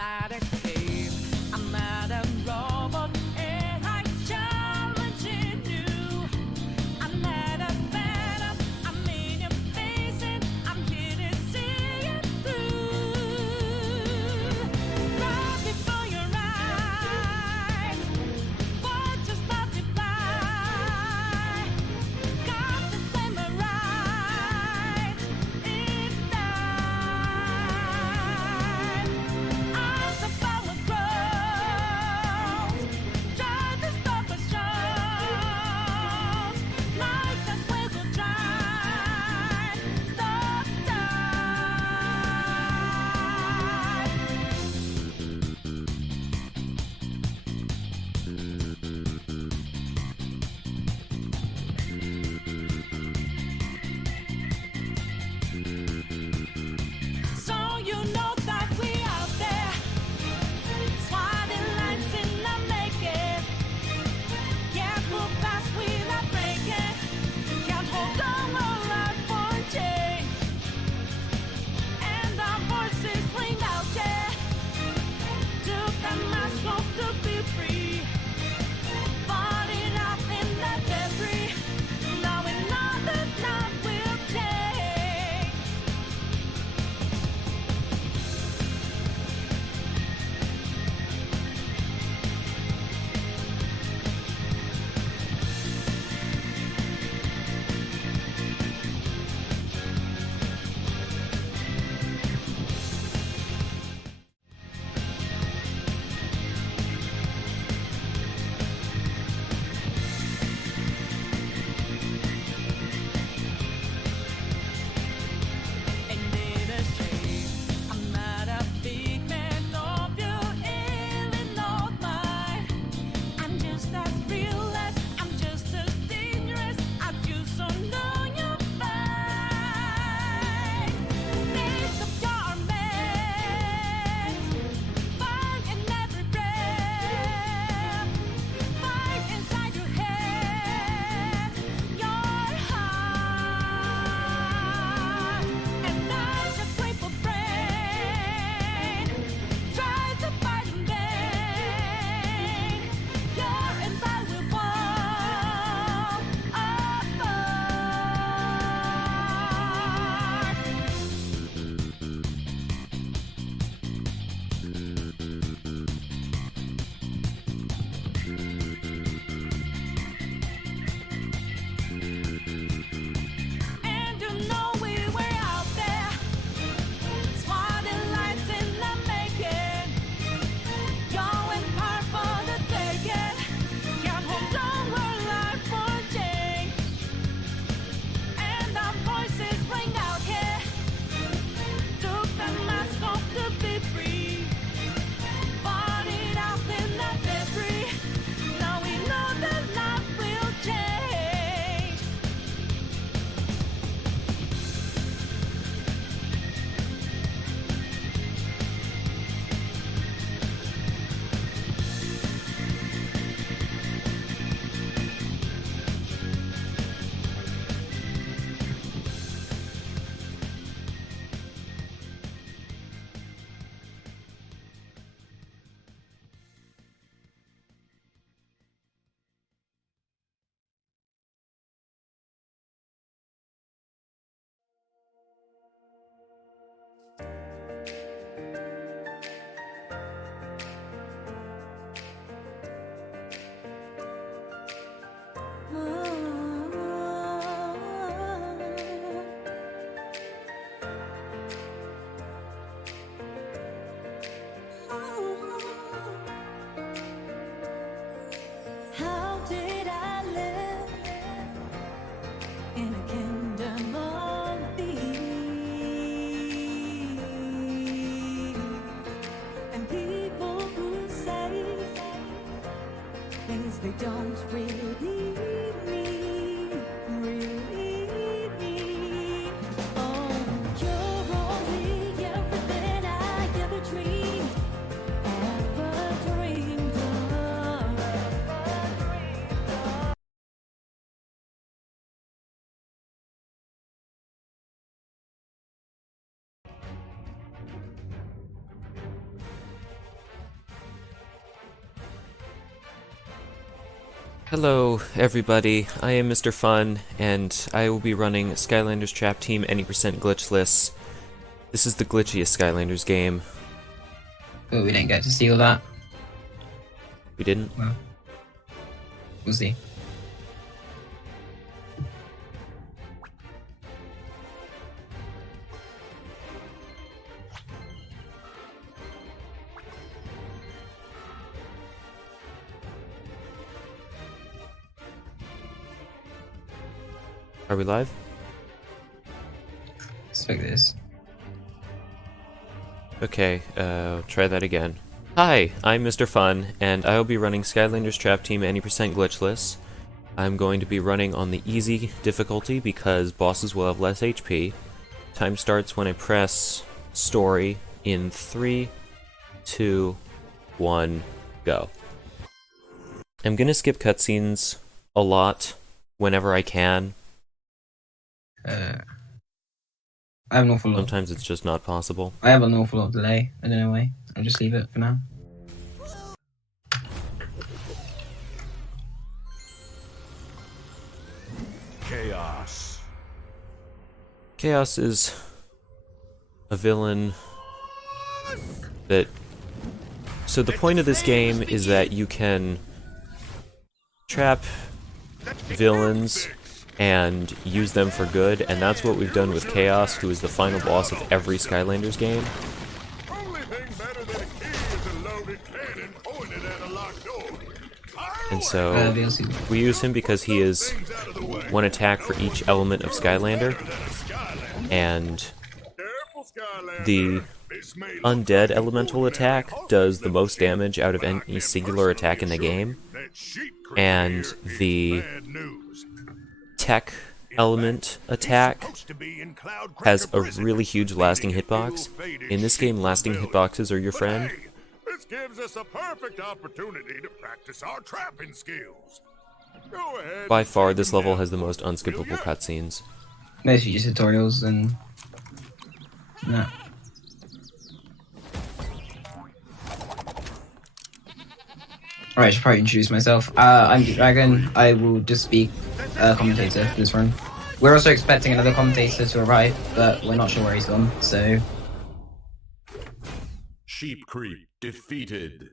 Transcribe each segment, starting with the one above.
at a game. I'm at a robot and I challenging you. I'm at a battle, I'm in your face and I'm here to see it through. Right before your eyes, what just multiply? Got the flame right, it's time. As the power grows, try to stop us shows. Like us we will try, stop so you know that we out there, swatting lines in the making. Can't move fast without breaking. Can't hold on our life for change. And our voices ring out, yeah. Took the mask off to be free. Fought it out in the debris. Now we know that love will change. And in a shame, I'm not a big man of your Illinois mind. I'm just as real as, I'm just as dangerous as you, so know you're fine. Think of your mess, fight in every breath, fight inside your head, your heart. And as a crippled brain tries to fight in vain, your empire will fall and you know we were out there, swatting lines in the making. Your empire for the taking. Can't hold on our life for change. And our voices ring out here. Took the mask off to be free. Fought it out in the debris. Now we know that life will change. How did I live in a kingdom of thieves and people who say things they don't really mean, really mean? Oh, you're only everything I ever dreamed of. Hello, everybody. I am MrFun, and I will be running Skylanders Trap Team any % glitchless. This is the glitchiest Skylanders game. But we didn't get to see all that. We didn't? Well, we'll see. Are we live? Let's fix this. Okay, try that again. Hi, I'm MrFun, and I will be running Skylanders Trap Team any % glitchless. I'm going to be running on the easy difficulty because bosses will have less HP. Time starts when I press story in 3, 2, 1, go. I'm gonna skip cutscenes a lot whenever I can. I have an awful lot. Sometimes it's just not possible. I have an awful lot of delay. I don't know why. I'll just leave it for now. Chaos. Chaos is a villain that... So the point of this game is that you can trap villains and use them for good, and that's what we've done with Chaos, who is the final boss of every Skylanders game. And so we use him because he is one attack for each element of Skylander, and the undead elemental attack does the most damage out of any singular attack in the game, and the tech element attack has a really huge lasting hitbox. In this game, lasting hitboxes are your friend. This gives us a perfect opportunity to practice our trapping skills. Go ahead. By far, this level has the most unskippable cutscenes. Mostly just tutorials and... no. Alright, I should probably introduce myself. I'm Dragon. I will just be a commentator for this run. We're also expecting another commentator to arrive, but we're not sure where he's gone, so... Sheep Creep defeated.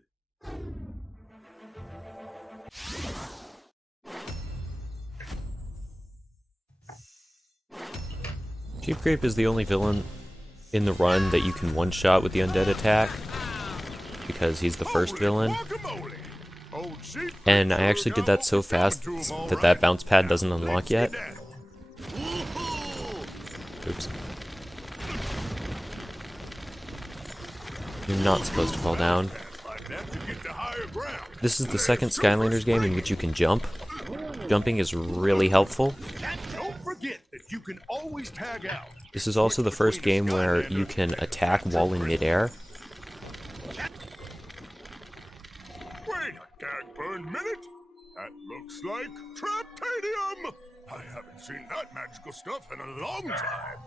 Sheep Creep is the only villain in the run that you can one-shot with the undead attack, because he's the first villain. And I actually did that so fast that that bounce pad doesn't unlock yet. Oops. You're not supposed to fall down. This is the second Skylanders game in which you can jump. Jumping is really helpful. This is also the first game where you can attack while in midair. Wait a gag-burn minute! That looks like Traptanium! I haven't seen that magical stuff in a long time.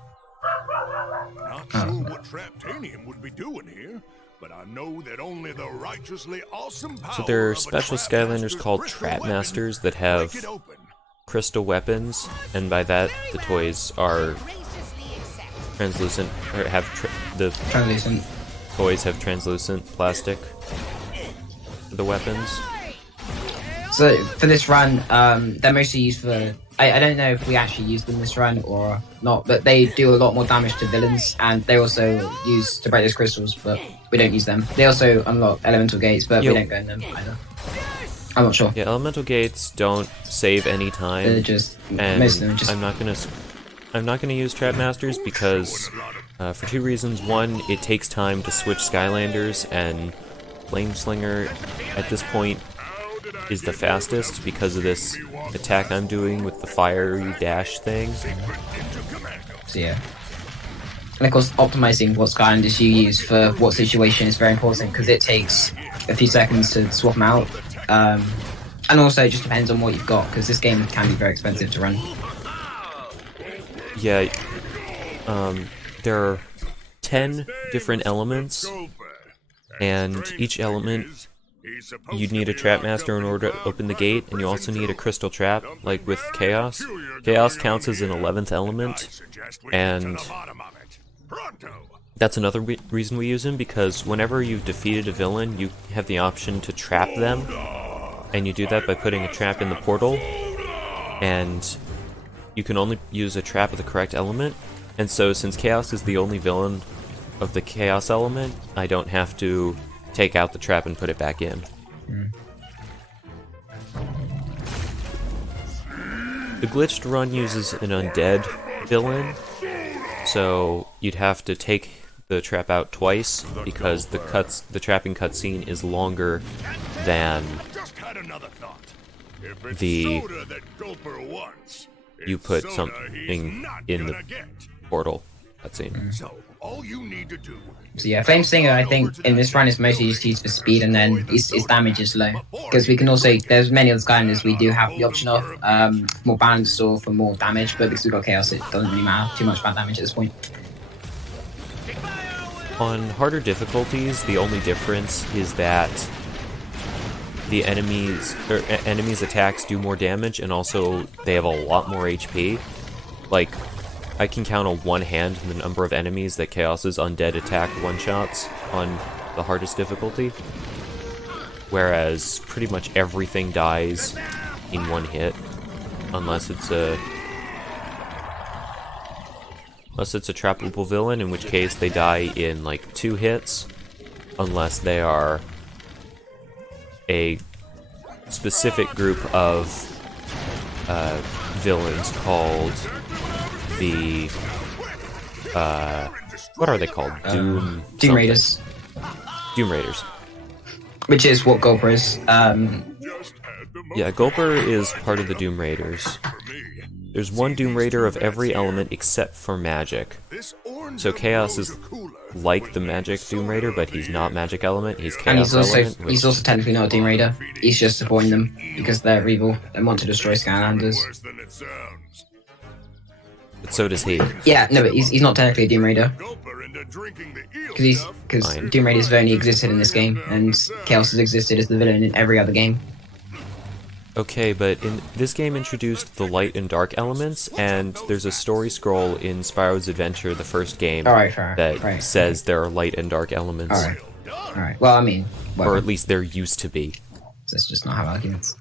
Not sure what Traptanium would be doing here, but I know that only the righteously awesome power. So there are special Skylanders called Trap Masters that have crystal weapons, and by that the toys are translucent, or have the Translucent. toys have translucent plastic for the weapons. So, for this run, they're mostly used for... I don't know if we actually use them this run or not, but they do a lot more damage to villains, and they also use to break those crystals, but we don't use them. They also unlock elemental gates, but we don't go in them either. I'm not sure. Yeah, elemental gates don't save any time. They're just... and most of them just... I'm not gonna use Trap Masters because for two reasons. One, it takes time to switch Skylanders, and Flame Slinger at this point is the fastest because of this attack I'm doing with the fiery dash thing. So yeah. And of course, optimizing what Skylanders you use for what situation is very important, because it takes a few seconds to swap them out. And also, it just depends on what you've got, because this game can be very expensive to run. Yeah, there are 10 different elements, and each element you'd need a trap master in order to open the gate, and you also need a crystal trap, like with Chaos. Chaos counts as an 11th element, and that's another reason we use him, because whenever you've defeated a villain, you have the option to trap them, and you do that by putting a trap in the portal, and you can only use a trap of the correct element, and so since Chaos is the only villain of the Chaos element, I don't have to take out the trap and put it back in. The glitched run uses an undead villain, so you'd have to take the trap out twice because the trapping cutscene is longer than the you put something in the portal cutscene. So all you need to do. So yeah, Flame Stinger, I think, in this run is mostly just used for speed, and then its damage is low. Because we can also, there's many other Skylanders we do have the option of more balanced or for more damage, but because we've got Chaos, it doesn't really matter too much about damage at this point. On harder difficulties, the only difference is that the enemies attacks do more damage, and also they have a lot more HP. Like, I can count on one hand the number of enemies that Chaos's undead attack one-shots on the hardest difficulty, whereas pretty much everything dies in one hit, unless it's a trappable villain, in which case they die in like 2 hits, unless they are a specific group of villains called the what are they called? Doom Raiders. Doom Raiders. Which is what Gulper is. Yeah, Gulper is part of the Doom Raiders. There's one Doom Raider of every element except for magic. So Chaos is like the magic Doom Raider, but he's not magic element, he's Chaos element. He's also technically not a Doom Raider. He's just supporting them because they're evil and want to destroy Skylanders. But so does he. Yeah, no, but he's not technically a Doom Raider. Because Doom Raiders have only existed in this game, and Chaos has existed as the villain in every other game. Okay, but in this game introduced the light and dark elements, and there's a story scroll in Spyro's Adventure, the first game, that says there are light and dark elements. Alright. Well, I mean, whatever. Or at least there used to be. So let's just not have arguments.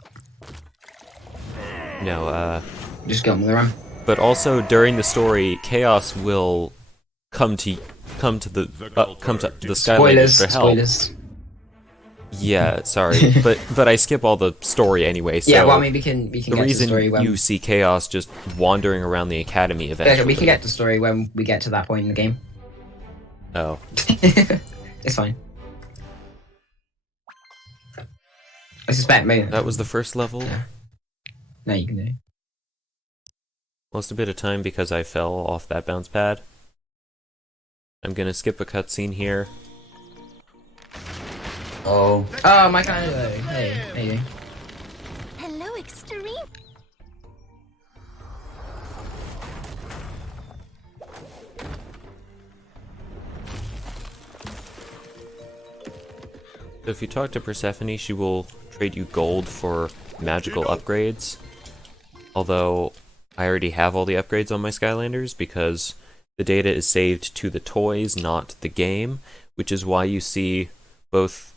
No, just go on with the run. But also during the story, Chaos will come to the Skylanders for help. Spoilers. Yeah, sorry, but I skip all the story anyway. So yeah, well, I mean, we can the get to the reason story when you see Chaos just wandering around the academy eventually. yeah, we can get to the story when we get to that point in the game. Oh, it's fine. I suspect maybe that was the first level. Yeah. No, you can do. Lost a bit of time because I fell off that bounce pad. I'm gonna skip a cutscene here. Oh, my kind of hey, how you doing? Hello, Extreme. So if you talk to Persephone, she will trade you gold for magical upgrades. Although I already have all the upgrades on my Skylanders because the data is saved to the toys, not the game, which is why you see both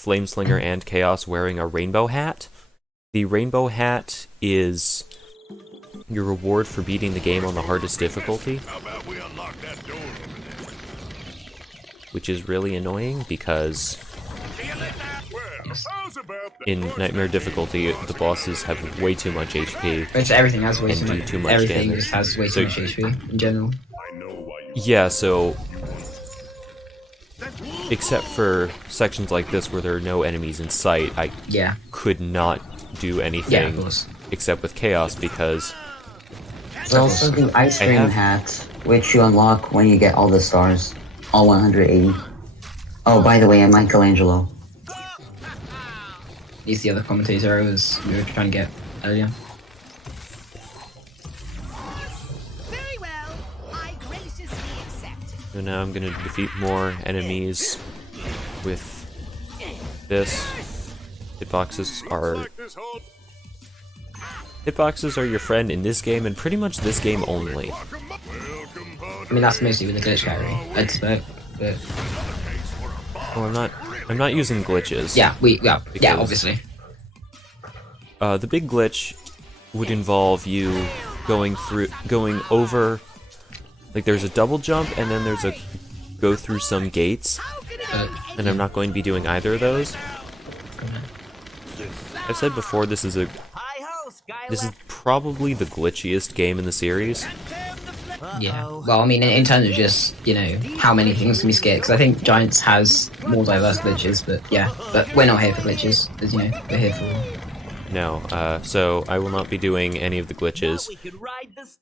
Flameslinger and Chaos wearing a rainbow hat. The rainbow hat is your reward for beating the game on the hardest difficulty, which is really annoying because in Nightmare difficulty, the bosses have way too much HP. Which everything has way and too do much. too much Everything damage. just has way too much HP in general. Yeah, so except for sections like this where there are no enemies in sight, I could not do anything except with Chaos because There's also the ice cream hat, which you unlock when you get all the stars, all 180. Oh, by the way, I'm Michelangelo. He's the other commentator I was we were trying to get earlier. Very well. I graciously accept. so now I'm gonna defeat more enemies with this. Hitboxes are your friend in this game and pretty much this game only. I mean, that's mostly with the glitch category, I'd expect, but... Well, I'm not using glitches. Yeah, obviously. The big glitch would involve you going over, like there's a double jump and then there's a go through some gates, and I'm not going to be doing either of those. I've said before, this is probably the glitchiest game in the series. Yeah, well, I mean, in terms of just, you know, how many things can be skipped, because I think Giants has more diverse glitches, but yeah, but we're not here for glitches, as you know, we're here for... No, so I will not be doing any of the glitches.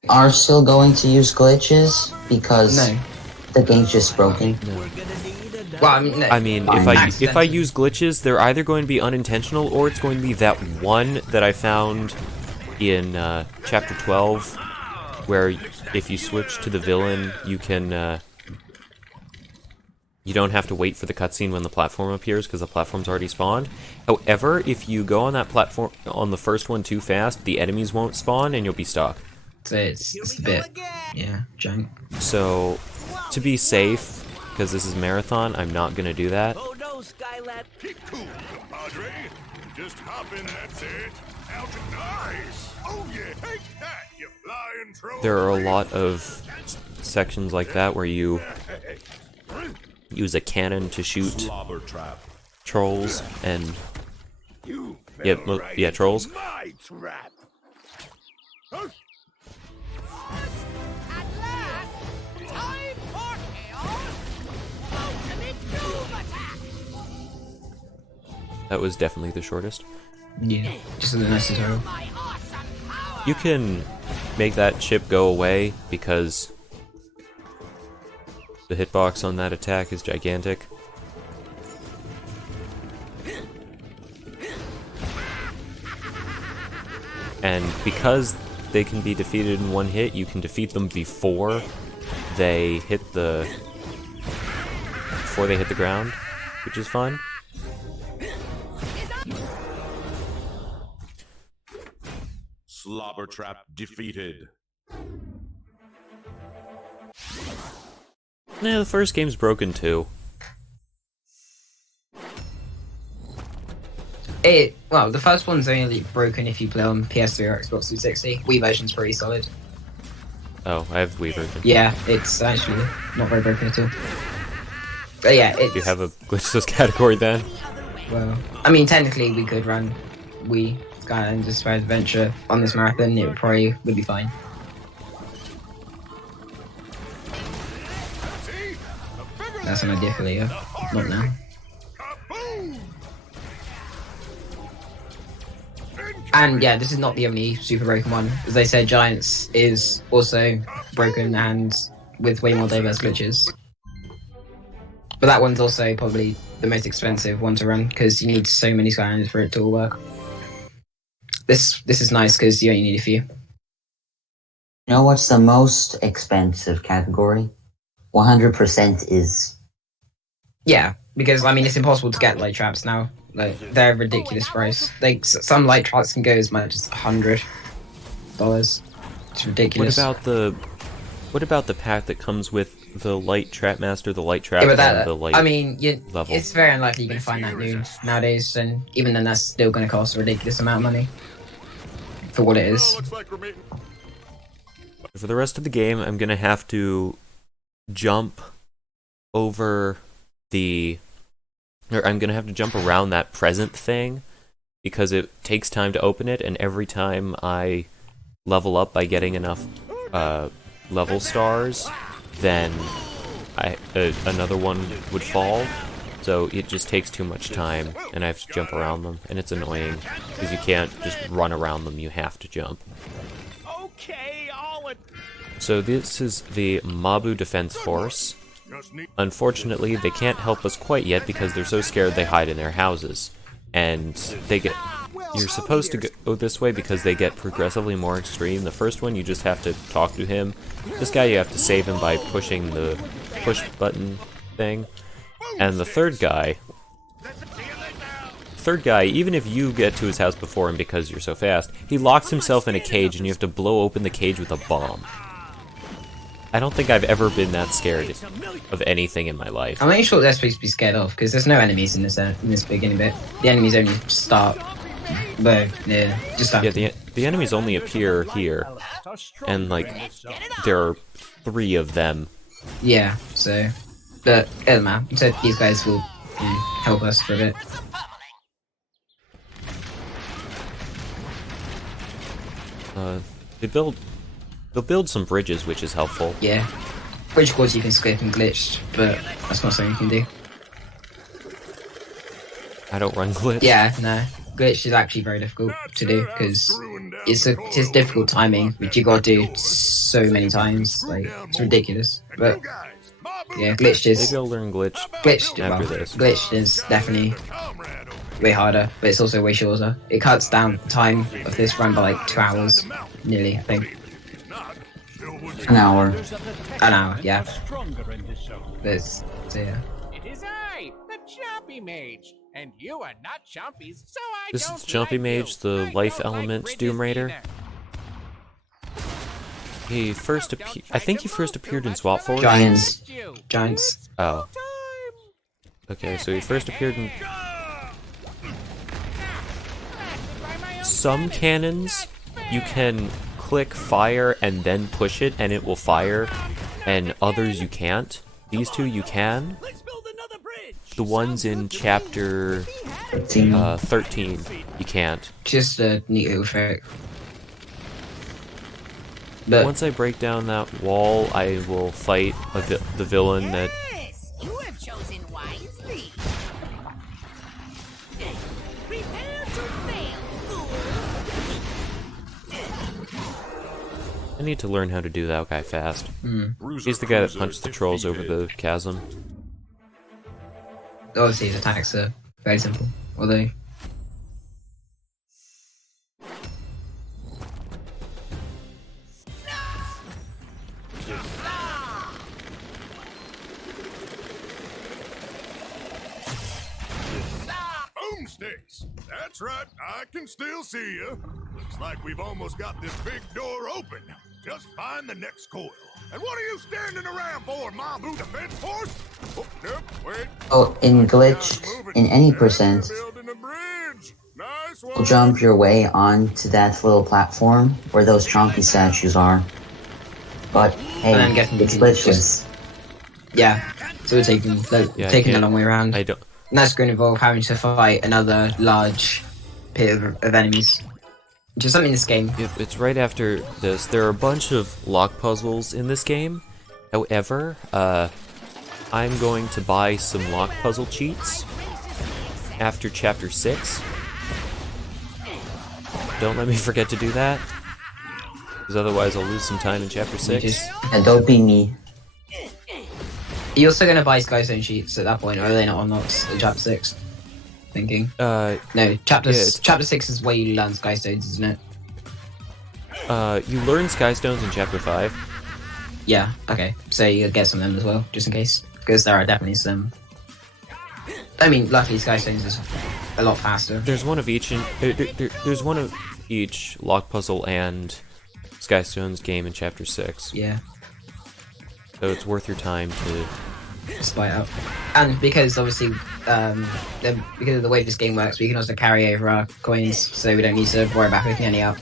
Are still going to use glitches because the game's just broken. Well, I mean, no. I mean, if I use glitches, they're either going to be unintentional or it's going to be that one that I found in chapter 12, where if you switch to the villain, you can you don't have to wait for the cutscene when the platform appears because the platform's already spawned. However, if you go on that platform on the first one too fast, the enemies won't spawn and you'll be stuck. So it's a bit, yeah, junk. So, to be safe, because this is marathon, I'm not gonna do that. Oh no, Skylanders! Keep cool, compadre. Just hop in, that's it. Out and nice. Oh yeah, take that, you flying troll. There are a lot of sections like that where you use a cannon to shoot trolls and trolls. My trap. At last, time for chaos! Ultimate Doom Attack! That was definitely the shortest. Yeah, just in the nice tutorial. My awesome power! You can make that chip go away because the hitbox on that attack is gigantic. And because they can be defeated in one hit, you can defeat them before they hit the ground, which is fun. Slobber Trap defeated. Nah, the first game's broken too. Well, the first one's only broken if you play on PS3 or Xbox 360. Wii version's pretty solid. Oh, I have Wii version. Yeah, it's actually not very broken at all. But yeah, it's... You have a glitchless category then? Well, I mean, technically we could run Wii Skylanders Spire Adventure on this marathon. It probably would be fine. That's an idea for later, not now. And yeah, this is not the only super broken one. As they said, Giants is also broken and with way more diverse glitches. But that one's also probably the most expensive one to run because you need so many Skylanders for it to all work. This is nice because you only need a few. You know what's the most expensive category? 100% is. Yeah, because I mean it's impossible to get light traps now. Like they're a ridiculous price. Like some light traps can go as much as $100. It's ridiculous. What about the pack that comes with the light trap master, the light trap, Yeah, but and the light I mean, level? it's very unlikely you're gonna find that new nowadays, and even then, that's still gonna cost a ridiculous amount of money for what it is. Looks like we're meeting. For the rest of the game, I'm gonna have to jump over I'm gonna have to jump around that present thing because it takes time to open it, and every time I level up by getting enough level stars, then another one would fall. So it just takes too much time, and I have to jump around them, and it's annoying because you can't just run around them; you have to jump. Okay, So this is the Mabu Defense Force. Unfortunately, they can't help us quite yet because they're so scared they hide in their houses. And you're supposed to go this way because they get progressively more extreme. The first one, you just have to talk to him. This guy, you have to save him by pushing the push button thing. And the third guy, third guy, even if you get to his house before him because you're so fast, he locks himself in a cage and you have to blow open the cage with a bomb. I don't think I've ever been that scared of anything in my life. I'm not sure what they're supposed to be scared of, because there's no enemies in this beginning bit. The enemies only start... But, yeah, just after. Yeah, the enemies only appear here. And, like, there are 3 of them. Yeah, so... But, it doesn't matter. So these guys will help us for a bit. They'll build some bridges, which is helpful. Yeah. Bridge cords you can skip and glitched, but that's not something you can do. I don't run glitch. Yeah, no. Glitch is actually very difficult to do, because it's difficult timing, which you gotta do so many times. Like, it's ridiculous. But, yeah, glitched is... Maybe I'll learn glitch Glitched, this. Glitched is definitely way harder, but it's also way shorter. It cuts down the time of this run by like 2 hours, nearly, I think. An hour. An hour, yeah. But so yeah. It is I, the Chompy Mage, and you are not chompies, so I This don't is the Jumpy like Mage, you. the I life don't like element bridges Doom Raider. either. I think he first appeared in Swap Force. Giants. You. Giants. Oh. Okay, so he first appeared in... Some cannons, you can click fire and then push it and it will fire, and others you can't. These 2 you can. The ones in chapter 13 you can't. Just a neat little trick. But Once I break down that wall, I will fight the villain that... Yes, you have chosen wisely. Prepare to fail, fools. I need to learn how to do that guy fast. He's the guy that punched the trolls over the chasm. obviously his attacks are very simple, although... Boomsticks! That's right, I can still see you. Looks like we've almost got this big door open. Just find the next coil. And what are you standing around for, Mabu Defense Force? Oh, nope, wait. Oh, in Glitched, in any percent, Building a bridge. Nice you'll one. jump your way onto that little platform where those chompy statues are. But, hey, And I'm guessing it's you can glitchless. Yeah, so we're taking the Yeah, I taking a can't- long way around. I don't. And that's going to involve having to fight another large pit of enemies. Which is something in this game. It's right after this. There are a bunch of lock puzzles in this game. However, I'm going to buy some lock puzzle cheats after Chapter 6. Don't let me forget to do that, because otherwise I'll lose some time in Chapter 6. And don't be me. Are you also going to buy Skystone sheets at that point, or are they not unlocked at Chapter 6? Thinking. No, Chapter Yeah, it's- Chapter 6 is where you learn Skystones, isn't it? You learn Skystones in Chapter 5. Yeah, okay. So you get some of them as well, just in case. Because there are definitely some... I mean, luckily Skystones is a lot faster. There's one of each. There's one of each lock puzzle and Skystones game in Chapter 6. Yeah, So it's worth your time to. split up. And because obviously, because of the way this game works, we can also carry over our coins, so we don't need to worry about picking any up.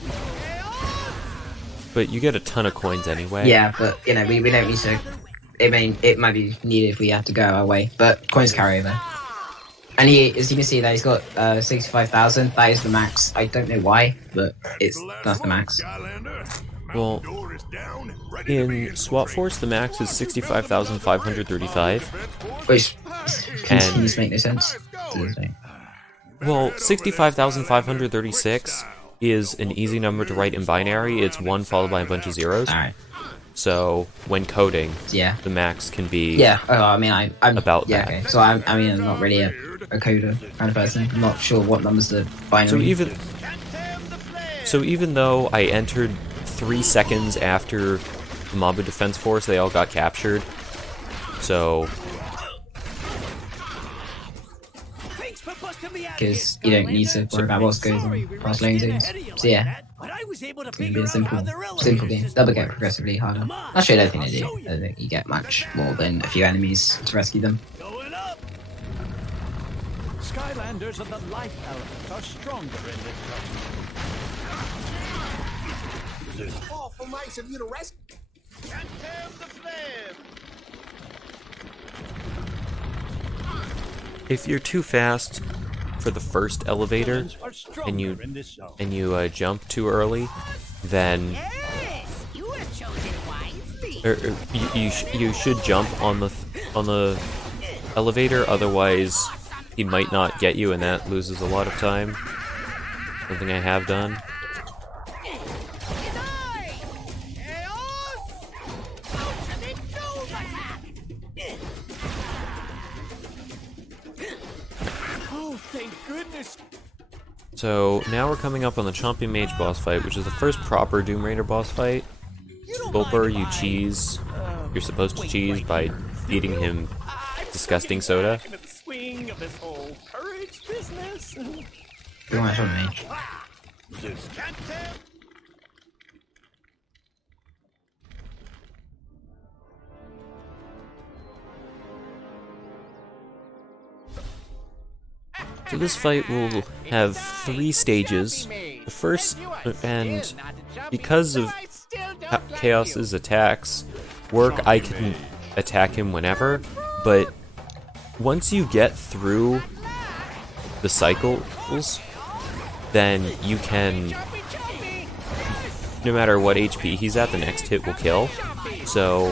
But you get a ton of coins anyway. Yeah, but you know, we don't need to. It might be needed if we have to go our way, but coins carry over. And he, as you can see, there he's got 65,000. That is the max. I don't know why, but that's the max. Skylander. Well, Door is down and ready to be in SWAT Force, the max is 65,535. Which continues And to make no sense. Doesn't it? well, 65,536 is an easy number to write in binary. It's 1 followed by a bunch of zeros. Alright. So when coding, Yeah. the max can be. Yeah. Oh, I mean, I'm About yeah. that. Okay. So I'm not really a coder kind of person. I'm not sure what numbers the binary. So even though I entered 3 seconds after the Mabu Defense Force, they all got captured. So because you don't need to worry about what goes on past lane zones. So yeah, it's gonna be a simple game. They'll get progressively harder. Actually, I don't think they do. I don't think you get much more than a few enemies to rescue them. Skylanders and the life element are stronger in this zone. Awful nice of you to rescue. If you're too fast for the first elevator Are stronger and in this zone. you jump too early, then Yes, you were chosen wisely. you should jump on the elevator. Otherwise, he might not get you, and that loses a lot of time. Something I have done. Oh, thank goodness. So now we're coming up on the Chompy Mage boss fight, which is the first proper Doom Raider boss fight. Bulper, you cheese. You're supposed to cheese by feeding him disgusting soda. The swing of this whole courage business. Pretty much on me. So this fight will have 3 stages. The first, and because of Chaos's attacks work, I can attack him whenever, but once you get through the cycles, then you can, no matter what HP he's at, the next hit will kill. So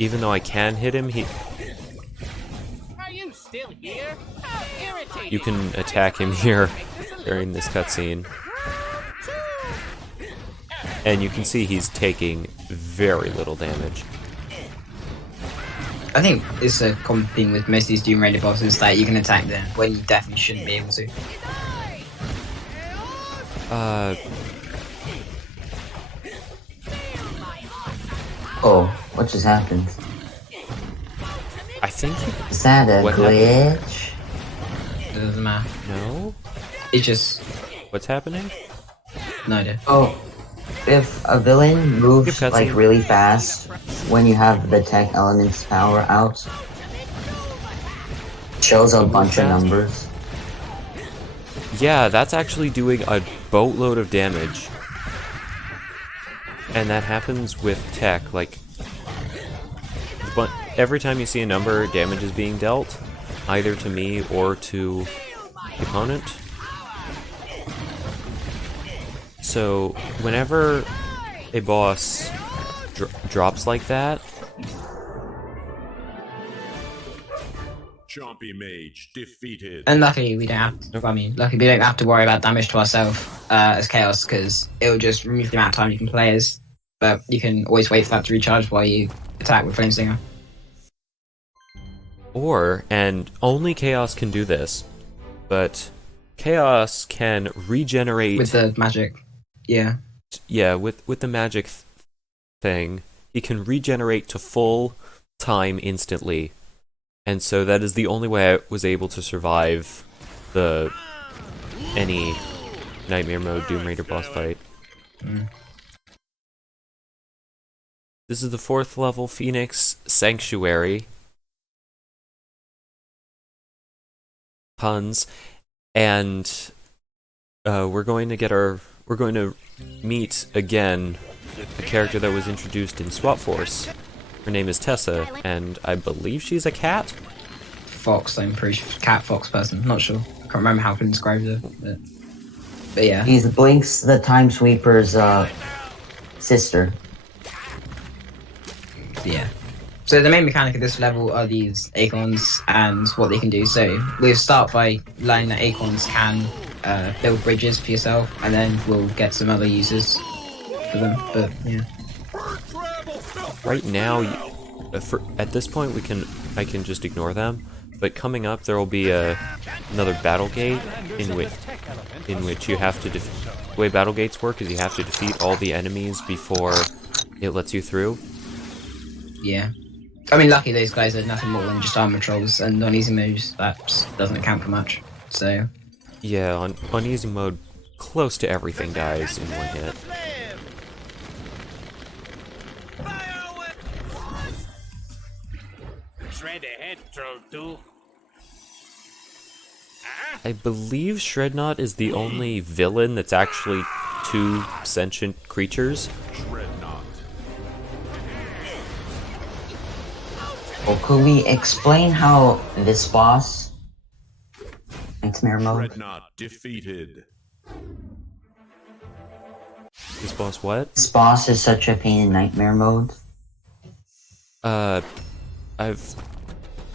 even though I can hit him, Are you still here? How irritating. you can attack him here during this cutscene. And you can see he's taking very little damage. I think it's a common thing with most of these Doom Raider bosses that you can attack them when you definitely shouldn't be able to. Oh, what just happened? I think Is that a What glitch? It doesn't matter. no. It's just What's happening? no idea. Oh, if a villain moves Skip like cutscene. really fast when you have the tech elements power out, shows a bunch of fast? numbers. Yeah, that's actually doing a boatload of damage. And that happens with tech, like, but every time you see a number, damage is being dealt, either to me or to the opponent. So, whenever a boss drops like that, Chompy Mage defeated. And luckily we don't have to, luckily we don't have to worry about damage to ourselves as Chaos, because it'll just remove the amount of time you can play as, but you can always wait for that to recharge while you attack with Flameslinger. or, and only Chaos can do this, but Chaos can regenerate... With the magic. Yeah. Yeah, with the magic thing, he can regenerate to full time instantly. And so that is the only way I was able to survive any Nightmare Mode Doom Raider boss fight. This is the 4th level Phoenix Sanctuary. Puns. And we're going to meet again a character that was introduced in Swap Force. Her name is Tessa, and I believe she's a cat? Fox, I'm pretty sure. Cat fox person, not sure. Can't remember how to describe her. But yeah. He's Blinks the Time Sweeper's sister. Yeah. So the main mechanic of this level are these acorns and what they can do. So we'll start by learning that acorns can build bridges for yourself, and then we'll get some other uses for them. But yeah. Right now, at this point, I can just ignore them. But coming up, there will be another battle gate in which you have to the way battle gates work is you have to defeat all the enemies before it lets you through. Yeah. I mean, lucky those guys are nothing more than just armor trolls, and on easy modes that just doesn't account for much. So Yeah, on easy mode, close to everything dies in one hit. Shred ahead, Troll 2. I believe Shrednot is the only villain that's actually two sentient creatures. Well, could we explain how this boss, Nightmare Mode, Dreadnought defeated. This boss what? this boss is such a pain in Nightmare Mode? I've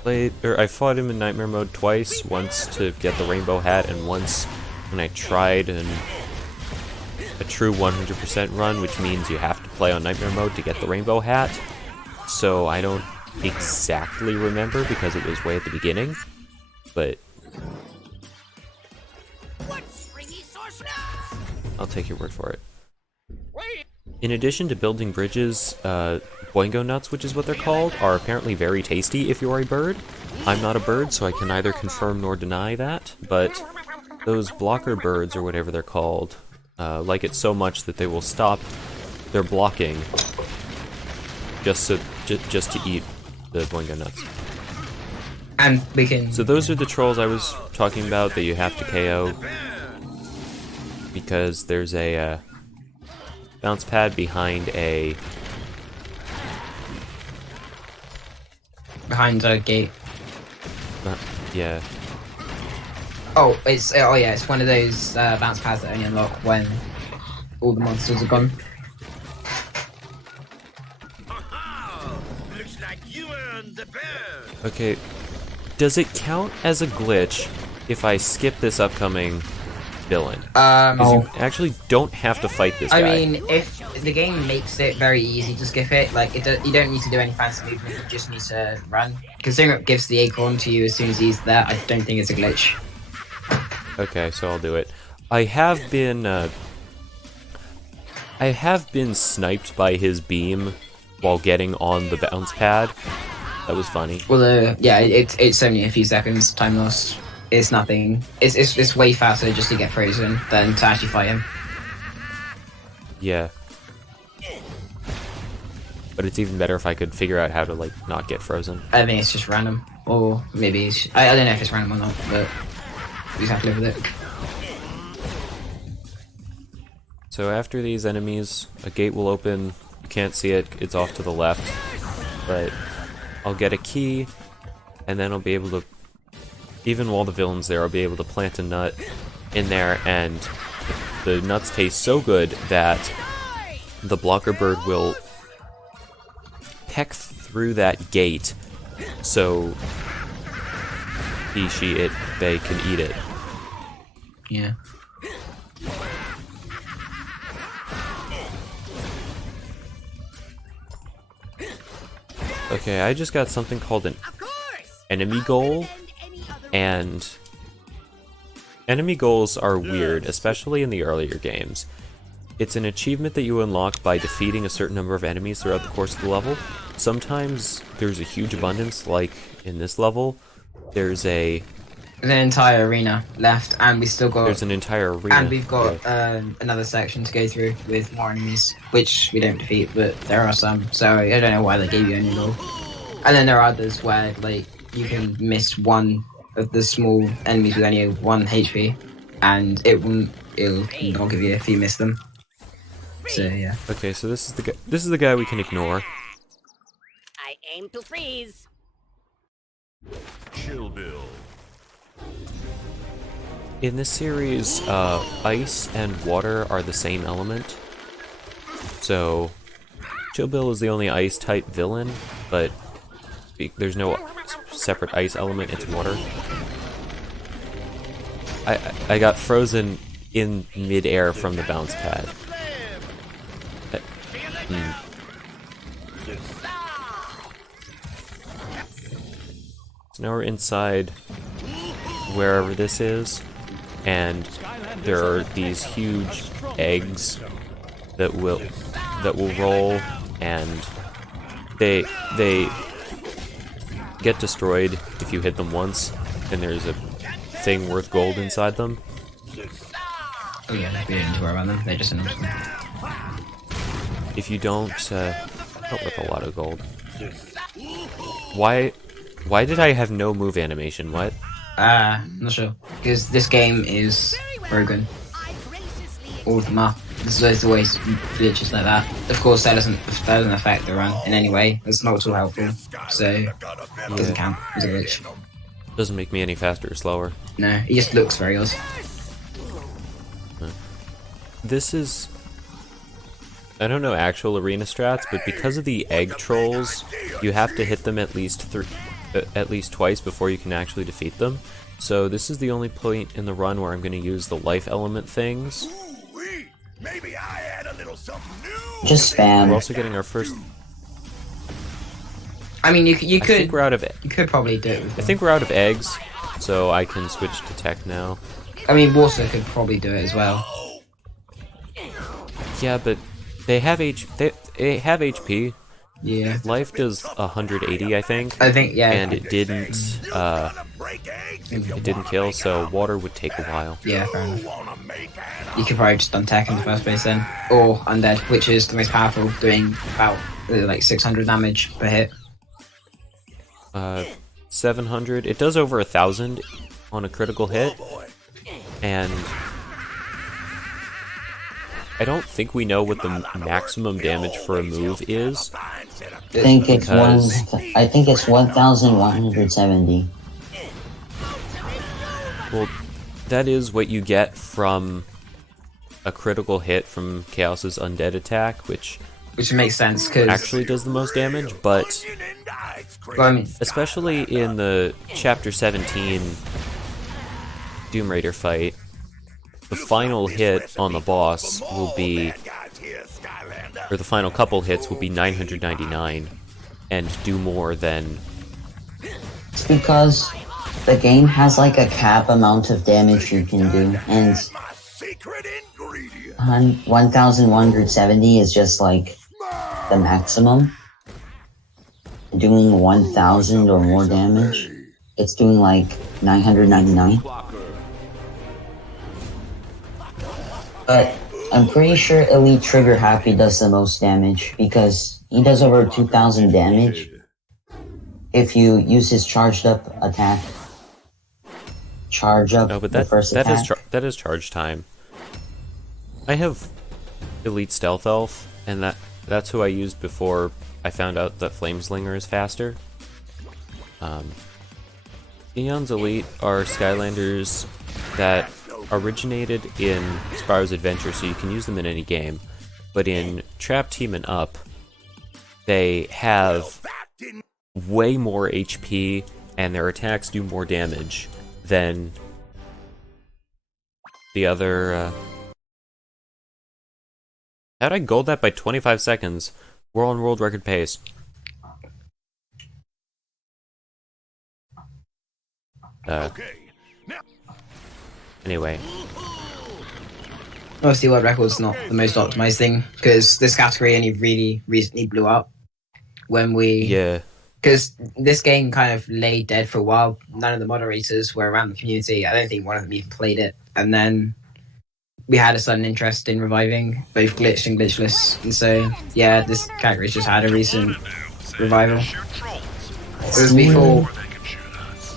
I fought him in Nightmare Mode twice, once to get the Rainbow Hat, and once when I tried a true 100% run, which means you have to play on Nightmare Mode to get the Rainbow Hat. So I don't exactly remember because it was way at the beginning, but I'll take your word for it. In addition to building bridges, boingo nuts, which is what they're called, are apparently very tasty if you're a bird. I'm not a bird, so I can neither confirm nor deny that, but those blocker birds, or whatever they're called, like it so much that they will stop their blocking just to eat the boingo nuts. and we can. So those are the trolls I was talking about that you have to KO, because there's a bounce pad behind a gate. yeah. Oh, it's one of those bounce pads that only unlock when all the monsters are gone. Looks like you earned the bird. Okay, does it count as a glitch if I skip this upcoming villain? You actually don't have to fight this guy. I mean, if the game makes it very easy to skip it, like you don't need to do any fancy movement, you just need to run. Considering it gives the acorn to you as soon as he's there, I don't think it's a glitch. Okay, so I'll do it. I have been sniped by his beam while getting on the bounce pad. That was funny. Well, yeah, it's only a few seconds time lost. It's nothing. It's way faster just to get frozen than to actually fight him. Yeah. But it's even better if I could figure out how to, like, not get frozen. I think it's just random, or maybe I don't know if it's random or not, but we just have to live with it. So after these enemies, a gate will open. You can't see it, it's off to the left. But I'll get a key, and then I'll be able to, even while the villain's there, I'll be able to plant a nut in there, and the nuts taste so good that the blocker bird will peck through that gate so they can eat it. Yeah. Okay, I just got something called an enemy goal, and enemy goals are weird, especially in the earlier games. It's an achievement that you unlock by defeating a certain number of enemies throughout the course of the level. Sometimes there's a huge abundance, like in this level. There's an entire arena left, and we still got. There's an entire arena. And we've got another section to go through with more enemies, which we don't defeat, but there are some. So I don't know why they gave you any goal. And then there are others where like you can miss one of the small enemies with only 1 HP, and it'll not give you if you miss them. So yeah. Okay, so this is the guy we can ignore. I aim to freeze. Chill Bill. In this series, ice and water are the same element. So, Chill Bill is the only ice-type villain, but there's no separate ice element, it's water. I got frozen in mid-air from the bounce pad. So now we're inside wherever this is, and there are these huge eggs that will roll, and they get destroyed if you hit them once, and there's a thing worth gold inside them. Oh yeah, we didn't need to worry about them. They're just annoying. If you don't, not worth a lot of gold. Why did I have no move animation? What? Not sure. Because this game is broken. All of them are. There's always glitches like that. Of course, that doesn't affect the run in any way. It's not at all helpful. So, it doesn't count as a glitch. Doesn't make me any faster or slower. No, it just looks very odd. This is... I don't know actual arena strats, but because of the egg trolls, you have to hit them at least twice before you can actually defeat them. So this is the only point in the run where I'm going to use the life element things. Maybe I add a little something new. Just spam. We're also getting our first... I mean, you I could think we're out of... you could probably do it. I think we're out of eggs, so I can switch to tech now. I mean, water could probably do it as well. Yeah, but they have HP. Yeah. Life does 180, I think. I think, yeah. And it didn't kill, so water would take a while. Yeah, fair enough. You could probably just untech in the first place then. Or undead, which is the most powerful, doing about like 600 damage per hit. 700. It does over 1,000 on a critical hit. And I don't think we know what the maximum damage for a move is. I think it's 1,170. Well, that is what you get from a critical hit from Chaos's undead attack, which makes sense, because... actually does the most damage, but Well, I mean, especially in the Chapter 17 Doom Raider fight, the final hit on the boss will be, or the final couple hits will be 999, and do more than... It's because the game has like a cap amount of damage you can do, and 1,170 is just like the maximum. Doing 1,000 or more damage, it's doing like 999. But I'm pretty sure Elite Trigger Happy does the most damage, because he does over 2,000 damage if you use his charged up attack. Charge up the first attack. That is charge time. I have Elite Stealth Elf, and that's who I used before I found out that Flameslinger is faster. Eon's Elite are Skylanders that originated in Spyro's Adventure, so you can use them in any game. But in Trap Team and Up, they have way more HP, and their attacks do more damage than the other... How'd I gold that by 25 seconds? We're on world record pace. Anyway. Obviously, world record's not the most optimized thing, because this category only really recently blew up when we... Yeah. Because this game kind of lay dead for a while. None of the moderators were around the community. I don't think one of them even played it. And then we had a sudden interest in reviving both Glitch and Glitchless. And so, yeah, this category just had a recent revival. It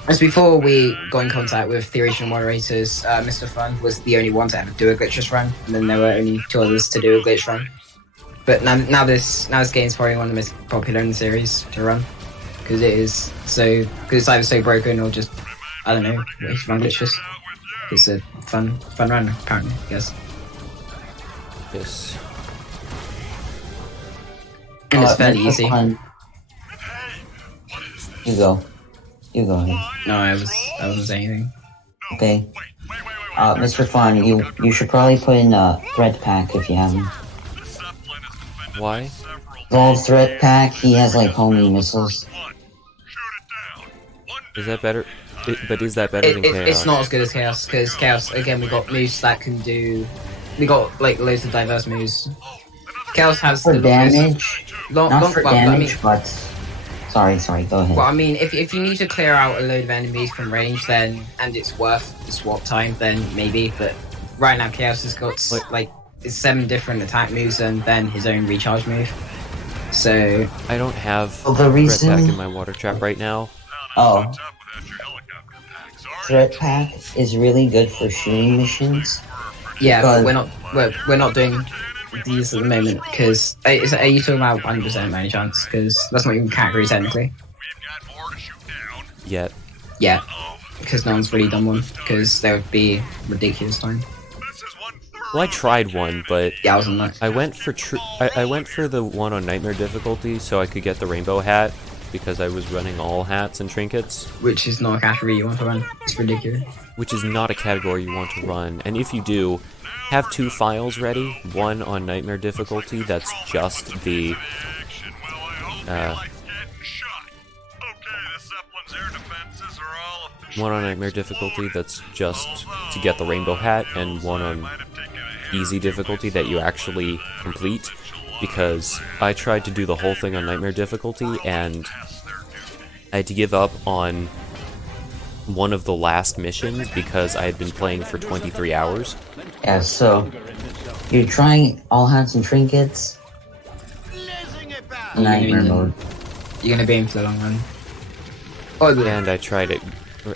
was before we got in contact with the original moderators. MrFunisfun was the only one to ever do a Glitchless run. And then there were only 2 others to do a Glitch run. But now this game's probably one of the most popular in the series to run. Because it's either so broken or just, I don't know, it's fun glitches. It's a fun run, apparently, I guess. Yes. And it's fairly easy. You go ahead. No, I wasn't saying anything. Okay. MrFun, you should probably put in a threat pack if you haven't. Why? Evolve threat pack, he has like homing missiles. Is that better? But is that better than Chaos? It's not as good as Chaos, because Chaos, again, we got moves that can do... We got, like, loads of diverse moves. Chaos has For the damage? longest... Not for damage, but... Sorry, go ahead. Well, I mean, if you need to clear out a load of enemies from range, then and it's worth the swap time, then maybe. But right now, Chaos has got like it's 7 different attack moves and then his own recharge move. So I don't have Well, the reason- Red Pack in my water trap right now. Oh. Threat Pack is really good for shooting missions. yeah, but But- we're not doing these at the moment because are you talking about 100% by any chance? Because that's not even category technically. Yet. Yeah, because no one's really done one because there would be ridiculous time. Well, I tried one, but Yeah, I was on that. I went for I went for the one on Nightmare difficulty so I could get the rainbow hat because I was running all hats and trinkets, Which is not a category you want to run. It's ridiculous. which is not a category you want to run. And if you do, have 2 files ready. One on Nightmare difficulty that's just the one on Nightmare difficulty that's just to get the rainbow hat, and one on easy difficulty that you actually complete, because I tried to do the whole thing on Nightmare difficulty and I had to give up on one of the last missions because I had been playing for 23 hours. Yeah, so you're trying all hats and trinkets. Nightmare mode. You're gonna be in for the long run. Oh, And I tried it,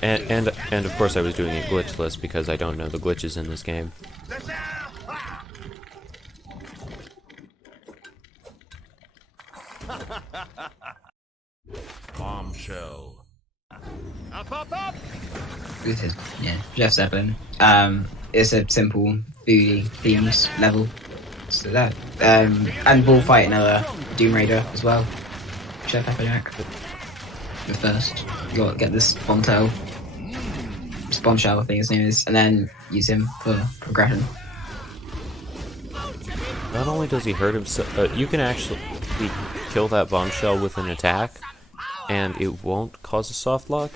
and of course I was doing it glitchless because I don't know the glitches in this game. Bombshell. this is Jeff Zeppelin. It's a simple foodie themes level. So that and bullfight another Doom Raider as well. Chef Epidemic. The first, you got to get this bombshell. This bombshell, I think his name is, and then use him for progression. Not only does he hurt himself, you can actually kill that bombshell with an attack, and it won't cause a soft lock.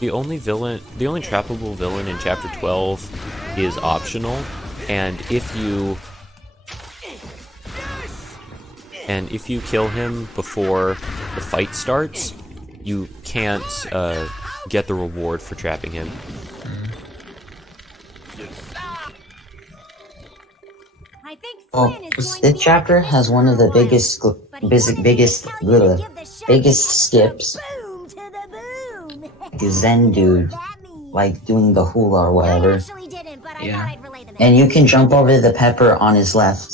The only trappable villain in Chapter 12 is optional, and if you kill him before the fight starts, you can't get the reward for trapping him. I think Well, Flynn is going this to chapter be has one of the biggest biggest skips. boom to the boom. The Zen dude, That means- like doing the hula or whatever. I actually didn't, but I Yeah. thought I'd relay them. And you can jump over the pepper on his left.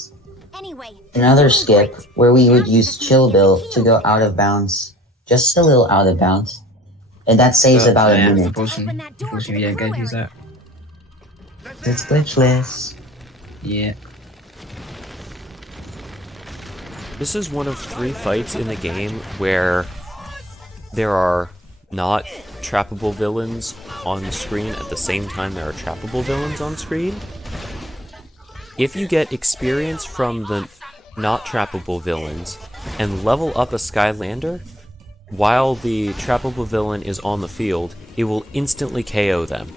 Anyway, Another skip where we would use Chill Bill to go out of bounds. Just a little out of bounds. And that saves about a minute. Unfortunately, we don't get to use that. It's glitchless. Yeah. This is one of 3 fights in the game where there are not trappable villains on screen at the same time there are trappable villains on screen. If you get experience from the not trappable villains and level up a Skylander, while the trappable villain is on the field, it will instantly KO them.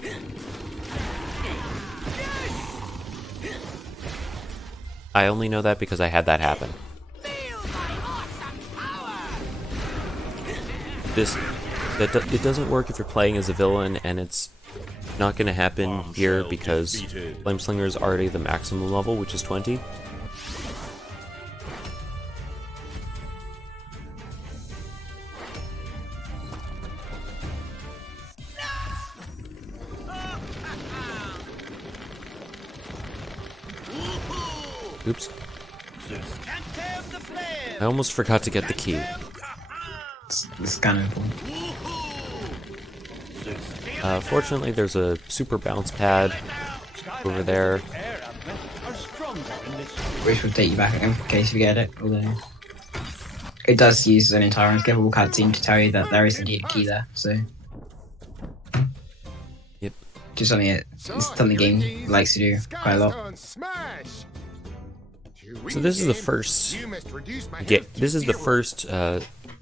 I only know that because I had that happen. It doesn't work if you're playing as a villain, and it's not going to happen here because Flameslinger is already the maximum level, which is 20. Oops. I almost forgot to get the key. It's kind of important. Fortunately, there's a super bounce pad over there. Which will take you back in case you get it, although it does use an entire unskippable cutscene to tell you that there is indeed a key there, so. Yep. Just something the game likes to do quite a lot. So this is the first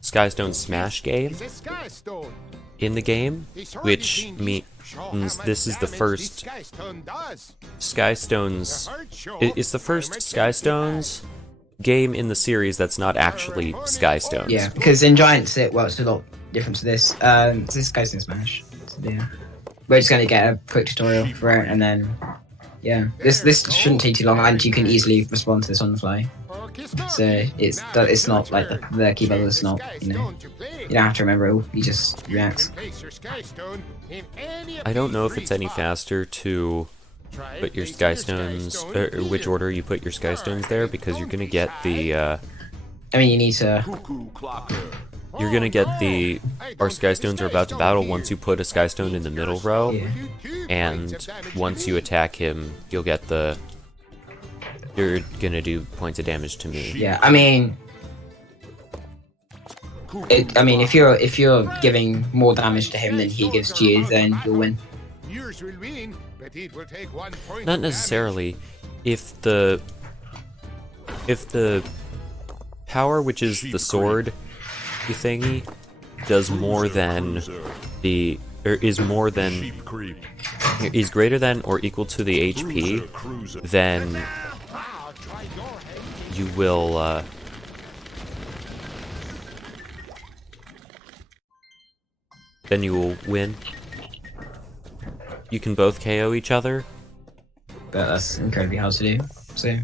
Skystone Smash game in the game, which means this is the first Skystones. It's the first Skystones game in the series that's not actually Skystones. Yeah, because in Giants it works a lot different to this. This guy's in Smash. So, yeah. We're just gonna get a quick tutorial for it, and then yeah, this shouldn't take too long, and you can easily respond to this on the fly. So it's not like the key bubble is not, you know, you don't have to remember it all. You just react. I don't know if it's any faster to put your Skystones, or which order you put your Skystones there, because you're gonna get the. I mean, you need to. You're gonna get the. Our Skystones are about to battle once you put a Skystone in the middle row, Yeah. and once you attack him, you'll get the. You're gonna do points of damage to me. Yeah, I mean, if you're giving more damage to him than he gives to you, then you'll win. Yours will win, but it will take 1 point. Not of necessarily. If the power, which is the sword thingy, does more than the is greater than or equal to the HP, then you will win. You can both KO each other. But that's incredibly hard to do. So,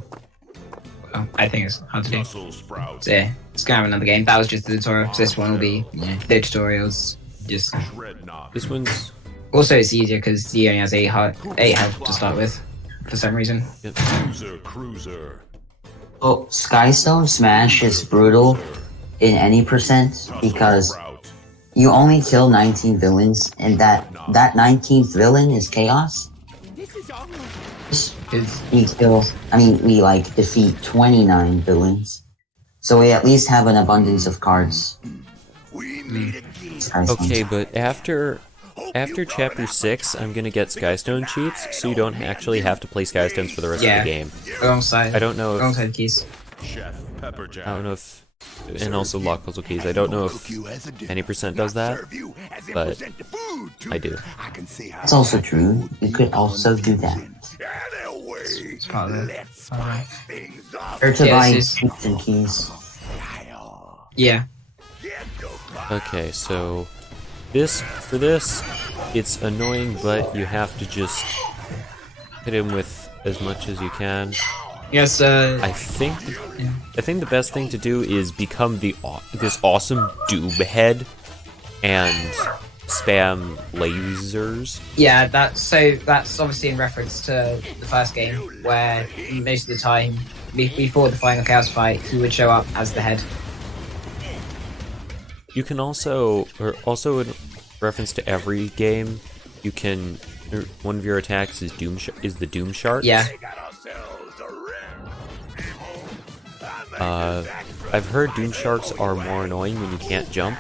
well, I think it's hard to do. So yeah, let's go have another game. That was just the tutorial. So this one will be, you know, the tutorials. Just This one's also it's easier because he only has 8 health to start with, for some reason. Oh, Skystone Smash is brutal in any percent because you only kill 19 villains, and that 19th villain is Chaos. We like defeat 29 villains, so we at least have an abundance of cards. okay, but after chapter 6, I'm gonna get Skystone cheats, so you don't actually have to play Skystones for the rest of the game. Alongside. I don't know if Alongside keys. I don't know if, and also lock puzzle keys. I don't know if any percent does that, but I do. That's also true. You could also do that. It's part of it. Or to Yeah, buy this is- keys and keys. Yeah. Okay, so for this, it's annoying, but you have to just hit him with as much as you can. Yes. I think the best thing to do is become this awesome Doom head and spam lasers. Yeah, that's obviously in reference to the first game, where most of the time, before the final chaos fight, he would show up as the head. You can also in reference to every game, you can one of your attacks is the Doom Sharks. Yeah. I've heard Doom Sharks are more annoying when you can't jump.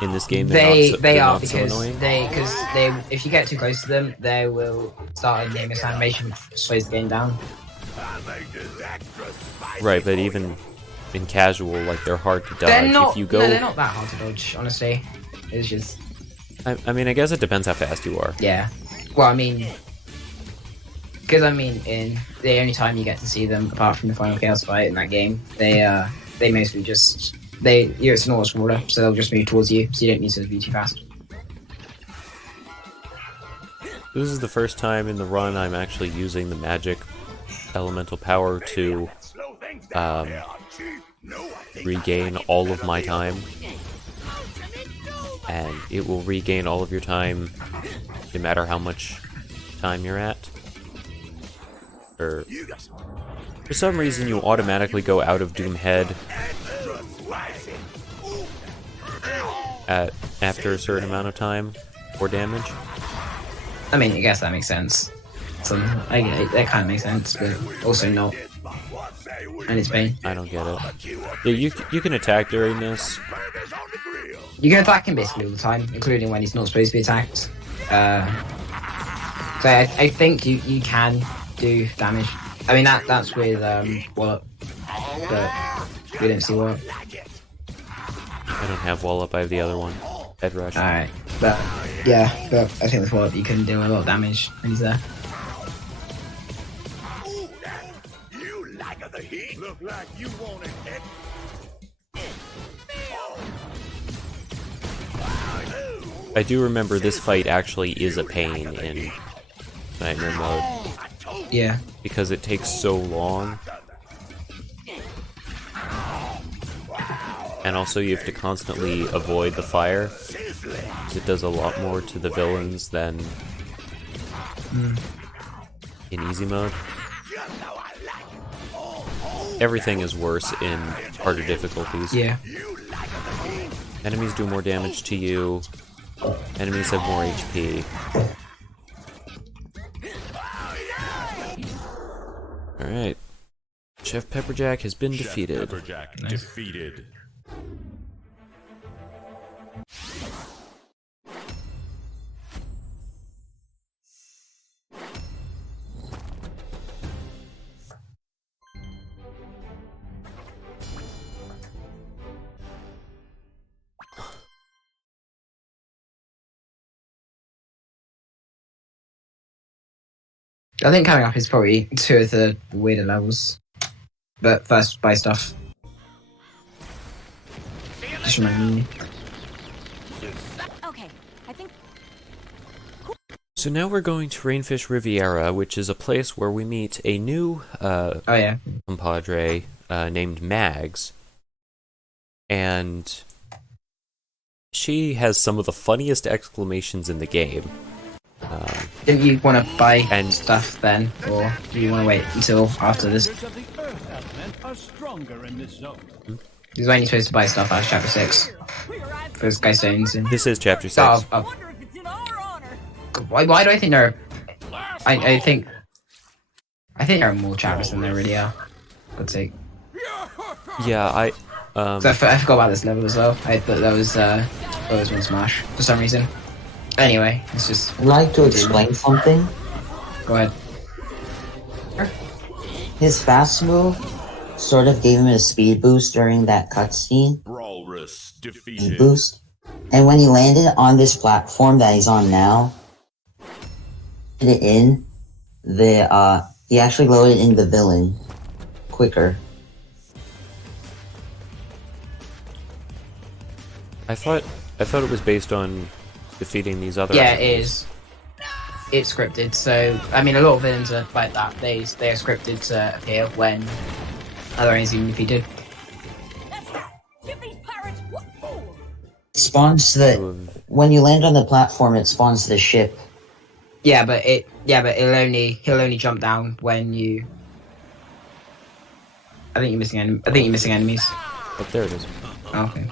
In this game, They they're are not so because annoying. they if you get too close to them, they will start a nameless animation which slows the game down. Right, but even in casual, like they're hard to dodge. They're not. If you go, No, they're not that hard to dodge. Honestly, it's just I mean, I guess it depends how fast you are. yeah. Well, I mean, because in the only time you get to see them, apart from the final chaos fight in that game, they mostly just it's an auto scroller, so they'll just move towards you, so you don't need to be too fast. This is the first time in the run I'm actually using the magic elemental power to regain all of my time. And it will regain all of your time no matter how much time you're at. Or for some reason you automatically go out of Doom Head after a certain amount of time or damage. I mean, I guess that makes sense. So that kind of makes sense, but also not. And it's pain. I don't get it. Yeah, you can attack during this. You can attack him basically all the time, including when he's not supposed to be attacked. So I think you can do damage. I mean that's with Wallop, but we don't see Wallop. I don't have Wallop, I have the other one. Head Rush. Alright, but yeah, but I think with Wallop you can do a lot of damage when he's there. like the heat? Look like you want it. I do remember this fight actually is a pain in Nightmare mode Yeah. because it takes so long. And also you have to constantly avoid the fire. It does a lot more to the villains than in easy mode. Everything is worse in harder difficulties. Yeah. Enemies do more damage to you. Enemies have more HP. Alright. Chef Pepperjack has been defeated. Pepperjack defeated. I think coming up is probably 2 of the weirder levels. But first, buy stuff. Just remember me. Okay, I think So now we're going to Rainfish Riviera, which is a place where we meet a new Oh yeah. compadre named Mags. And she has some of the funniest exclamations in the game. Didn't you want to buy And- stuff then? Or do you want to wait until after this? Commanders of the earth element are stronger in this zone. He's only supposed to buy stuff out of chapter 6. For Sky Stones and... This is chapter 6. wonder if it's in our honor. Why do I think there are... I think there are more chapters than there really are. God's sake. Yeah, I I forgot about this level as well. I thought that was one Smash for some reason. Anyway, it's just... I'd like to explain something. Go ahead. His fast move sort of gave him a speed boost during that cutscene. Brawlrus Speed defeated. boost. And when he landed on this platform that he's on now, hit it in, he actually loaded in the villain quicker. I thought it was based on defeating these other Yeah, enemies. it is. It's scripted, so... I mean, a lot of villains are like that. They are scripted to appear when other enemies even defeated. Give these pirates what for? It spawns the... When you land on the platform, it spawns the ship. Yeah, but he'll only jump down when you... I think you're missing enemies. Oh, there it is. Oh, okay.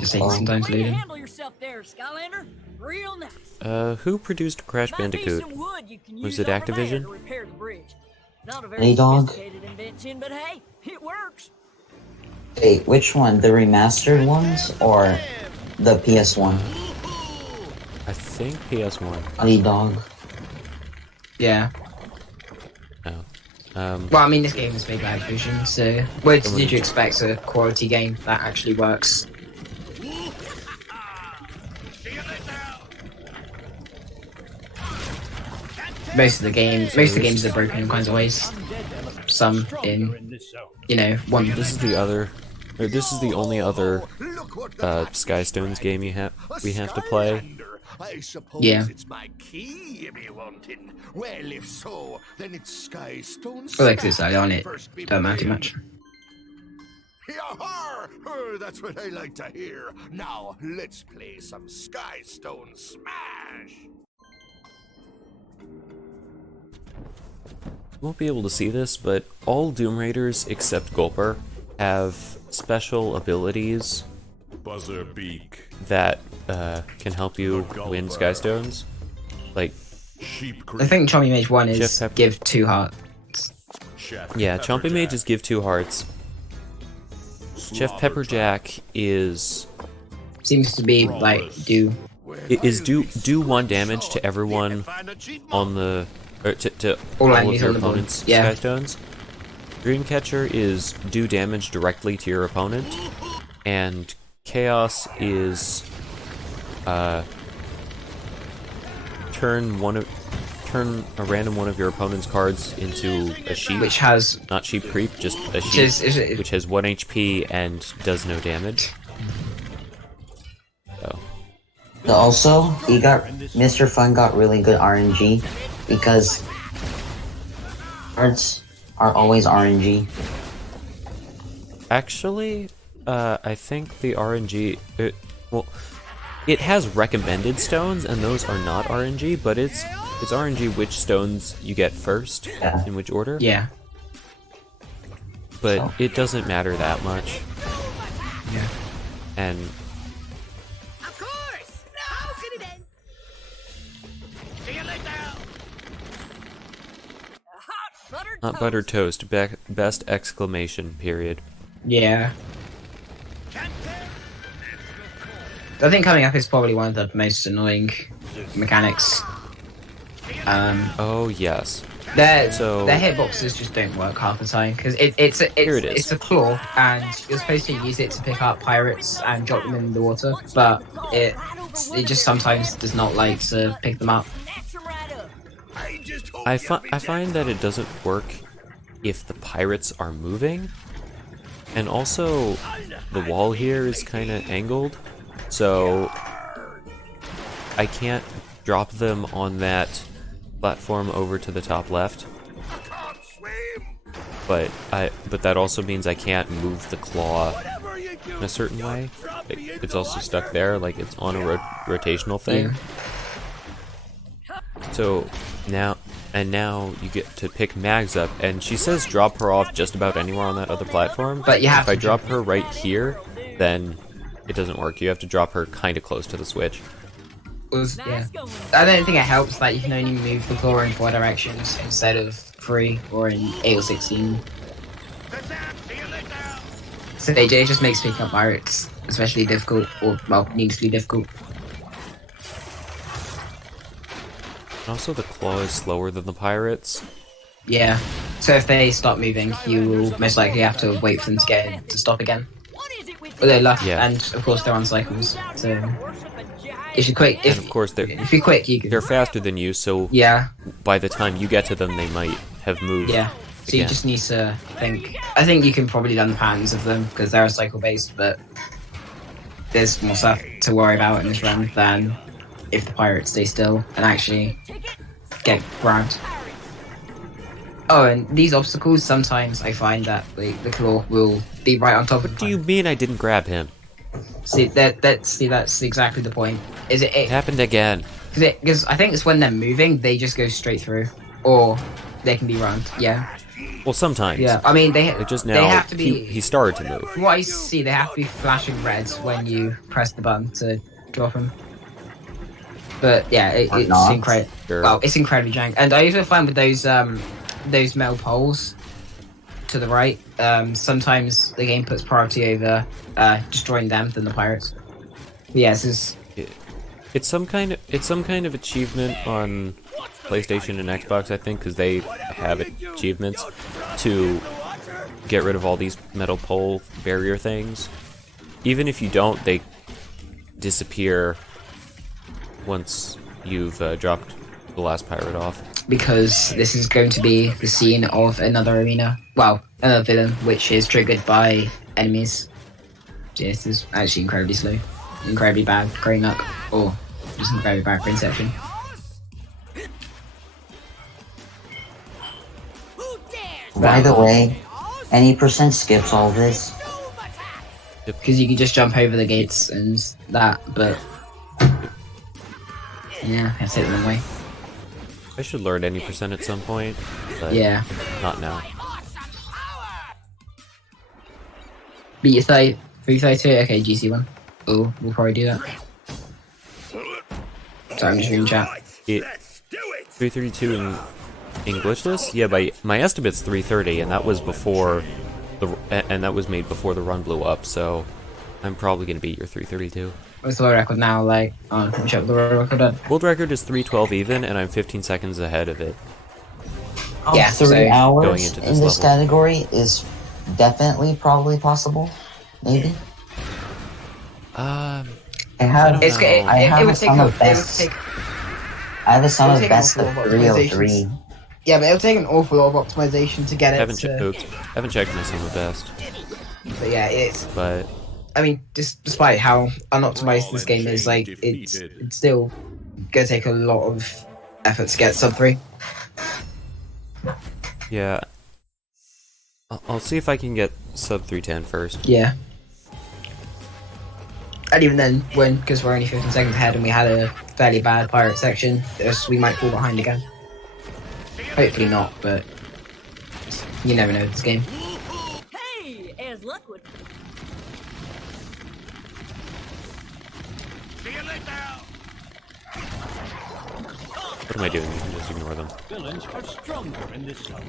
Just taking some time to Way to load in. handle yourself there, Skylander. Real nice. Who produced Crash Might be Bandicoot? some wood you can Was use it over Activision? there to repair the bridge. Not a very Hey, dog. sophisticated invention, but hey, it works. Wait, which one? The remastered ones or the PS1? I think PS1. Honey dog. Yeah. No. Well, I mean, this game is made by Activision, so... What did you expect a quality game that actually works? Most of the games are broken in kinds of ways. Some in, one. This is the only other Skystones game we have to play. I suppose Yeah. it's my key you be wanting. Well, if so, then it's Skystone. I like this early on, it First be don't matter too made. much. Yahar! That's what I like to hear. Now, let's play some Skystone Smash! You won't be able to see this, but all Doom Raiders except Gulper have special abilities Buzzerbeak. that can help you win Skystones. Like, I think Chommy Mage 1 is Jeff Pepper- give 2 hearts. yeah, Chompy Mages give 2 hearts. Chef Pepperjack is Seems to be, like, do... do 1 damage to everyone on the... Or to All all of enemies your on the board, opponent's yeah. Skystones. Dreamcatcher is do damage directly to your opponent. And Chaos is turn turn a random one of your opponent's cards into a sheep, which has not sheep creep, just a sheep, which has 1 HP and does no damage. So. Also, MrFun got really good RNG because cards are always RNG. Actually, I think the RNG, it has recommended stones, and those are not RNG, but it's RNG which stones you get first, in which order. Yeah. But it doesn't matter that much. Yeah. And Of course! How could it end? See you later! Hot buttered not buttered toast, best exclamation period. Yeah. I think coming up is probably one of the most annoying mechanics. Oh yes. Their So- hitboxes just don't work half the time because it's a claw and you're supposed to use it to pick up pirates and drop them in the water, but it just sometimes does not like to pick them up. I find that it doesn't work if the pirates are moving, and also the wall here is kind of angled, so I can't drop them on that platform over to the top left. But that also means I can't move the claw in a certain way. It's also stuck there, like it's on a rotational thing. Yeah. So now you get to pick Mags up, and she says drop her off just about anywhere on that other platform. But you have if I to drop her right here, then it doesn't work. You have to drop her kind of close to the switch. Yeah. I don't think it helps that you can only move the claw in 4 directions instead of 3 or in 8 or 16. So it just makes picking up pirates especially difficult, or well, needlessly difficult. And also the claw is slower than the pirates. Yeah. So if they stop moving, you will most likely have to wait for them to get in to stop again. But they're left, Yeah. and of course they're on cycles. So if you're quick, And of course if you're quick, you can. they're faster than you, so Yeah. by the time you get to them, they might have moved. Yeah. So you again. just need to think. I think you can probably learn the patterns of them because they're cycle based, but there's more stuff to worry about in this run than if the pirates stay still and actually get grabbed. Oh, and these obstacles, sometimes I find that the claw will be right on top of What do you mean I didn't grab him? See, that's exactly the point. Is It happened again. Because I think it's when they're moving, they just go straight through, or they can be rammed. Yeah, Well, sometimes. yeah. I mean, they Just they now, have to be. he started to move. From what I see, they have to be flashing red when you press the button to drop them. But yeah, it's not. incredible. Sure. Well, it's incredibly jank. And I also find with those metal poles to the right, sometimes the game puts priority over destroying them than the pirates. But yeah, this is. It's some kind of achievement on PlayStation and Xbox, I think, because they have achievements to get rid of all these metal pole barrier things. Even if you don't, they disappear once you've dropped the last pirate off. Because this is going to be the scene of another arena. Well, another villain, which is triggered by enemies. Yeah, this is actually incredibly slow. Incredibly bad growing up. Or just incredibly bad for Inception. By the way, any percent skips all this. Because you can just jump over the gates and that, but... Yeah, I have to take the wrong way. I should learn any percent at some point, but Yeah. not now. Beat your 332? Okay, GC one. Oh, we'll probably do that. Sorry, I'm just reading chat. 332 in Glitchless? Yeah, by my estimate's 330, and that was before that was made before the run blew up. So I'm probably gonna beat your 332. What's the world record now? Like, let me check what the world record at. World record is 312 even, and I'm 15 seconds ahead of it. Yeah, 3 so going hours into in this this level. category is definitely probably possible. Maybe. Um, I have. It's, know. it, I it, have it would take some a, of it would best. take I have a sum It'll of take an best awful of lot of 303. optimizations. Yeah, but it'll take an awful lot of optimization to get it Haven't to... haven't checked my sum of best, But yeah, it's... but I mean, despite how unoptimized this game is, like, it's still gonna take a lot of effort to get sub 3. yeah, I'll see if I can get sub 310 first. Yeah. And even then, because we're only 15 seconds ahead and we had a fairly bad pirate section, we might fall behind again. Hopefully not, but you never know with this game. Hey, as luck would. What am I doing? You can just ignore them. Villains are stronger in this zone.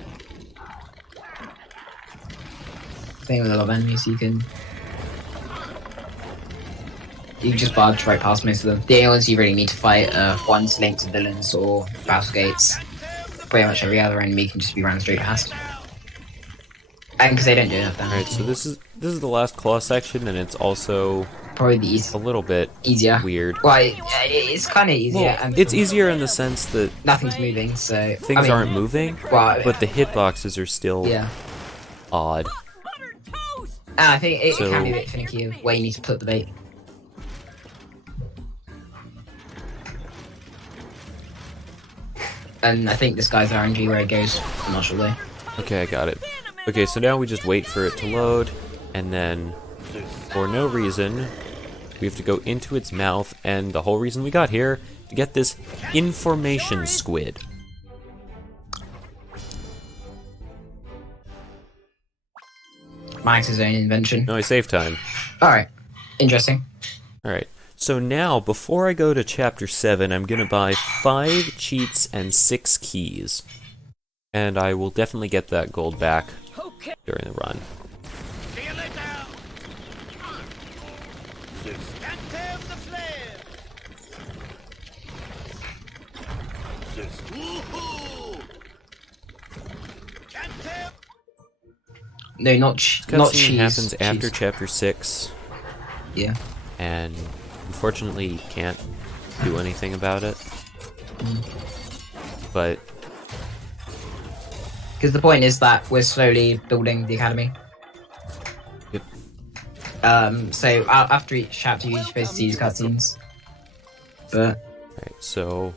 Same with a lot of enemies, you can just barge right past most of them. The only ones you really need to fight are ones linked to villains or battle gates. Pretty much every other enemy can just be ran straight past. And because they don't do enough damage. Alright, so this is the last claw section, and it's also Probably the a little bit easier. weird. Well, it's kind of easier. Well, and it's easier in the sense that nothing's moving, so things aren't moving, Well, but the hitboxes are still yeah. odd. And I think it So- can be a bit finicky of where you need to put the bait. And I think this guy's RNG where it goes. I'm not sure though. Okay, I got it. Okay, so now we just wait for it to load, and then, for no reason, we have to go into its mouth, and the whole reason we got here, to get this information squid. Max's own invention. No, I save time. Alright. Interesting. Alright, so now, before I go to Chapter 7, I'm gonna buy 5 cheats and 6 keys. And I will definitely get that gold back during the run. No, not Cutscene cheese. happens after cheese. Chapter 6, Yeah. and unfortunately you can't do anything about it. But Because the point is that we're slowly building the academy. Yep. So after each chapter, you each see these cutscenes. But alright, so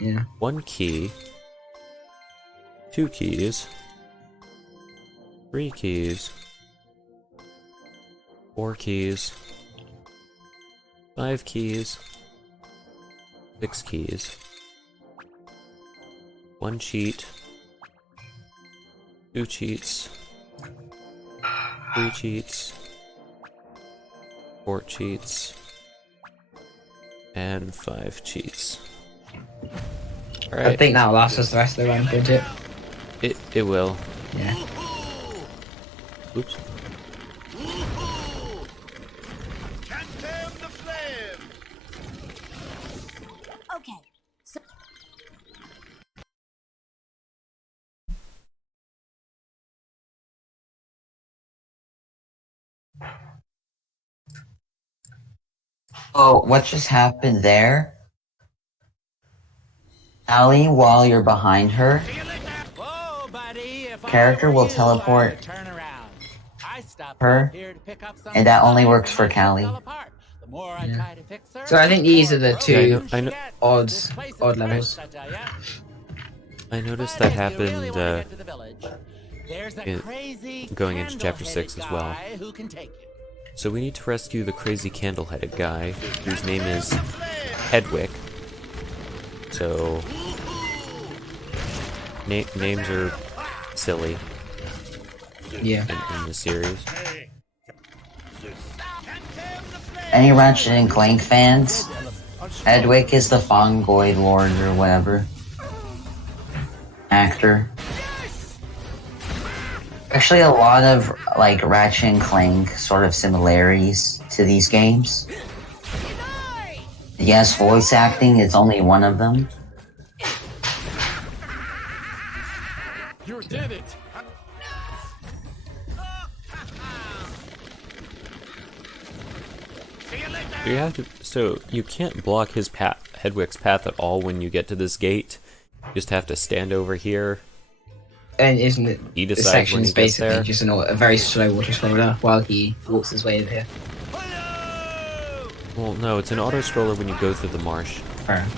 yeah. 1 key, 2 keys, 3 keys, 4 keys, 5 keys, 6 keys, 1 cheat, 2 cheats, 3 cheats, 4 cheats, and 5 cheats. I Alright, think that'll last us the rest of the run, won't it? it will. Yeah. Oops. Okay. So Oh, what just happened there? Ali, while you're behind her, Whoa, buddy, if Character I were will you, teleport I'd turn around. I stopped her, up here to pick up and that only something works for and it Callie. fell apart. The more I try to fix her, So I think these are the more two broken I know- she gets. odd- This place is odd cursed, levels. I tell ya. I noticed But that if you really happened wanna get to the village, there's a in- crazy going into Chapter candle-headed 6 as well. guy who can take you. So we need to rescue the crazy candle-headed guy, whose name is Hedwick. So names are silly Yeah. in the series. Any Ratchet and Clank fans? Hedwig is the Fongoid Lord or whatever. Actor. Actually, a lot of like Ratchet and Clank sort of similarities to these games. Yes, voice acting is only one of them. You did it! You have to, so you can't block his Hedwig's path at all when you get to this gate. You just have to stand over here. And isn't it? He The decides when section's he gets basically there. just a very slow water scroller while he walks his way over here. Well, no, it's an auto-scroller when you go through the marsh.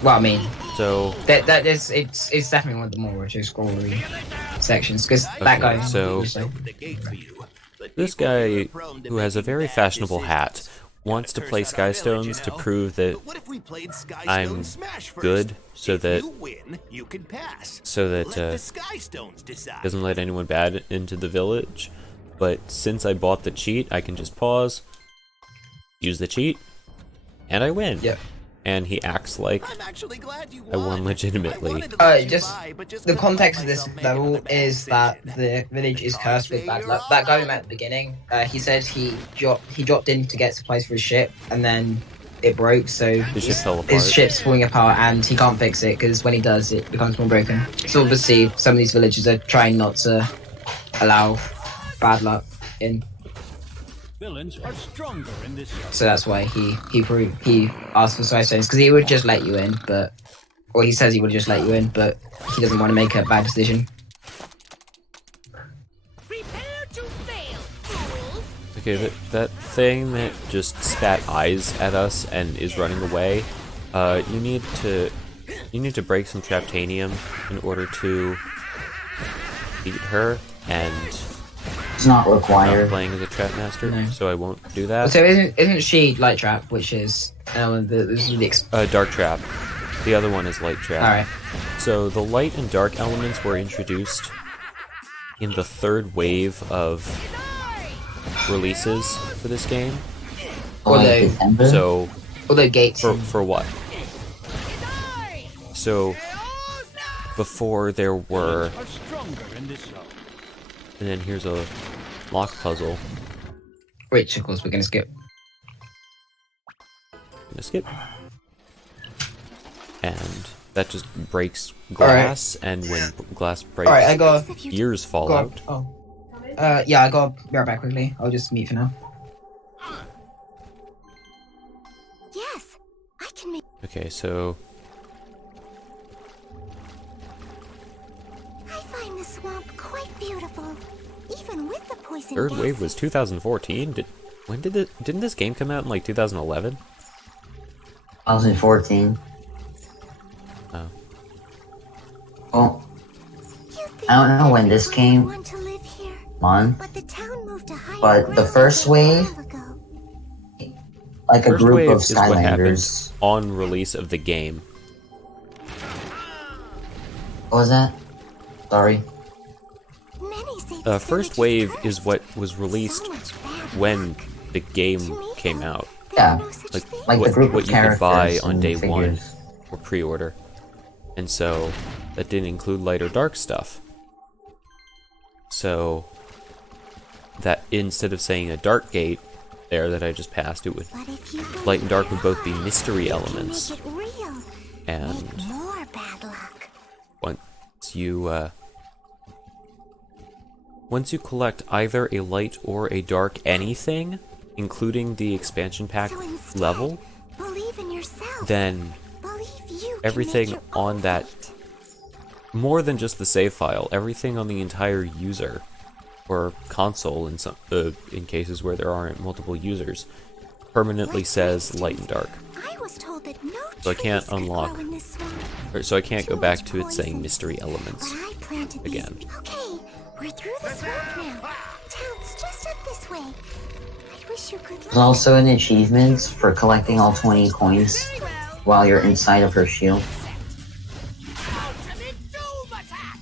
Well, I mean, So, that is it's definitely one of the more water scrollery sections because that guy. so- this guy, who has a very fashionable hat, wants to play Skystones to prove that I'm good, so that doesn't let anyone bad into the village. But since I bought the cheat, I can just pause, use the cheat, and I win. Yep. And he acts like I won legitimately. Just the context of this level is that the village is cursed with bad luck. That guy we met at the beginning, he said he dropped in to get supplies for his ship, and then it broke, so His ship fell apart. his ship's falling apart, and he can't fix it because when he does, it becomes more broken. So obviously, some of these villages are trying not to allow bad luck in. Villains are stronger in this zone. So that's why he asked for Skystones, because he would just let you in, or he says he would just let you in, but he doesn't want to make a bad decision. Prepare to fail, fools. Okay, that thing that just spat eyes at us and is running away. You need to break some Traptanium in order to beat her, and It's not I'm required. not playing as a Trap Master, No. so I won't do that. So isn't she Light Trap, which is Dark Trap. The other one is Light Trap. Alright. So the light and dark elements were introduced in the third wave of releases for this game. Although- December? So although gates. for what? So before there were, Are stronger in this zone. and then here's a lock puzzle. Which of course we're gonna skip. Gonna skip. And that just breaks glass, and when glass breaks, Alright, I got. ears fall out. Oh. Yeah, I gotta be right back quickly. I'll just mute for now. Yes, I can make. Okay, so I find the swamp quite beautiful, even with the poison. third wave was gases. 2014. Didn't this game come out in like 2011? 2014. Oh. Well, You'd think I don't know when this everyone came would want to live here, on, but the town moved to higher but the ground first a while wave, ago. like a First group wave of is what happened Skylanders. on release of the game. What was that? Sorry. Many say this First village wave cursed. is what was released So much bad when luck. the game To me, came though, out, there are Yeah, no such like- things. Like What- the group what of you could characters buy on and day one. figures. or pre-order, and so that didn't include light or dark stuff. So that instead of saying a dark gate there that I just passed, it would But if you light and dark would both be believe mystery you can elements, make it real. and Make more bad luck. once you collect either a light or a dark anything, including the expansion pack So instead, level, believe in yourself. then Believe you can everything make your on own that, light. more than just the save file, everything on the entire user or console in some in cases where there aren't multiple users, permanently Like, says for light and dark. instance, I was told that no So I can't trees could unlock- grow in this swamp, So I can't go Too back much to it saying poison. mystery but elements. I planted these. Again. Okay, we're through the swamp now. Town's just up this way. I wish you could. There's also an achievement for collecting all 20 coins while you're inside of her shield. Ultimate Doom Attack!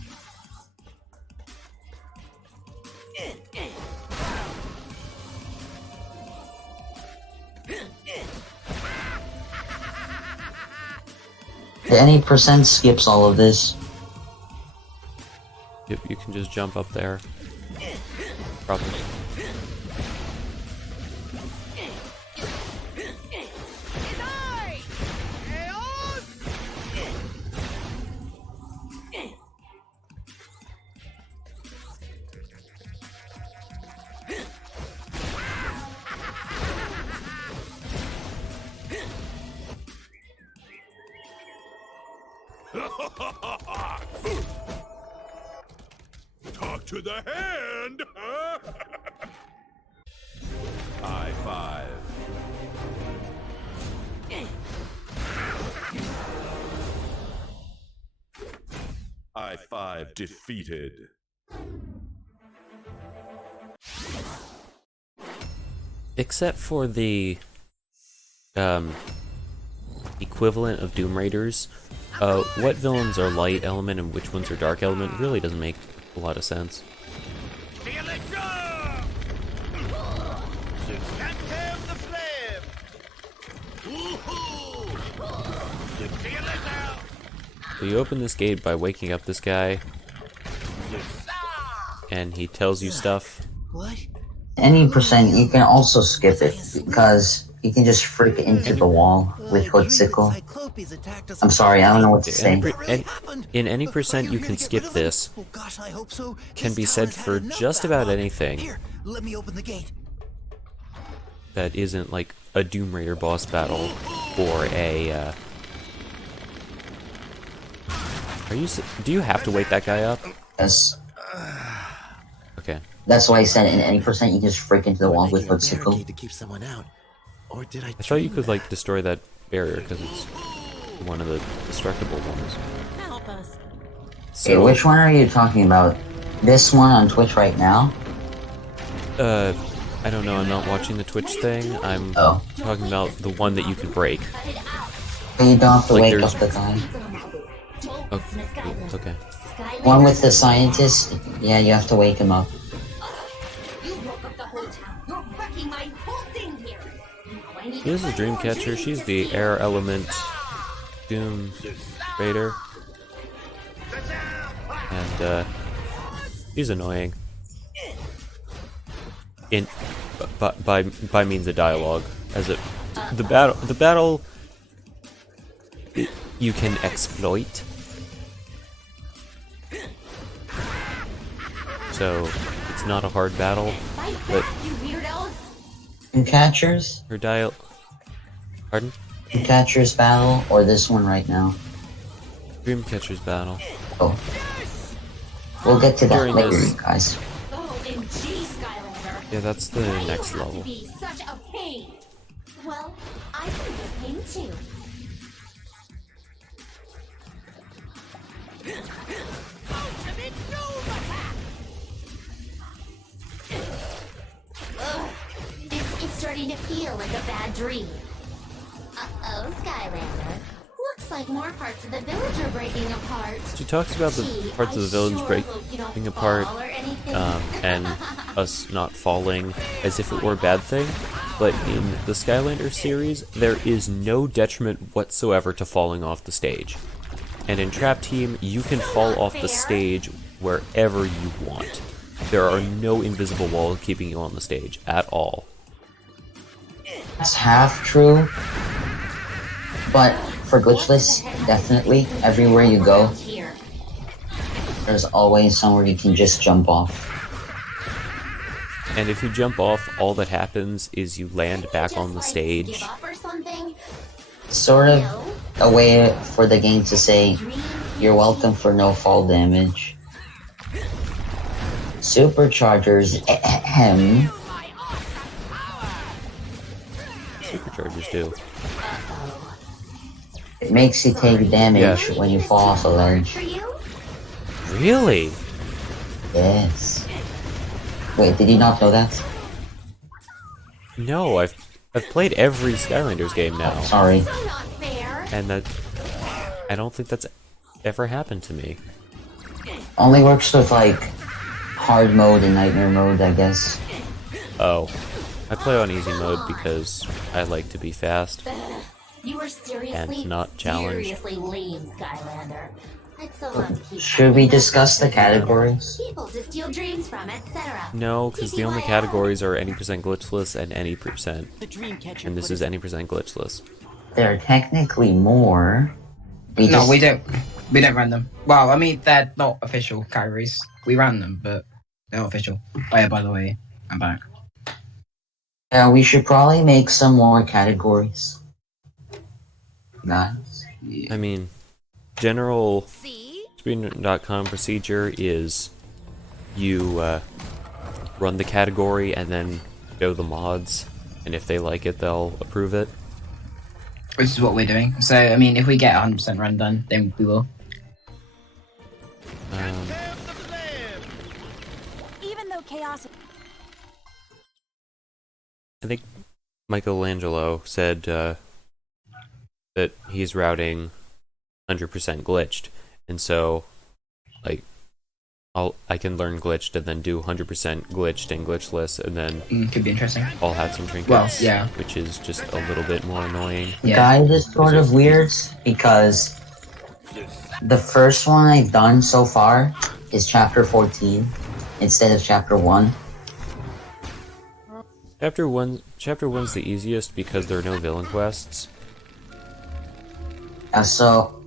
Any percent skips all of this. You can just jump up there. Probably. Talk to the hand, huh? High five. I-5 defeated. Except for the equivalent of Doom Raiders, what villains are light element and which ones are dark element really doesn't make a lot of sense. Feel it go! Can't have the flame! Woohoo! Feel it out! So you open this gate by waking up this guy, and he tells you stuff. What? Any percent, you can also skip it because you can just freak into the wall with Hoodsicle. I'm sorry, I don't know what to say. In any percent you can skip this, Oh gosh, I hope so. can be said for just about anything Here, let me open the gate. that isn't like a Doom Raider boss battle or a. Do you have to wake that guy up? Yes. Okay. That's why I said in any percent you can just freak into the wall with Hoodsicle. To keep someone out. Or did I I thought you could like destroy that barrier because it's one of the destructible ones. Help us. Okay, which one are you talking about? This one on Twitch right now? I don't know. I'm not watching the Twitch thing. I'm talking about the one that you can break. But you don't have to Like, wake there's- up the guy. Okay. One with the scientist, yeah, you have to wake him up. You broke up the whole town. You're wrecking my whole thing here. This is Dreamcatcher. She's the air element Doom Raider. And, she's annoying. By means of dialogue. The battle you can exploit. So, it's not a hard battle, but Catchers? her Pardon? Catchers battle, or this one right now? Dreamcatcher's battle. Oh. We'll get to that During later, this- guys. OMG, Skylander. Yeah, that's the Why next you have level. to be such a pain? Well, I can be a pain too. Ultimate Doom attack! Ugh, this is starting to feel like a bad dream. Uh-oh, Skylander. Looks like more parts of the village are breaking apart. She talks about the Gee, parts of the I village sure breaking hope you don't apart, fall or anything. and us not falling as if it were a bad thing. But in the Skylander series, there is no detriment whatsoever to falling off the stage. And in Trap Team, you can fall off the stage wherever you want. There are no invisible walls keeping you on the stage at all. That's half true. But for Glitchless, definitely, everywhere you go, there's always somewhere you can just jump off. And if you jump off, all that happens is you land back on the stage. Give up or something? Sort of a way for the game to say, you're welcome for no fall damage. Superchargers, ahem. Superchargers do. It makes you take damage Yeah. when you fall off a ledge. For you? Really? Yes. Wait, did you not know that? No, I've played every Skylanders game now, Sorry. So not fair. and that I don't think that's ever happened to me. Only works with like hard mode and nightmare mode, I guess. Oh, I play on easy mode because I like to be fast. You are seriously, And not challenged. seriously lame, Skylander. I'd so love to keep Should we discuss the categories? people to steal dreams from, etc. No, because the only categories are any percent glitchless and any percent, The Dreamcatcher and this is any percent glitchless. There are technically more. No, we don't run them. Well, I mean, they're not official categories. We ran them, but they're not official. Oh yeah, by the way, I'm back. Yeah, we should probably make some more categories. Guys. I mean, general See? Speedrun.com procedure is you run the category and then show the mods, and if they like it, they'll approve it. Which is what we're doing. So, I mean, if we get 100% run done, then we will. Even though chaos. I think Michelangelo said that he's routing 100% glitched, and so like I can learn glitched and then do 100% glitched and glitchless, and then Could be interesting. I'll have some trinkets. Well, yeah. Which is just a little bit more annoying. Yeah. Guide is sort of weird because the first one I've done so far is chapter 14 instead of chapter 1. Chapter 1's the easiest because there are no villain quests. So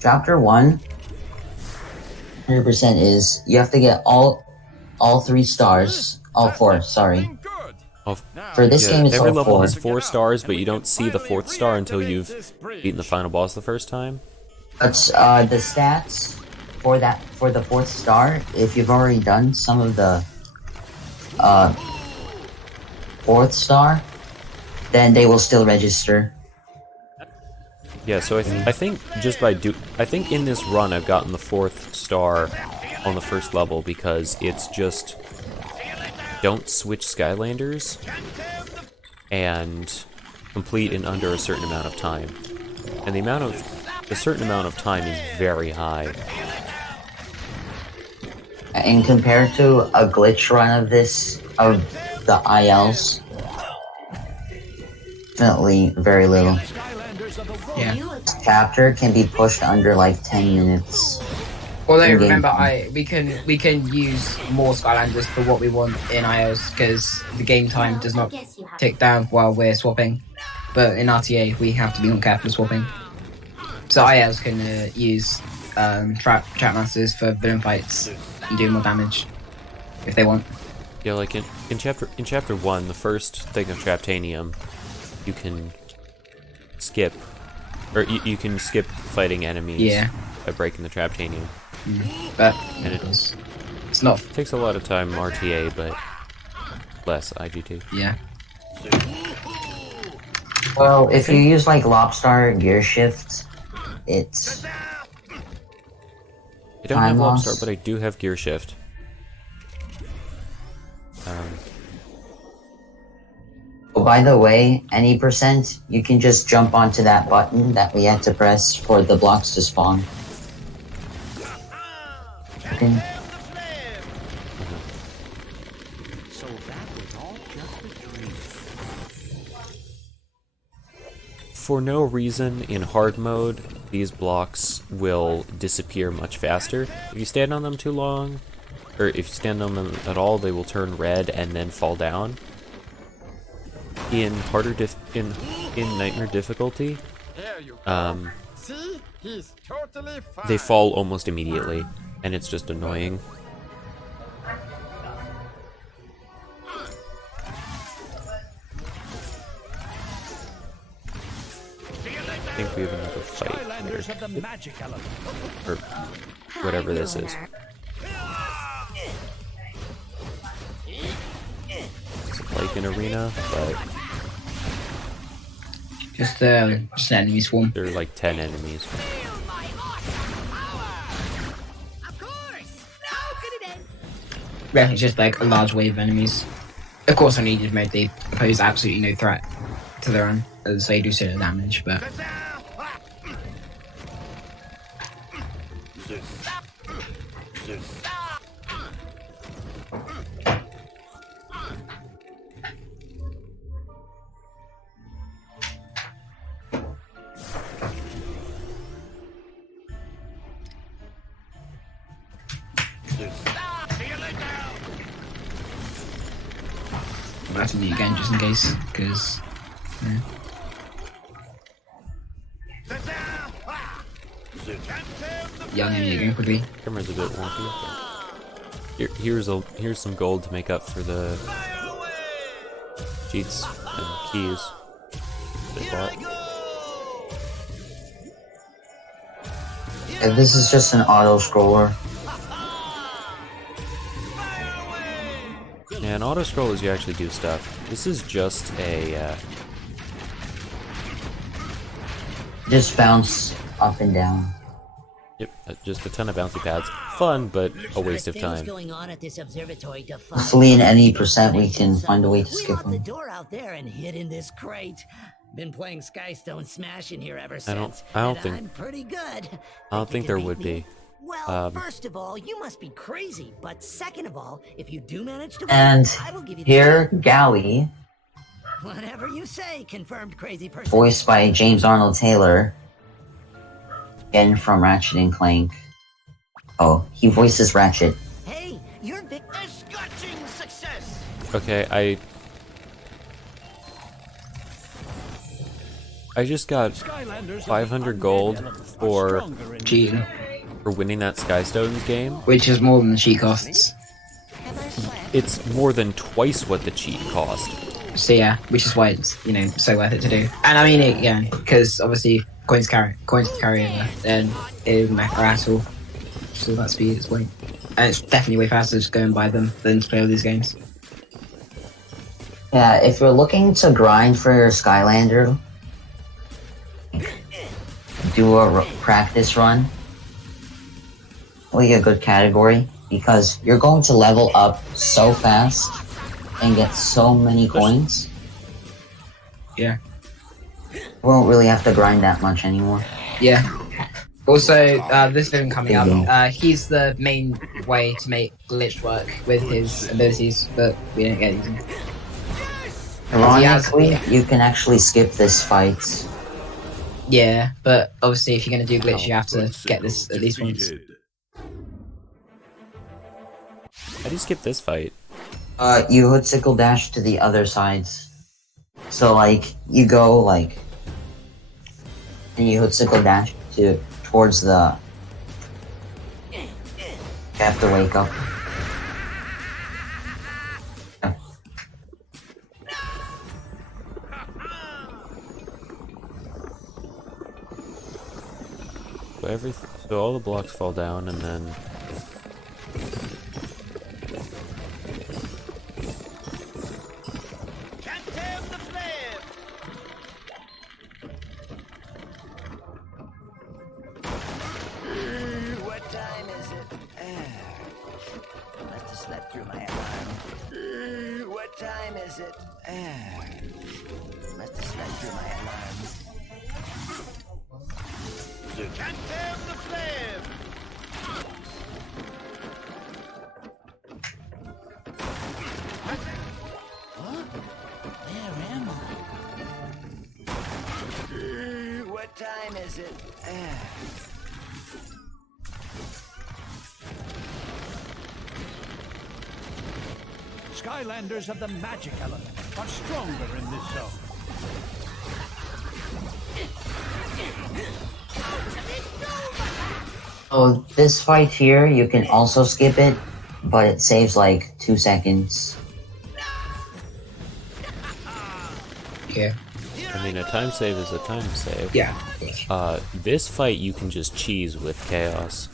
chapter 1 100% is you have to get all 3 stars, all 4, sorry. For this game, it's every all level 4. has 4 stars, but you don't see the 4th star until you've beaten the final boss the first time. But the stats for the 4th star, if you've already done some of the 4th star, then they will still register. Yeah, so I think just by I think in this run I've gotten the 4th star on the first level because it's just don't switch Skylanders and complete in under a certain amount of time. And the certain amount of time is very high. And compared to a glitch run of this, of the ILs, definitely very little. Yeah. Chapter can be pushed under like 10 minutes. Although In-game remember, we can use more Skylanders for what we want in IOs because the game time does not tick down while we're swapping. But in RTA, we have to be on careful swapping. So IOs can use trap masters for villain fights and do more damage if they want. Yeah, like in chapter 1, the first thing of Traptanium, you can skip, or you can skip fighting enemies by breaking the Traptanium. But And it's not. It takes a lot of time RTA, but less IGT. Yeah. Well, if you use like Lobstar Gear Shift, it's... I don't have Time loss. Lobstar, but I do have Gear Shift. Oh, by the way, any percent, you can just jump onto that button that we had to press for the blocks to spawn. Okay. So that was all just a dream. For no reason, in hard mode, these blocks will disappear much faster. If you stand on them too long, or if you stand on them at all, they will turn red and then fall down. In harder in nightmare difficulty, See? He's totally fine. they fall almost immediately, and it's just annoying. I think we have another fight Skylanders here. have the magic element. Or whatever this is. It's like an arena, but Just an enemy swarm. there are like 10 enemies. Of course! How could it end? Yeah, it's just like a large wave of enemies. Of course, on needed mode, they pose absolutely no threat to their own, as they do so much damage, but... I have to do it again just in case, because... Young enemy again quickly. Camera's a bit wonky. Here's some gold to make up for the cheats and keys. Just bought. This is just an auto scroller. Yeah, in auto scrollers you actually do stuff. This is just a Just bounce up and down. yep, just a ton of bouncy pads. Fun, but a waste of Things time. going on at this observatory to find. Hopefully in any percent we can find a way to We skip locked the them. door out there and hid in this crate. Been playing Skystone Smash in here ever since. I don't and think- I'm pretty good. I don't think there you would beat me? be. Well, first of all, you must be crazy. But second of all, if you do manage to win, And I will give you the here, Gally, whatever you say, confirmed crazy person. voiced by James Arnold Taylor, again from Ratchet and Clank. Oh, he voices Ratchet. Hey, you're Vic. Scorching success! Okay, I just got Skylanders 500 gold for Cheating, winning that Skystones game. which is more than the cheat costs. It's more than twice what the cheat cost. So yeah, which is why it's so worth it to do. And I mean it, yeah, because obviously coins carry over, then it doesn't matter at all. So that speed is way, and it's definitely way faster just going by them than to play all these games. Yeah, if you're looking to grind for your Skylander, do a practice run. Really a good category, because you're going to level up so fast and get so many coins. Yeah. You won't really have to grind that much anymore. Yeah. Also, this villain coming up, he's the main way to make Glitch work with his abilities, but we don't get these. Ironically, you can actually skip this fight. Yeah, but obviously if you're going to do Glitch, you have to get this at least once. How do you skip this fight? You hood sickle dash to the other sides. So like, you go like, and you hood sickle dash towards the. You have to wake up. So all the blocks fall down, and then Can't have the flame! What time is it? Must have slept through my alarm. What time is it? Must have slept through my alarm. Can't have the flame! Where am I? What time is it? Skylanders have the magic element, are stronger in this zone. Oh, this fight here, you can also skip it, but it saves like 2 seconds. Yeah. I mean a time save is a time save. Yeah. This fight you can just cheese with chaos.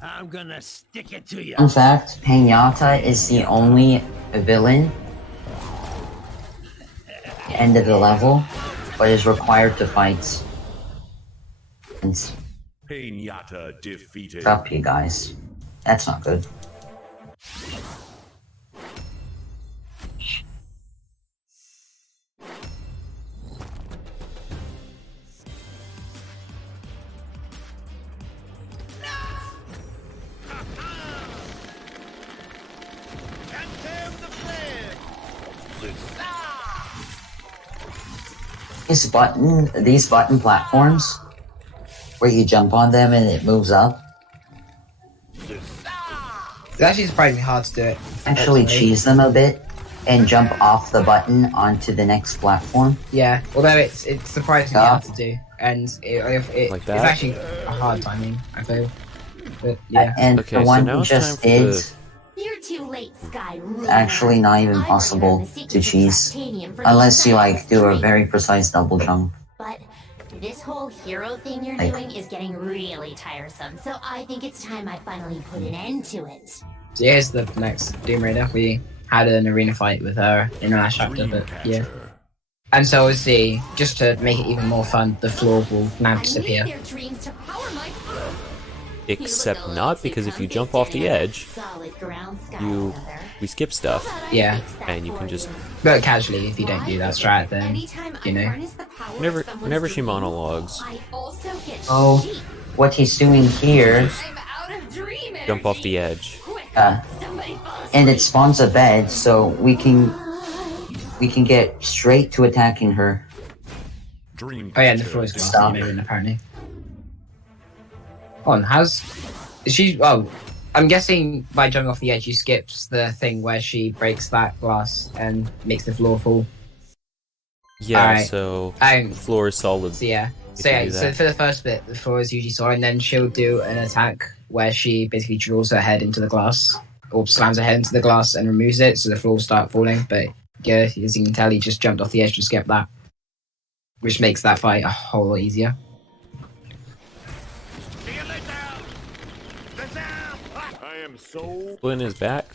I'm gonna stick it to you. Fun fact, Pinata is the only villain end of the level, but is required to fight. And Pinata defeated. drop you guys. That's not good. Can't have the flame! These button platforms, where you jump on them and it moves up, It's actually surprisingly hard to do it. actually cheese them a bit and jump off the button onto the next platform. Yeah, although it's surprisingly Yeah. hard to do, and Like it's that? actually a hard timing, I feel. But yeah. And Okay, the so one now who it's time just for did the- You're too Too late, Sky. actually not even possible to cheese. Unless you like do a very precise double jump. But this whole hero thing you're Like- doing is getting really tiresome, so I think it's time I finally put an end to it. So here's the next Doom Raider. We had an arena fight with her in the last chapter, but yeah. And so obviously, just to make it even more fun, the floor will now I need disappear. their dreams to power my... Except not, because if you jump off the edge, Solid ground, we skip stuff, Yeah, and you can just but casually, if you don't do that strat, then Anytime you I know. harness the power of whenever someone's she dream, monologues, I also get Oh, sheep. what he's doing here, I'm out of dream jump off the energy. edge. Quick, uh, somebody fall and it asleep. spawns a bed, so we can get straight to attacking her. Dream Oh yeah, and the floor is Stop. glass apparently. On, how's... Is she... Oh, I'm guessing by jumping off the edge, you skips the thing where she breaks that glass and makes the floor fall. Yeah, Alright. so Um, the floor is solid. So yeah. You So can yeah, do so that. for the first bit, the floor is usually solid, and then she'll do an attack where she basically drills her head into the glass, or slams her head into the glass and removes it, so the floor will start falling. But yeah, as you can tell, he just jumped off the edge to skip that, which makes that fight a whole lot easier. I am so Flynn is back,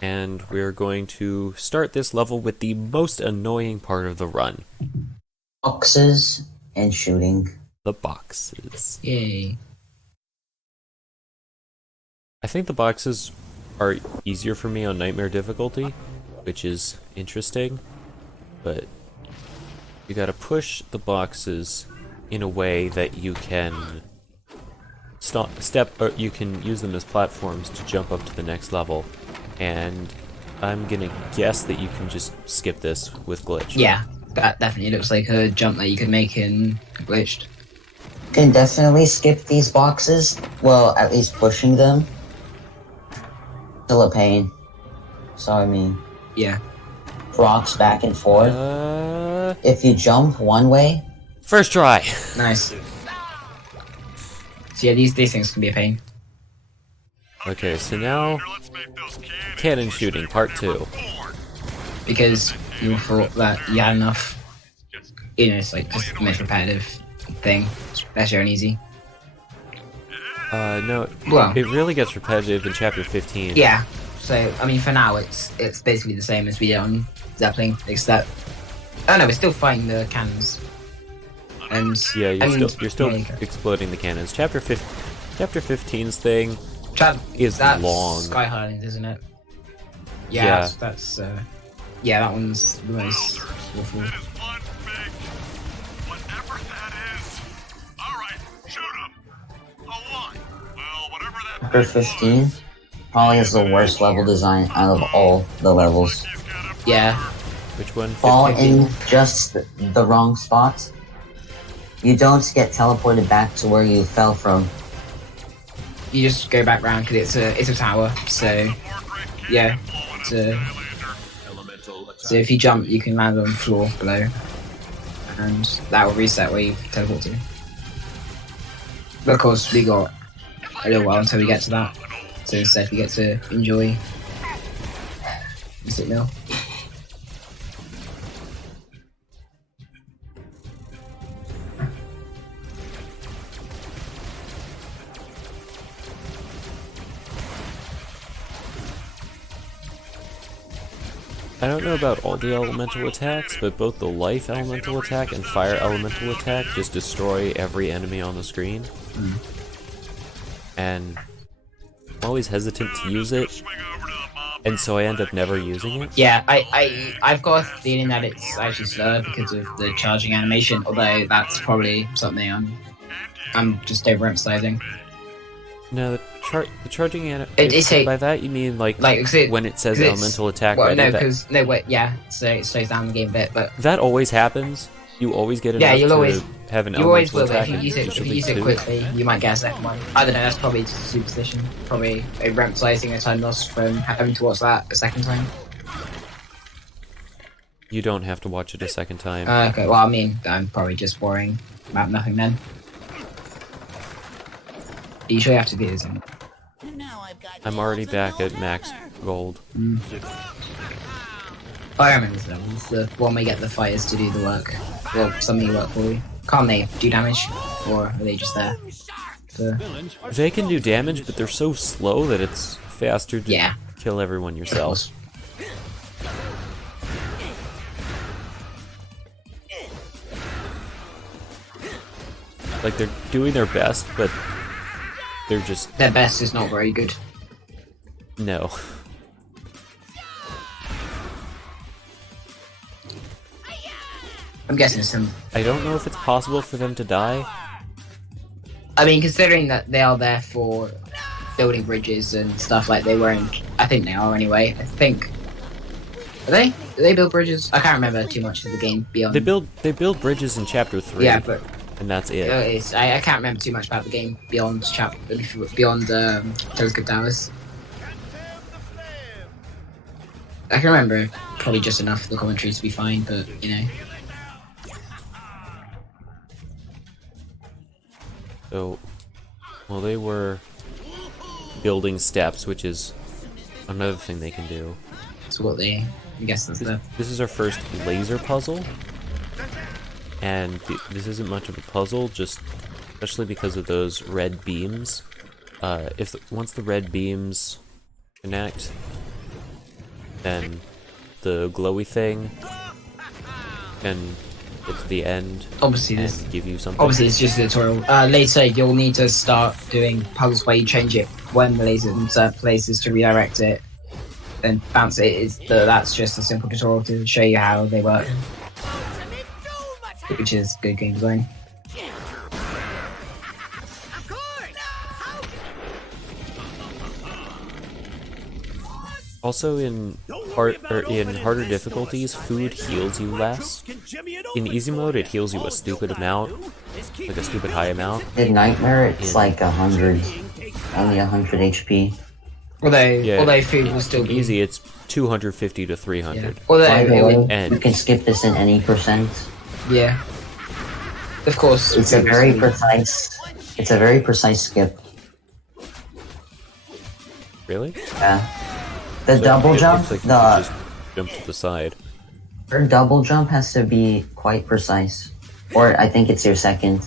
and we're going to start this level with the most annoying part of the run, Boxes and shooting. the boxes. Yay. I think the boxes are easier for me on Nightmare difficulty, which is interesting, but you gotta push the boxes in a way that you can or you can use them as platforms to jump up to the next level, and I'm gonna guess that you can just skip this with Glitch. Yeah, that definitely looks like a jump that you could make in Glitched. Can definitely skip these boxes. Well, at least pushing them. Still a pain. So I mean, Yeah. rocks back and forth. If you jump one way, First try! Nice. So yeah, these things can be a pain. Okay, so now, cannon shooting, part 2. Because you thought that you had enough. You know, it's like just the most repetitive thing. That's your own easy. No, Well. it really gets repetitive in chapter 15. Yeah. So I mean, for now, it's basically the same as we did on Zeppelin, except oh no, we're still fighting the cannons. And Yeah, you're still yeah, exploding the cannons. Chapter 15's thing is that's long. Sky Highlands, isn't it? Yeah. Yeah. That's yeah, that one's the most awful. chapter 15 probably has the worst level design out of all the levels. Yeah. Which one? Fall 15? in just the wrong spots. You don't get teleported back to where you fell from. You just go back round because it's a tower. So yeah. So if you jump, you can land on the floor below, and that will reset where you teleport to. But of course, we got a little while until we get to that. So instead, we get to enjoy the sit mill. I don't know about all the elemental attacks, but both the life elemental attack and fire elemental attack just destroy every enemy on the screen. And I'm always hesitant to use it, and so I end up never using it. Yeah, I've got a feeling that it's actually slower because of the charging animation. Although that's probably something I'm just overemphasizing. No, the charging It's a- by that you mean like when it says 'cause it's- elemental attack Well, ready, no, that- because no, wait, yeah. So it slows down the game a bit, but that always happens. You always get enough you'll to always have an you always elemental will. But attack. if you and use it, if you usually use it two. quickly, you might get a second one. I don't know. That's probably just superstition. Probably overemphasizing a time lost from having to watch that a second time. You don't have to watch it a second time. Okay. Well, I mean, I'm probably just worrying about nothing then. You sure have to do this? I'm already back at max gold. I remember this level. It's the one where you get the fighters to do the work. Well, something work for you. Can't they do damage? Or are they just there? They can do damage, but they're so slow that it's faster to Yeah. kill everyone yourself. Like, they're doing their best, but they're just... Their best is not very good. No. I'm guessing some... I don't know if it's possible for them to die. I mean, considering that they are there for building bridges and stuff like they were in... I think they are anyway. I think... Are they? Do they build bridges? I can't remember too much of the game beyond... They build bridges in Chapter 3. Yeah, but... And that's it. I can't remember too much about the game beyond Telescope Towers. I can remember probably just enough for the commentary to be fine, but you know. So, well, they were building steps, which is another thing they can do. That's what they... I guess that's the... This is our first laser puzzle. And this isn't much of a puzzle, just especially because of those red beams. Once the red beams connect, then the glowy thing can get to the end and give you something. Obviously, it's just a tutorial. Later, you'll need to start doing puzzles where you change it when the laser in certain places to redirect it and bounce it. That's just a simple tutorial to show you how they work. Which is good game design. Also, in harder difficulties, food heals you less. In easy mode, it heals you a stupid amount, like a stupid high amount. In Nightmare, it's like 100, only 100 HP. Although food will still be easy. It's 250 to 300. Yeah. Although you can skip this in any percent. Yeah. Of course. It's a very precise. It's a very precise skip. Really? Yeah. The double jump, like just jump to the side. Her double jump has to be quite precise, or I think it's your second.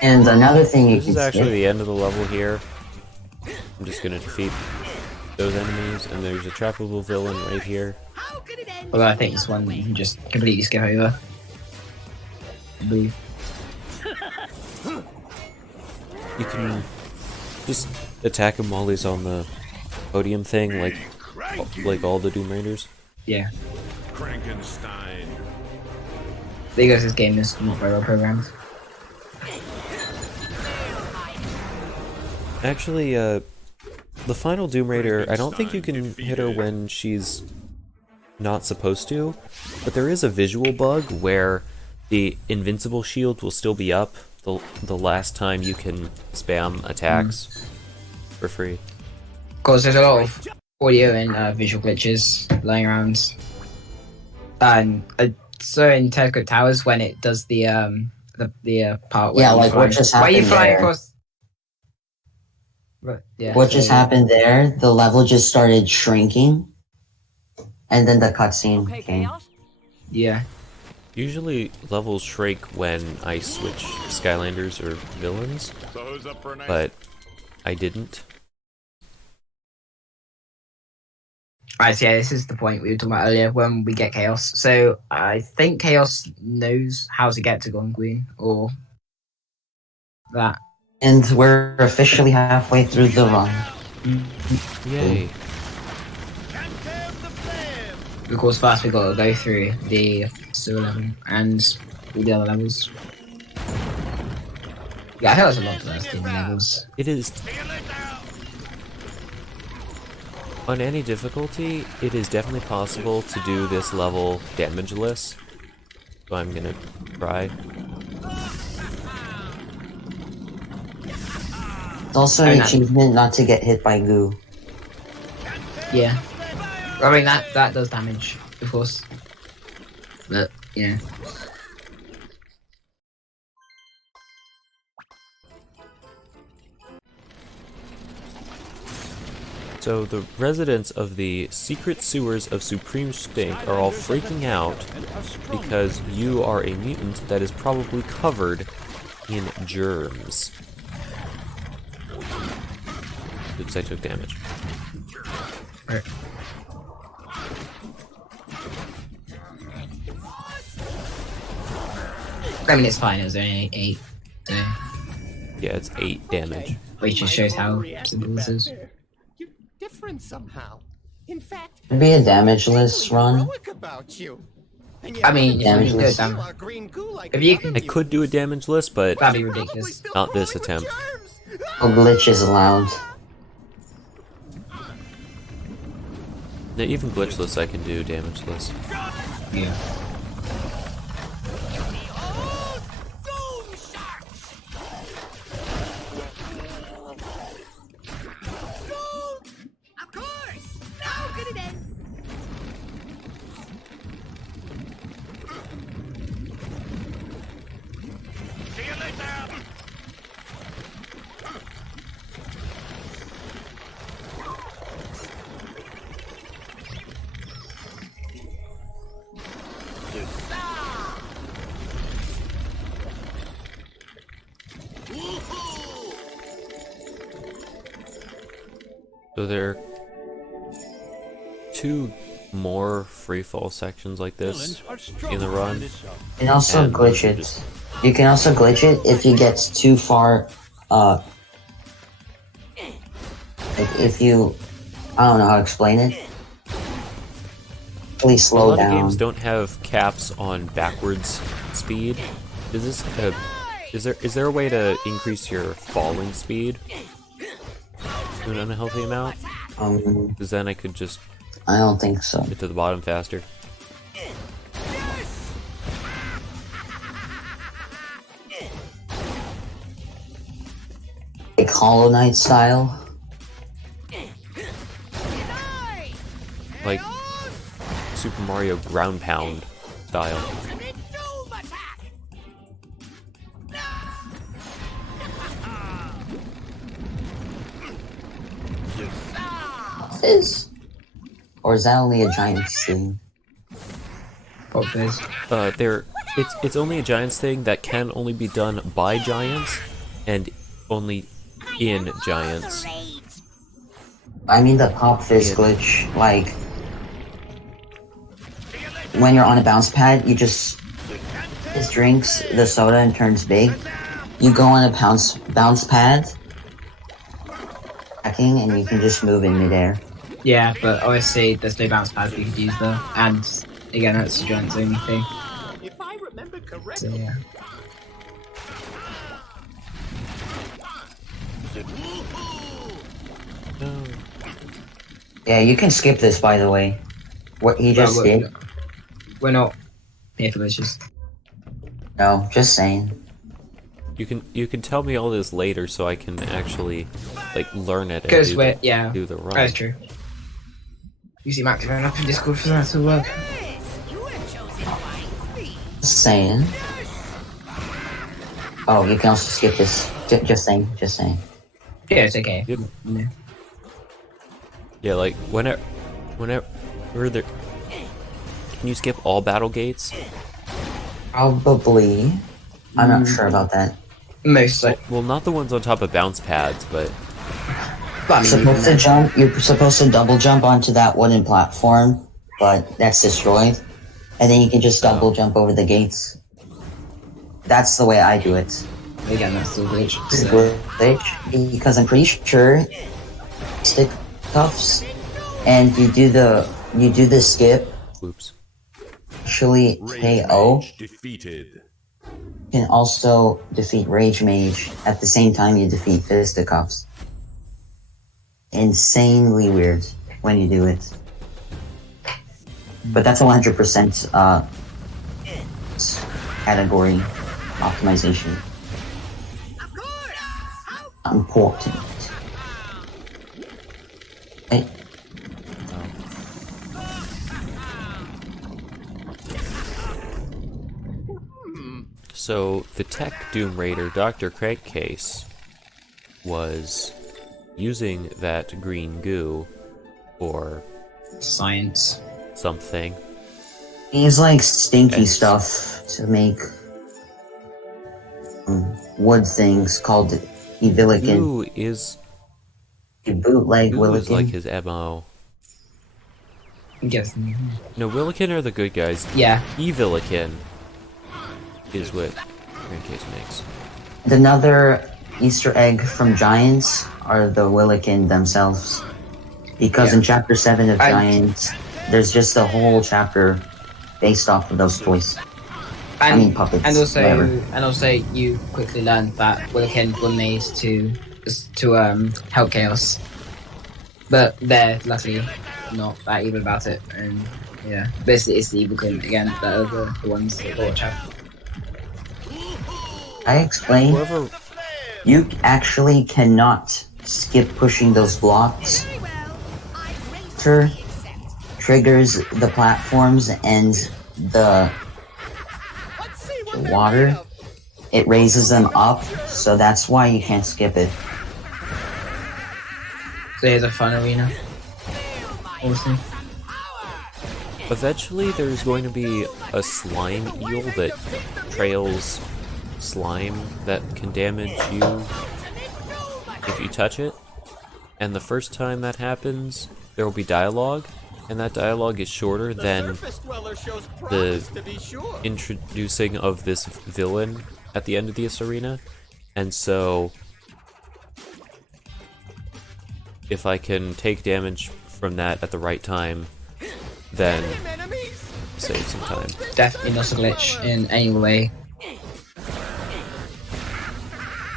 And another thing you This can is actually skip. the end of the level here. I'm just gonna defeat those enemies, and there's a trappable villain right here. Although I think this one you can just completely skip over. I believe. You can just attack him while he's on the podium thing, like all the Doom Raiders. Yeah. Frankenstein. There goes this game is not very well programmed. Actually, the final Doom Raider, I don't think you can hit her when she's not supposed to, but there is a visual bug where the invincible shield will still be up the last time you can spam attacks for free. Of course, there's a lot of audio and visual glitches lying around. And so in Telescope Towers, when it does the part where like what just happened where you fly there. across. But, yeah, What just happened there? The level just started shrinking, and then the cutscene came. Yeah. Usually levels shrink when I switch Skylanders or villains, So who's up for a night? but I didn't. Right, so yeah, this is the point we were talking about earlier when we get Chaos. So I think Chaos knows how to get to Gonguin, or that. And we're officially halfway through the run. Yay. Of course, first we got to go through the sewer level and all the other levels. Yeah, I think there's a lot of those in the levels. It is... On any difficulty, it is definitely possible to do this level damageless. So I'm gonna try. It's also an achievement not to get hit by goo. Yeah. I mean, that does damage, of course. But, yeah. So the residents of the secret sewers of Supreme Stink are all freaking out because you are a mutant that is probably covered in germs. Oops, I took damage. Right. I mean, it's fine. It was only 8. So, Yeah, it's 8 damage. which just shows how simple this is. You're different somehow. In fact, It'd be a damageless run. heroic about you. And you I mean, Yeah, if you it's- do it, have a green goo like if you another can, I could do a damage list, but that'd be ridiculous. not this attempt. A glitch is allowed. No, even glitchless I can do damageless. Yeah. Of course! Now could it end? See you later. So there are 2 more freefall sections like this in the run. You can also And glitch those are it. just- You can also glitch it if it gets too far. Like if you, I don't know how to explain it. Please A slow lot of down. games don't have caps on backwards speed. Is this is there a way to increase your falling speed to an unhealthy amount? Because then I could just I don't think so. get to the bottom faster. Like Hollow Knight style. Like Super Mario Ground Pound style. Fizz? Or is that only a Giants thing? What fizz? It's only a Giants thing that can only be done by Giants and only in Giants. I mean the Pop Fizz glitch, like when you're on a bounce pad, you just it drinks the soda and turns big. You go on a bounce pad, hacking, and you can just move in midair. Yeah, but obviously there's no bounce pads we could use there, and again, that's the giant's only thing. If I remember So correctly, yeah. Yeah, you can skip this, by the way. What he just Well, did. We're not here for glitches. No, just saying. You can tell me all this later so I can actually like learn it and Because do we're the, yeah, do the run. that's true. You see Max going up in Discord for that to work. You have chosen my queen. Just saying. Oh, you can also skip this. Just saying. Just saying. Yeah, it's okay. Yep. Yeah. Yeah, like whenever there. Can you skip all battle gates? Probably. I'm not sure about that. Most like, Well, not the ones on top of bounce pads, but but I mean, Supposed to jump. You're supposed to double jump onto that wooden platform, but that's destroyed, and then you can just double jump over the gates. That's the way I do it. again, that's still glitch. It's a So. glitch because I'm pretty sure stick cuffs, and you do the skip. oops. Actually, KO Defeated. can also defeat Rage Mage at the same time you defeat Fisticuffs. Insanely weird when you do it. But that's 100% category optimization. Of course! How Important. Hey, So the tech Doom Raider Dr. Craigcase was using that green goo or Science. something. He's like stinky And- stuff to make wood things called Evillican. Who is Bootleg who is like Willikin. his MO? I'm guessing. No, Willikin are the good guys. Yeah. Evillikin is what Crankcase makes. And another Easter egg from Giants are the Willikin themselves. Because in Chapter 7 of Giants, there's just a whole chapter based off of those toys. I mean puppets. And also, whatever. you quickly learned that Willikin were made to help Chaos, but they're luckily not that evil about it. And yeah, basically it's the Evilkin again that are the ones that watch out. I explained, Whoever you actually cannot skip pushing those blocks. Triggers the platforms and the water. It raises them up, so that's why you can't skip it. So here's a fun arena. Awesome. eventually there's going to be a slime eel that trails slime that can damage you if you touch it. And the first time that happens, there will be dialogue, and that dialogue is shorter than the introducing of this villain at the end of this arena. And so, if I can take damage from that at the right time, then save some time. Definitely not a glitch in any way.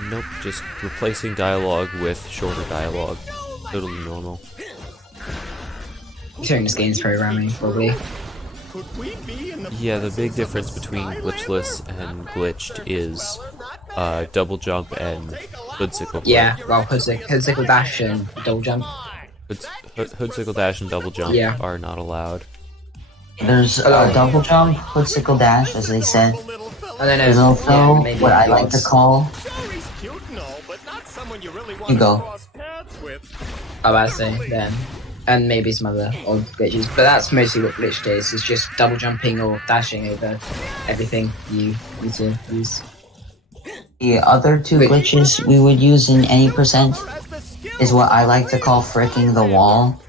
Nope, just replacing dialogue with shorter dialogue. Totally normal. Considering this game's programming, probably. Yeah, the big difference between glitchless and glitched is double jump and hoodsicle. Yeah, well, hoodsicle dash and double jump. Hoodsicle dash and double jump are not allowed. There's a double jump, hoodsicle dash, as they said. I don't know. There's also what I like to call. You go. I was about to say then. And maybe some other odd glitches, but that's mostly what glitched is. It's just double jumping or dashing over everything you need to use. The other two glitches we would use in any percent is what I like to call fricking the wall.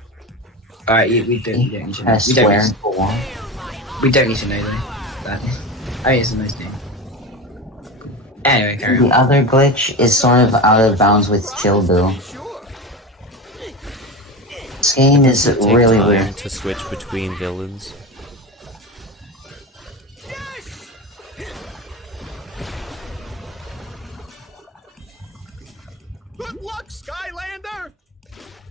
Alright, we don't need to know. Square into the wall. We don't need to know though. That. I mean, it's the most thing. Anyway, carry on. The other glitch is sort of out of bounds with Chill Bill. This game is really time weird. to switch between villains. Good luck, Skylander!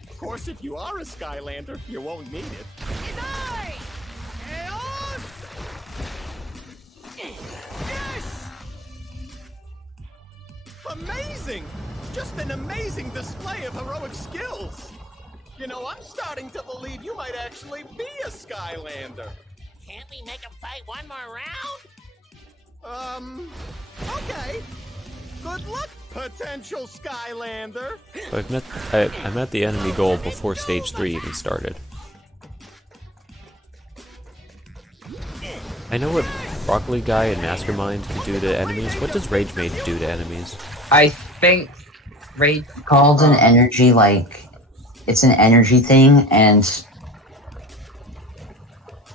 Of course, if you are a Skylander, you won't need it. Yes! Amazing! Just an amazing display of heroic skills! You know, I'm starting to believe you might actually be a Skylander. Can't we make him fight one more round? Okay. Good luck, potential Skylander. So I met the enemy goal before stage 3 even started. I know what Broccoli Guy and Mastermind can do to enemies. What does Rage Maid do to enemies? I think Rage Called an energy, like, it's an energy thing, and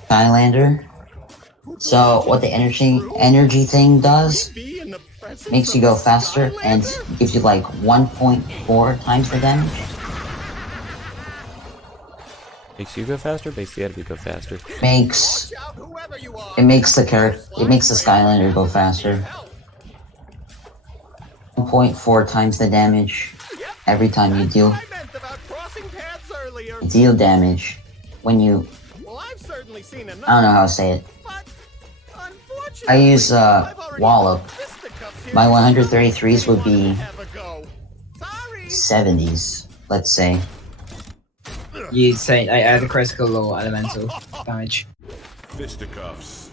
Skylander. So what the energy thing does makes you go faster and gives you like 1.4 times the damage. Makes you go faster? Makes the enemy go faster. It makes the Skylander go faster. 1.4 times the damage every time you deal damage when you. I don't know how to say it. I use Wallop. My 133s would be 70s, let's say. you'd say either critical or elemental damage. Fisticuffs.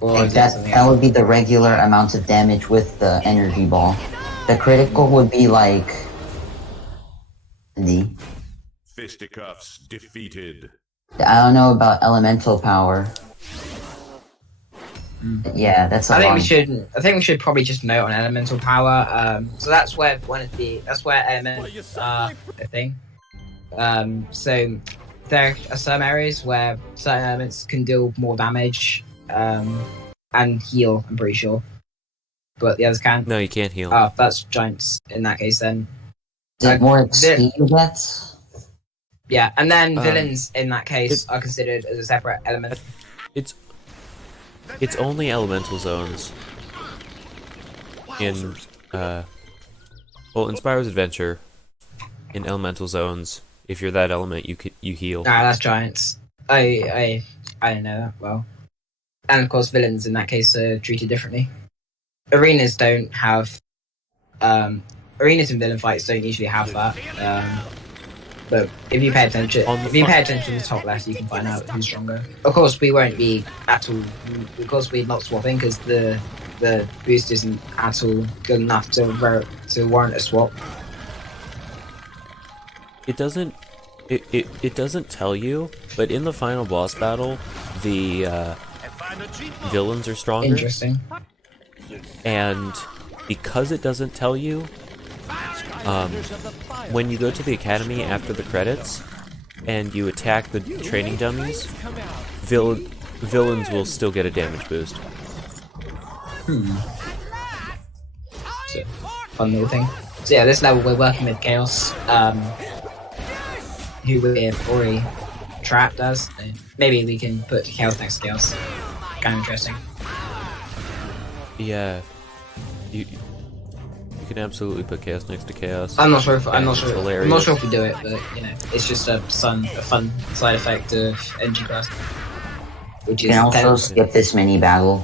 Or Like is it that something that else? would be the regular amount of damage with the energy ball. The critical would be like the Fisticuffs defeated. I don't know about elemental power. Yeah, that's a I think we lot. should. I think we should probably just note on elemental power. So that's where that's where elements are a thing. So there are some areas where certain elements can deal more damage, and heal. I'm pretty sure, but the others can't. No, you can't heal. Oh, that's giants in that case then. Is it more XP you get? Yeah, and then Um, villains in that case are considered as a separate element. It's only elemental zones. In in Spyro's Adventure, in elemental zones, if you're that element, you heal. Ah, that's giants. I don't know that well. And of course, villains in that case are treated differently. Arenas don't have. Arenas and villain fights don't usually have that. But if you pay attention, to the top left, you can find out who's stronger. Of course, we won't be at all. Of course, we're not swapping because the boost isn't at all good enough to warrant a swap. It doesn't tell you, but in the final boss battle, the villains are stronger. Interesting. And because it doesn't tell you, when you go to the academy after the credits and you attack the training dummies, villains will still get a damage boost. So, fun little thing. So yeah, this level we're working with Chaos, who we're already trapped as. Maybe we can put Chaos next to Chaos. Kind of interesting. Yeah, you can absolutely put Chaos next to Chaos. I'm not sure if It's hilarious. I'm not sure if we do it, but you know, it's just a fun side effect of NG Plus, which You is can also skip this mini battle.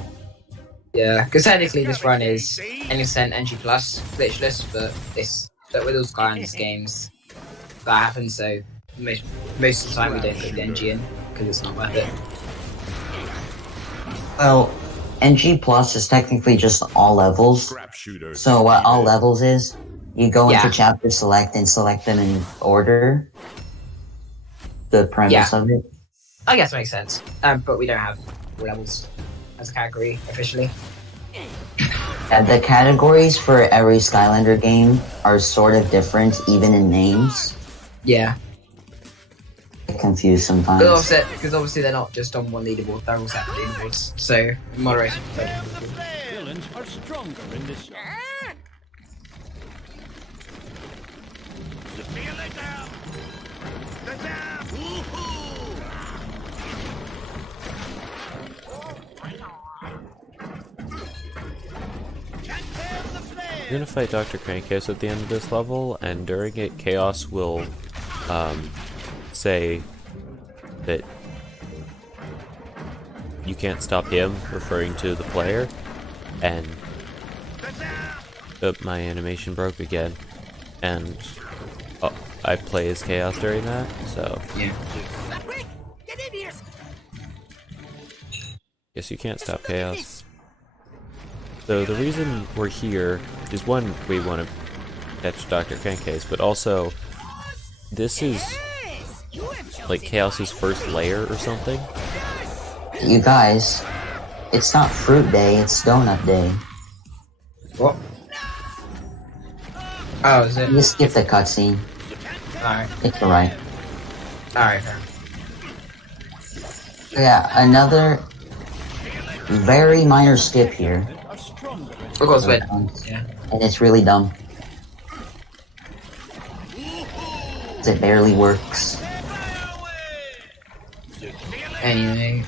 yeah, because technically this run is NG Plus glitchless, but with all Skylanders games that happens. So most of the time we don't put the NG in because it's not worth it. Well, NG Plus is technically just all levels. So what all levels is, you go into chapter select and select them in order. The premise of it. I guess it makes sense. But we don't have levels as a category officially. The categories for every Skylander game are sort of different, even in names. Yeah. Get confused sometimes. Because obviously they're not just on one leaderboard, they're all separate leaderboards. So moderation. Villains are stronger in this. You're gonna fight Dr. Crankhouse at the end of this level, and during it, Chaos will say that you can't stop him, referring to the player, and my animation broke again, and I play as Chaos during that, so guess you can't stop Chaos. So the reason we're here is, one, we want to catch Dr. Crankcase, but also this is like Chaos's first layer or something. You guys, it's not fruit day, it's donut day. What? Oh, is it? You skip the cutscene. Alright. It's alright. Alright. Yeah, another very minor skip here. Of course, wait. Yeah. And it's really dumb. It barely works. Anyway,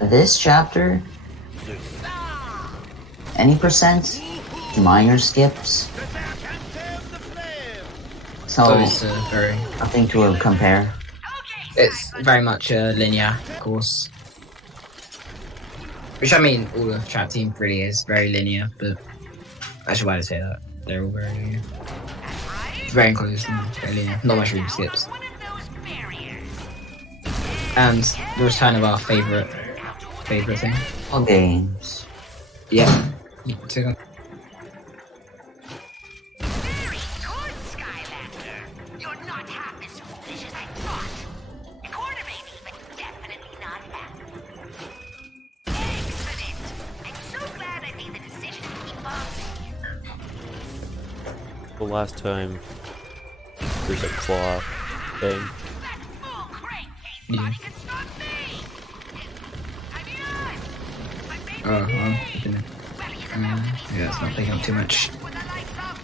This chapter, any percent, minor skips. So, it's very. nothing to compare. It's very much a linear course. Which, I mean, all of Trap Team really is very linear, but actually, why did I say that? They're all very linear. It's very enclosed and very linear. Not much room skips. and the return of our favorite thing. All games. Yeah. Very good, Skylander. You're not half as foolish as I thought. A quarter maybe, but definitely not half. Excellent. I'm so glad I made the decision to keep on. The last time there's a claw thing. That fool crankcase Yeah. body can stop me. I'm yours. I made Oh, my well, day. okay. Well, he's about to be Yeah, it's not taking up too much. with the likes of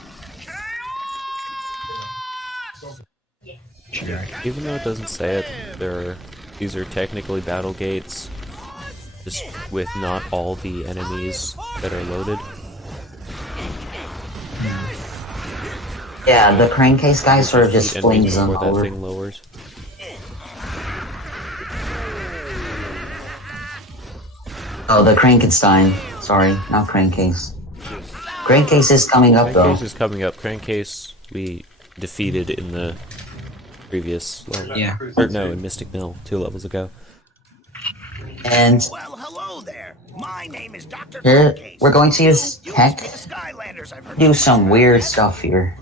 Even though it doesn't say it, these are technically battle gates, just with not all the enemies that are loaded. Yeah, the crankcase guy sort of just Enemies flings them before that over. thing lowers. Oh, the Crankenstein. Sorry, not crankcase. Crankcase is coming up though. Crankcase is coming up. Crankcase we defeated in the previous level. Yeah. Or no, in Mystic Mill 2 levels ago. And Well, hello there. My name is Dr. here, Crankcase. we're going to use You tech must be the Skylanders, I've heard. do some weird stuff here.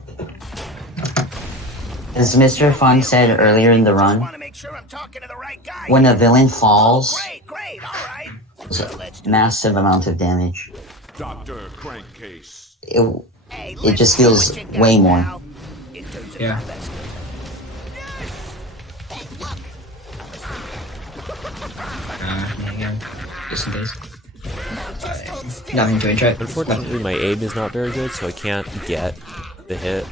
As Mr. Fun said earlier in the Just run, want to make sure I'm talking to the right guy. when a villain falls, Great, all right. it's a massive amount of damage. Dr. Crankcase. Hey, It just feels let's see what you way got more. now. In terms of Yeah. combat skills. Yeah, just in case. Nothing to interrupt. Unfortunately, my aim is not very good, so I can't get the hit.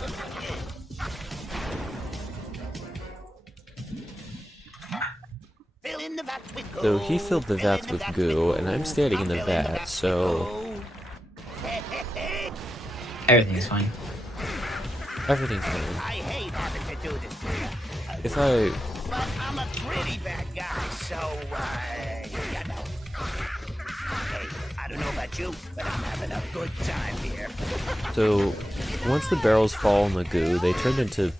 Fill in the vat with goo. So he filled the Fill in vats with goo, and I'm standing in the vat, so Everything is fine. everything's fine. I hate having to do this to you. If I But I'm a pretty bad guy, so, you know. Hey, I don't know about you, but I'm having a good time here. So, once the barrels fall in the goo, they turn into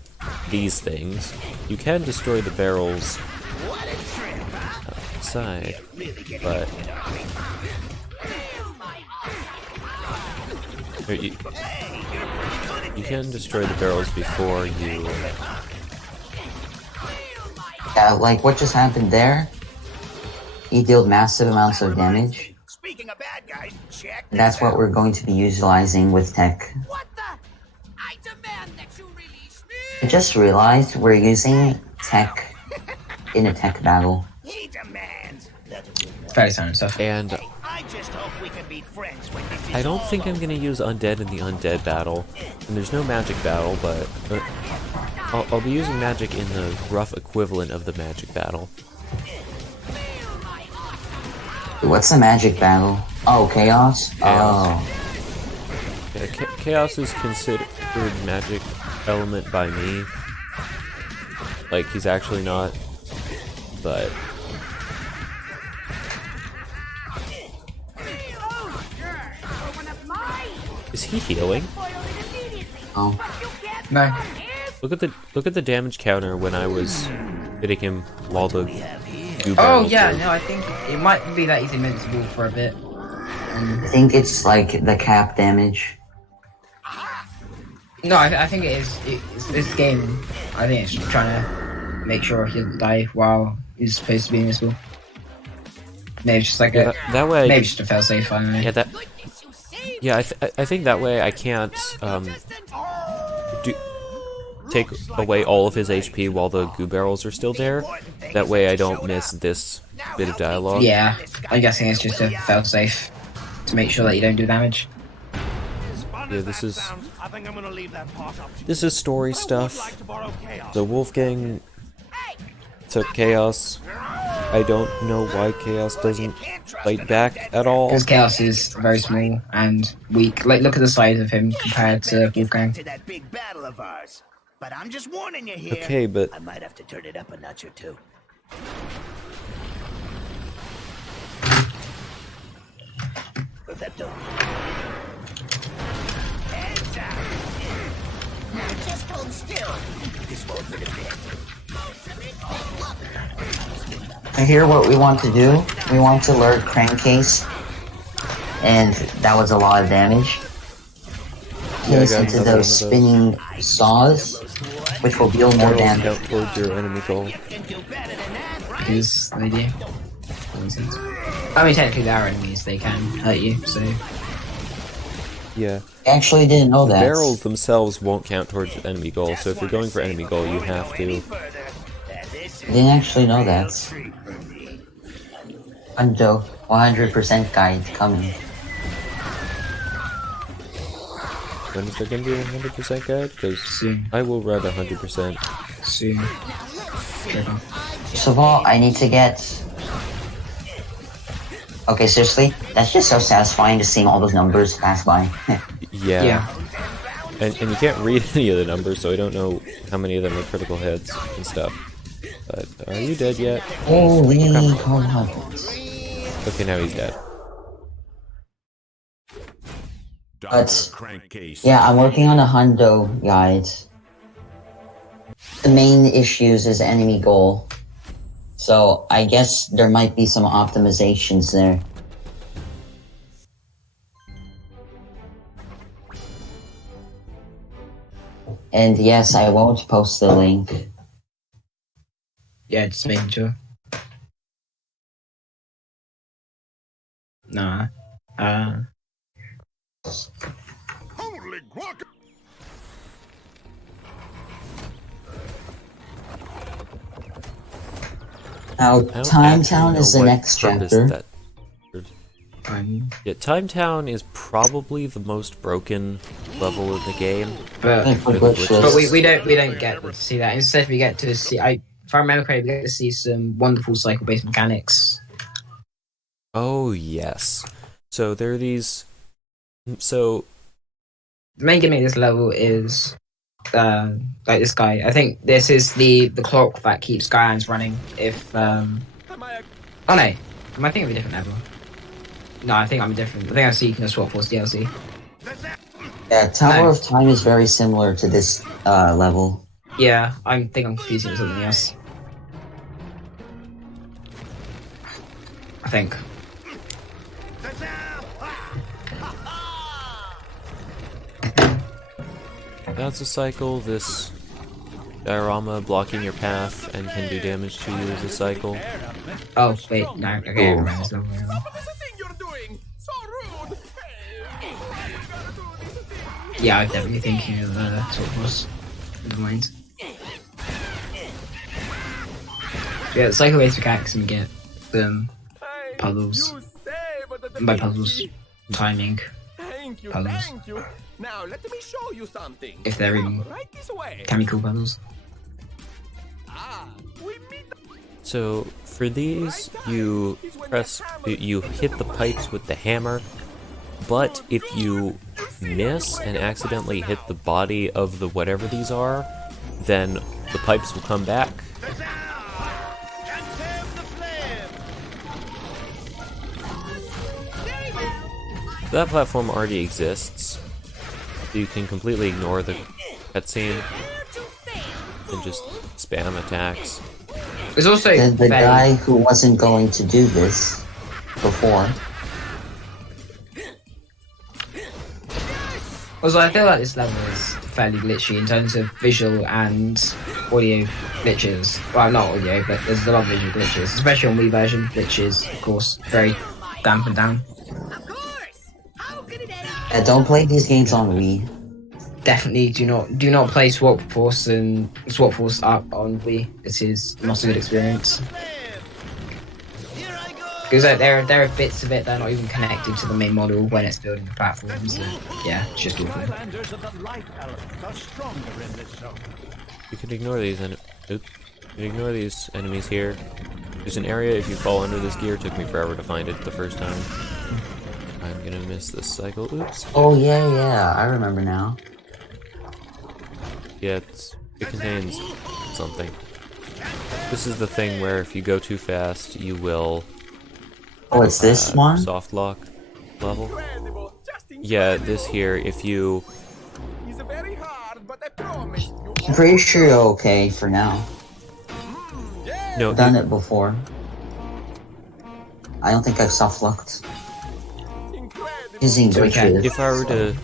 these things. You can destroy the barrels What a trip, huh? outside, Really getting but into it, aren't we? or you can destroy the barrels before you. Yeah, like what just happened there? He dealt massive amounts of damage. Speaking of bad guys, check That's this what out. we're going to be utilizing with tech. What the? I demand that you release me. I just realized we're using tech in a tech battle. He demands that Fairly standard stuff. And I just hope we can be friends when this is I don't think all I'm gonna use undead in the undead battle. And there's no magic battle, but I'll be using magic in the rough equivalent of the magic battle. What's the magic battle? Oh, chaos? Chaos. Oh. Yeah, Chaos is considered magic element by me. Like, he's actually not, but is he healing? Oh. No. Look at the damage counter when I was hitting him while the goo Oh barrels yeah, were- no, I think it might be that he's invincible for a bit. I think it's like the cap damage. No, I think it is. It's this game. I think it's trying to make sure he'll die while he's supposed to be invincible. Maybe just like Yeah, a that way. maybe just a fail safe. I don't know. Yeah, that. Yeah, I think that way I can't take away all of his HP while the goo barrels are still there. That way I don't miss this bit of dialogue. Yeah, I'm guessing it's just a fail safe to make sure that you don't do damage. Yeah, this is I think I'm gonna leave that part up to this is story stuff. like to borrow chaos. The Wolfgang took Chaos. I don't know why Chaos doesn't fight back at all. Because Chaos is very small and weak. Like, look at the size of him compared to Wolfgang. To that big battle of ours. But I'm just warning you here. Okay, but I might have to turn it up a notch or two. Perfecto. Heads up. Now just hold still. This won't hurt a bit. Here, what we want to do, we want to lure Crankcase, and that was a lot of damage. Yeah, I Case got into another one of those those. spinning saws, which will deal more Barrels damage. count towards your enemy goal. Because they do. I mean, technically they are enemies, they can hurt you, so... Yeah. I actually didn't know that. Barrels themselves won't count towards your enemy goal, so if you're going for enemy goal, you have to. I didn't actually know that. Hundo, 100% guide coming. When is there going to be a 100% guide? Because Soon. I will run 100%. Soon. First of all, I need to get... Okay, seriously? That's just so satisfying to seeing all those numbers pass by. Yeah. And you can't read any of the numbers, so I don't know how many of them are critical hits and stuff. But are you dead yet? Holy carbohydrates. Okay, now he's dead. But, Crankcase. yeah, I'm working on a hundo guide. The main issues is enemy goal. So, I guess there might be some optimizations there. And yes, I won't post the link. Yeah, just making sure. Nah. Holy guac! Now, I don't Time actually Town know is the what next purpose chapter. that- Yeah, Time Town is probably the most broken level in the game. But For With Glitchless. but we don't get to see that. Instead, we get to see. If I remember correctly, we get to see some wonderful cycle-based mechanics. Oh yes. So there are these. So The main gimmick of this level is like this guy. I think this is the clock that keeps Skylanders running. If oh no, am I thinking of a different level? No, I think I'm different. I think I'm seeking a Swap Force DLC. Yeah, Tower No. of Time is very similar to this level. Yeah, I think I'm confusing it with something else. I think. that's a cycle. This diorama blocking your path and can do damage to you is a cycle. Oh wait, no. Okay, I remember this level. What is the thing you're doing? So rude! Hey, why you gotta do this thing? Yeah, I'm definitely thinking of Swap Force. Never mind. Yeah, the cycle-based mechanics and get puzzles. You saved the And by day. puzzles, timing. Thank you, puzzles. thank you. Now let me show you something. If they're even Come right this way. chemical puzzles. We meet. So for these, you hit the pipes with the hammer, but if you miss and accidentally hit the body of the whatever these are, then the pipes will come back. That platform already exists, so you can completely ignore the cutscene and just spam attacks. There's also The guy who wasn't going to do this before. Also, I feel like this level is fairly glitchy in terms of visual and audio glitches. Well, not audio, but there's a lot of visual glitches, especially on Wii version. Glitches, of course, very dampened down. Don't play these games on Wii. Definitely do not play Swap Force and Swap Force up on Wii. It is not a good experience. Because there are bits of it that are not even connected to the main model when it's building the platforms. And, yeah, it's just awful. Skylanders of the life element are stronger in this zone. You can ignore these enemies here. There's an area if you fall under this gear. It took me forever to find it the first time. I'm gonna miss this cycle. Oops. Oh yeah, I remember now. Yeah, it contains something. This is the thing where if you go too fast, you will Oh, it's this one? soft lock level. Yeah, this here. If you It's very hard, but I promise you. I'm pretty sure you're okay for now. no, I've done it before. I don't think I've soft locked. Using glitches. If I were to...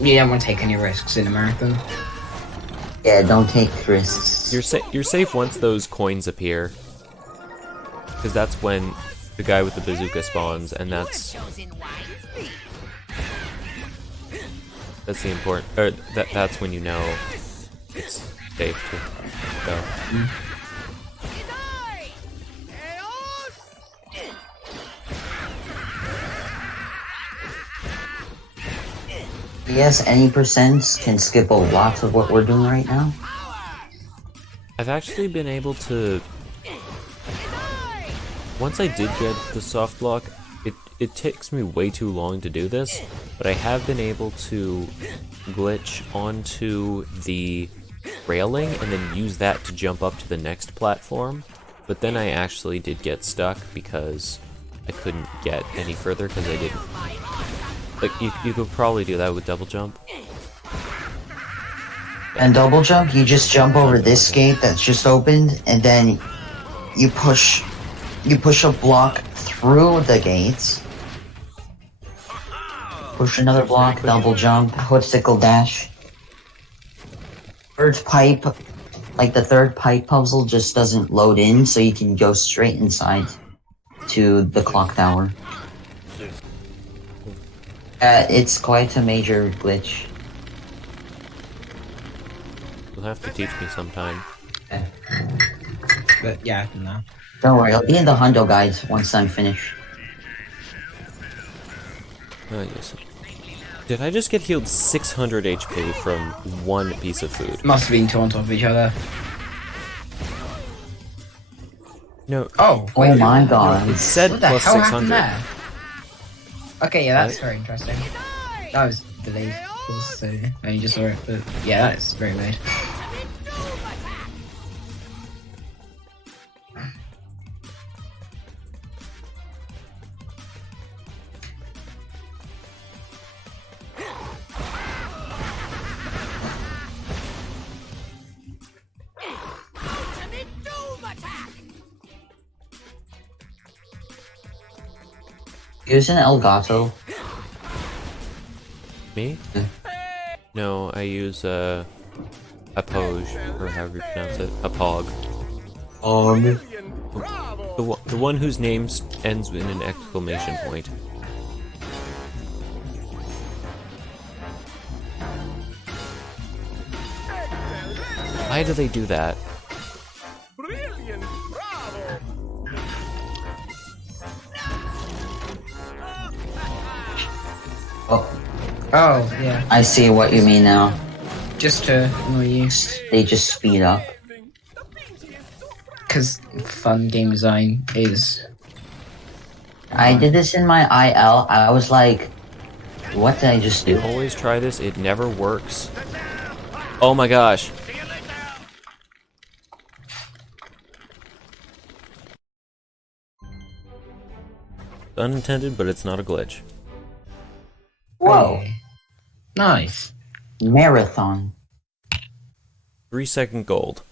You don't want to take any risks in a marathon. Yeah, don't take risks. You're safe once those coins appear. Because that's when the guy with the bazooka spawns, and that's the important... Or that's when you know it's safe to go. Yes, any percents can skip a lot of what we're doing right now. I've actually been able to... Once I did get the soft lock, it takes me way too long to do this, but I have been able to glitch onto the railing and then use that to jump up to the next platform. But then I actually did get stuck because I couldn't get any further because I didn't... Like, you could probably do that with double jump. And double jump, you just jump over this gate that's just opened, and then you push a block through the gates. Push another block, double jump, hood sickle dash. Third pipe, like the third pipe puzzle just doesn't load in, so you can go straight inside to the clock tower. It's quite a major glitch. You'll have to teach me sometime. But yeah, no. Don't worry, I'll be in the Hundo guides once I'm finished. Yes. Did I just get healed 600 HP from one piece of food? Must have been two on top of each other. No. Oh, Oh wait. my god. It said What the plus hell happened 600. there? Okay, yeah, that's Right. very interesting. That was delayed, of course, so I only just saw it, but yeah, that's very weird. Use an Elgato. Me? No, I use a Poge, or however you pronounce it. A Pog. The one whose name ends in an exclamation point. Why do they do that? Brilliant! Bravo! Oh, Oh, yeah. I see what you mean now. Just to annoy you. They just speed up. Because fun game design is... I did this in my IL. I was like, what did I just do? Always try this, it never works. Oh my gosh. Unintended, but it's not a glitch. Whoa. Hey. Nice. Marathon. 3-second gold.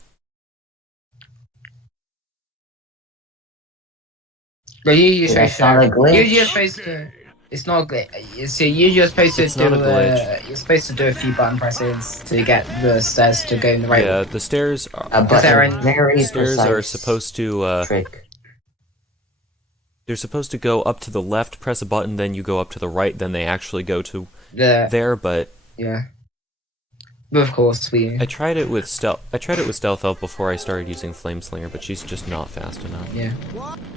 But you're supposed That's not a glitch. You're supposed to... It's not a glitch. So you're supposed to It's do not a glitch. you're supposed to do a few button presses to get the stairs to go in the right Yeah, the stairs are, But there a any- very stairs are precise supposed to trick. they're supposed to go up to the left, press a button, then you go up to the right, then they actually go to the there, but yeah. But of course we I tried it with Stealth Elf before I started using Flame Slinger, but she's just not fast enough. yeah.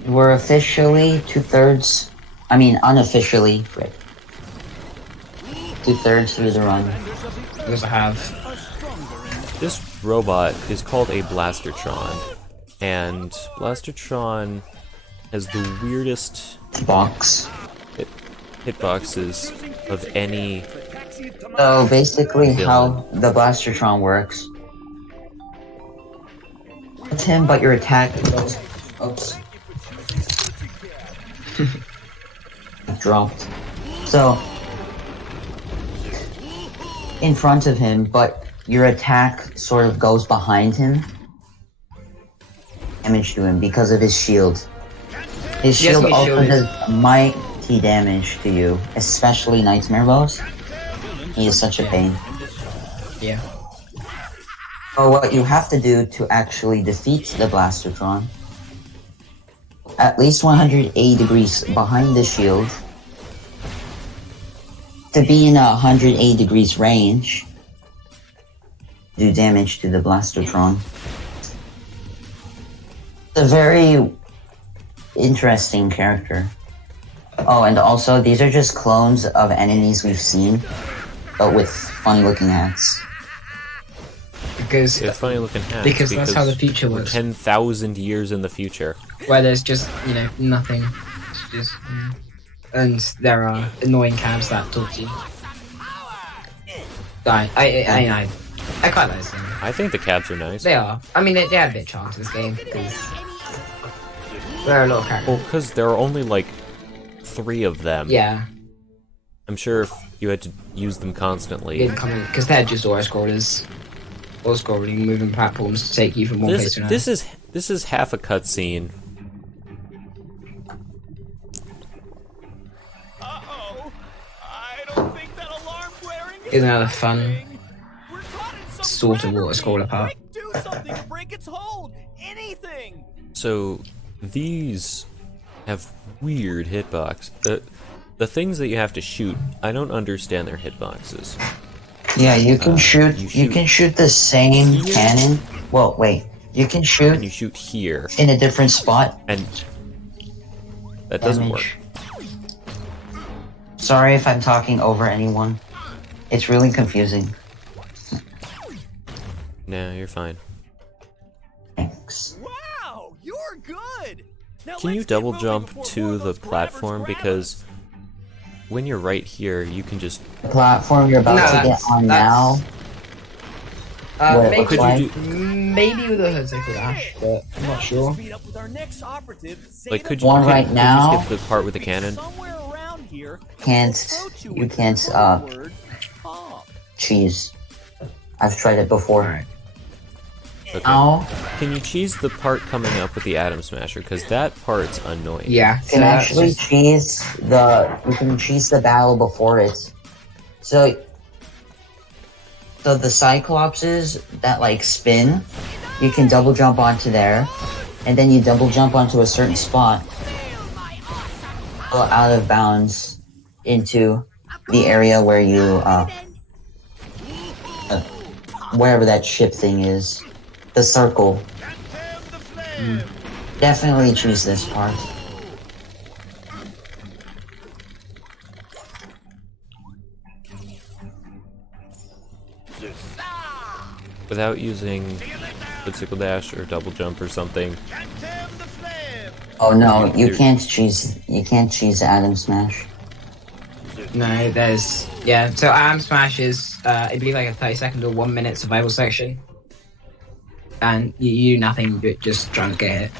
We're officially 2/3. I mean, unofficially, frick. 2/3 through the run. We also have This robot is called a Blastertron, and Blastertron has the weirdest Box. hitboxes of any. So basically, how the Blastertron works. It's him, but your attack goes. Oops. Dropped. So, in front of him, but your attack sort of goes behind him. Damage to him because of his shield. His Yes, shield his also shield is- does mighty damage to you, especially Nightmare bows. He is such a pain. Yeah. So what you have to do to actually defeat the Blastertron, at least 180 degrees behind the shield, to be in a 180 degrees range, do damage to the Blastertron. It's a very interesting character. Oh, and also, these are just clones of enemies we've seen, but with funny looking hats. Because They're funny looking hats. Because that's how the future we're works. 10,000 years in the future. where there's just, nothing. It's just, and there are annoying cabs that talk to you. I quite like them. I think the cabs are nice. They are. I mean, they add a bit of charm to this game because there are a lot of characters. Well, because there are only like 3 of them. Yeah, I'm sure if you had to use them constantly. because they're just auto-scrollers. Auto-scrolling moving platforms to take you from one place to another. This is half a cutscene. Uh-oh. I don't think that alarm blaring is Isn't that a fun We're caught in some sort of labyrinth. auto-scroller part? Quick, do something to break its hold. Anything. So these have weird hitbox. The things that you have to shoot, I don't understand their hitboxes. Yeah, you can shoot. you You can shoot the same cannon. Well, wait. You can shoot And you shoot here, in a different spot. and that doesn't work. Damage. Sorry if I'm talking over anyone. It's really confusing. Nah, you're fine. Thanks. Wow, you're good. Now Can you let's get double moving jump before to more of the those grabbers platform? grab Because us. when you're right here, you can just... The platform you're about No, to get that's- on that's- now. What it Maybe, looks could like. you do? maybe with a vertical dash, but I'm not sure. Meet up with our next operative, Like, could One you, right could now. you skip the part with the cannon? somewhere around here. Can't. approach You with the can't. code word, pop. Cheese. I've tried it before. Alright. Okay. Now Can you cheese the part coming up with the Atom Smasher? Because that part's annoying. Yeah, you can that's actually just- cheese the. You can cheese the battle before it. So the Cyclopses that like spin, you can double jump onto there, and then you double jump onto a certain spot, go out of bounds into the area where you wherever that ship thing is, the circle. Definitely choose this part. Without using Bicycle Dash or Double Jump or something. Oh no, you can't cheese. You can't cheese Atom Smash. No, there's So Arm Smash is, I believe, like a 30-second or 1 minute survival section, and you do nothing but just trying to get hit.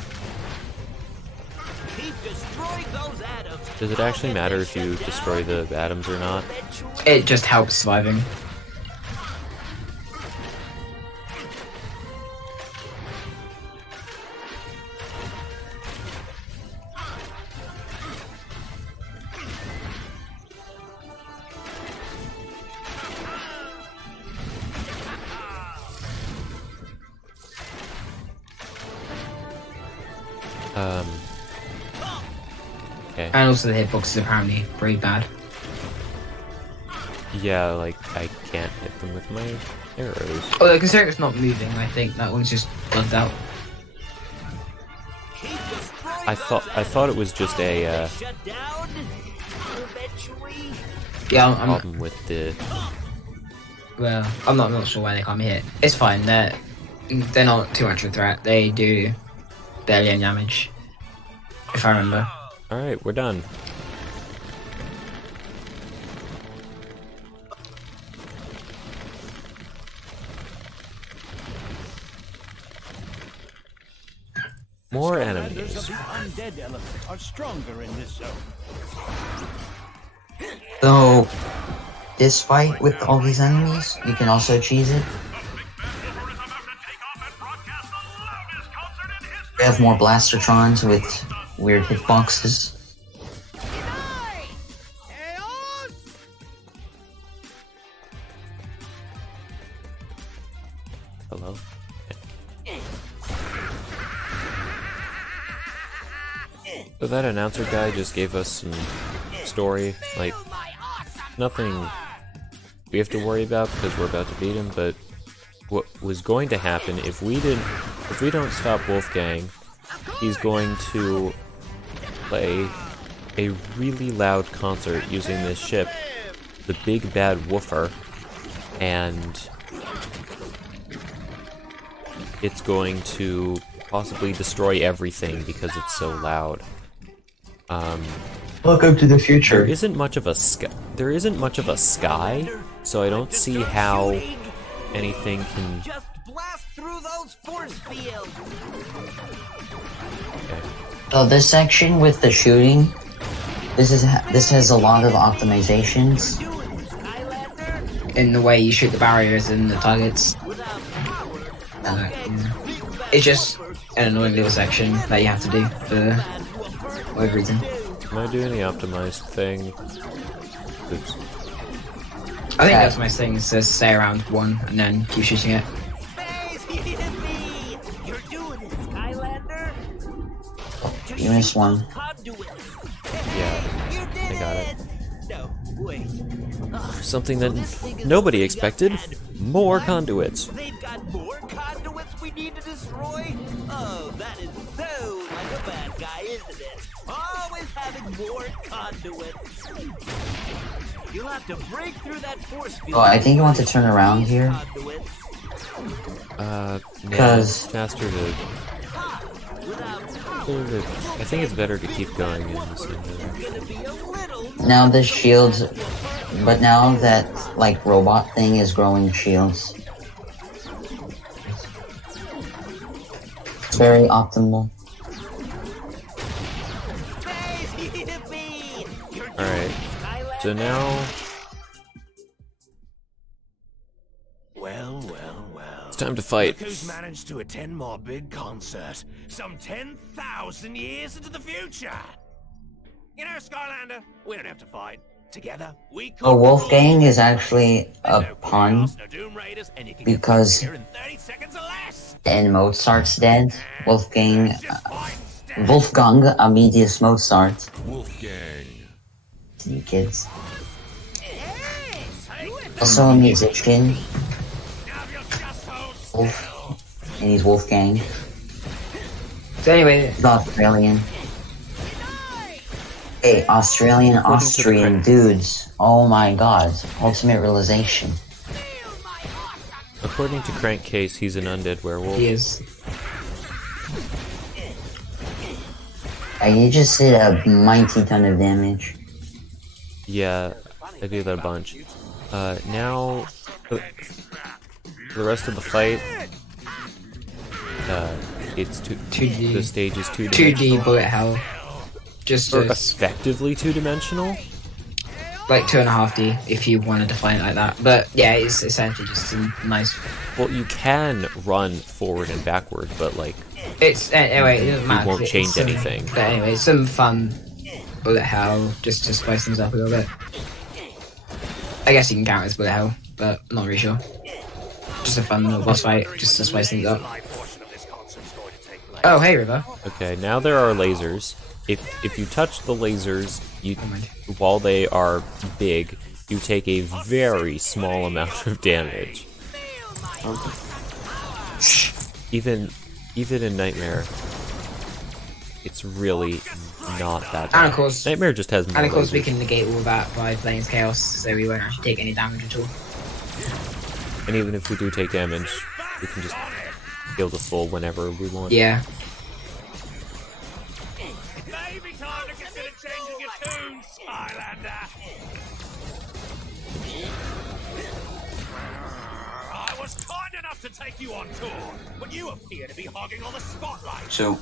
Does it actually matter if you destroy the atoms or not? It just helps surviving. Okay. And also the hitbox is apparently pretty bad. Yeah, like, I can't hit them with my arrows. Although considering it's not moving, I think that one's just bugged out. I thought it was just a Yeah, I'm problem with the... well, I'm not sure why they can't be hit. It's fine. They're not too much of a threat. They do barely any damage, if I remember. Alright, we're done. More Skylanders enemies. of the undead element are stronger in this zone. So this fight with all these enemies, you can also cheese it. We have more Blastertrons with weird hitboxes. Hello? So that announcer guy just gave us some story, like, nothing we have to worry about because we're about to beat him, but what was going to happen if we don't stop Wolfgang, he's going to play a really loud concert using this ship, the Big Bad Woofer, and it's going to possibly destroy everything because it's so loud. Welcome to the future. There isn't much of a sky, so I don't see how anything can. Just blast through those force fields. Okay. So this section with the shooting, this has a lot of optimizations. In the way you shoot the barriers and the targets. It's just an annoying little section that you have to do for whatever reason. Am I doing the optimized thing? Oops. I think that's my thing, is to stay around one and then keep shooting it. You're doing it, Skylander. You missed one. Yeah, I got it. No, wait. Something that nobody expected. More conduits. They've got more conduits we need to destroy? Oh, that is so like a bad guy, isn't it? Always having more conduits. You'll have to break through that force field. Oh, I think you want to turn around here. Yeah, Because- it's faster to. I think it's better to keep going in the same. Now the shields, but now that like robot thing is growing shields. It's very optimal. Alright, so now Well. it's time to fight. Who's managed to attend my big concert some 10,000 years into the future? You know, Skylander, we don't have to fight. Together, we could. Oh, Wolfgang is actually a pun No Doom Raiders, and you can because get here in 30 seconds or less. in Mozart's dead, Wolfgang Amadeus Mozart. Wolfgang. You kids. Also a musician. Wolf, and he's Wolfgang. So anyway, He's Australian. Hey, Austrian dudes. Oh my god. Ultimate realization. According to Crankcase, he's an undead werewolf. he is. You just did a mighty ton of damage. Yeah, I do that a bunch. Now, for the rest of the fight, it's 2D. the stage is 2D. 2D bullet hell. Just Or as, effectively two-dimensional. like 2.5D if you want to define it like that. But yeah, it's essentially just a nice. Well, you can run forward and backward, but like, It's anyway. It doesn't matter. won't It's change some- anything. But anyway, some fun bullet hell just to spice things up a little bit. I guess you can count it as bullet hell, but I'm not really sure. Just a fun little boss fight, just to spice things up. Oh, hey, River. okay, now there are lasers. If you touch the lasers, you mind. while they are big, you take a very small amount of damage. Even in Nightmare, it's really not that bad. And of course, Nightmare just has more and of course, we lasers. can negate all that by playing as Chaos, so we won't actually take any damage at all. And even if we do take damage, we can just heal the full whenever we want. Yeah. Maybe time to consider changing your tune, Skylander. I was kind enough to take you on tour, but you appear to be hogging all the spotlight. So,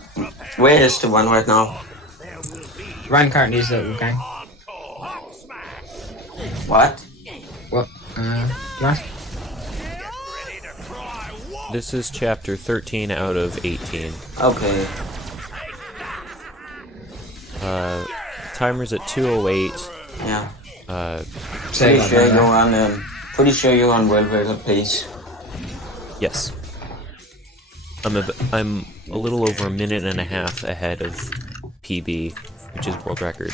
where is the one right now? There will be Ryan currently is at Wolfgang. hardcore hot smash. What? What? Nice. Get ready to cry wolf. This is chapter 13 out of 18. Okay. Timer's at 2:08. Yeah. Sorry about that. Pretty sure you're on well record pace. Yes. I'm a little over a minute and a half ahead of PB, which is world record.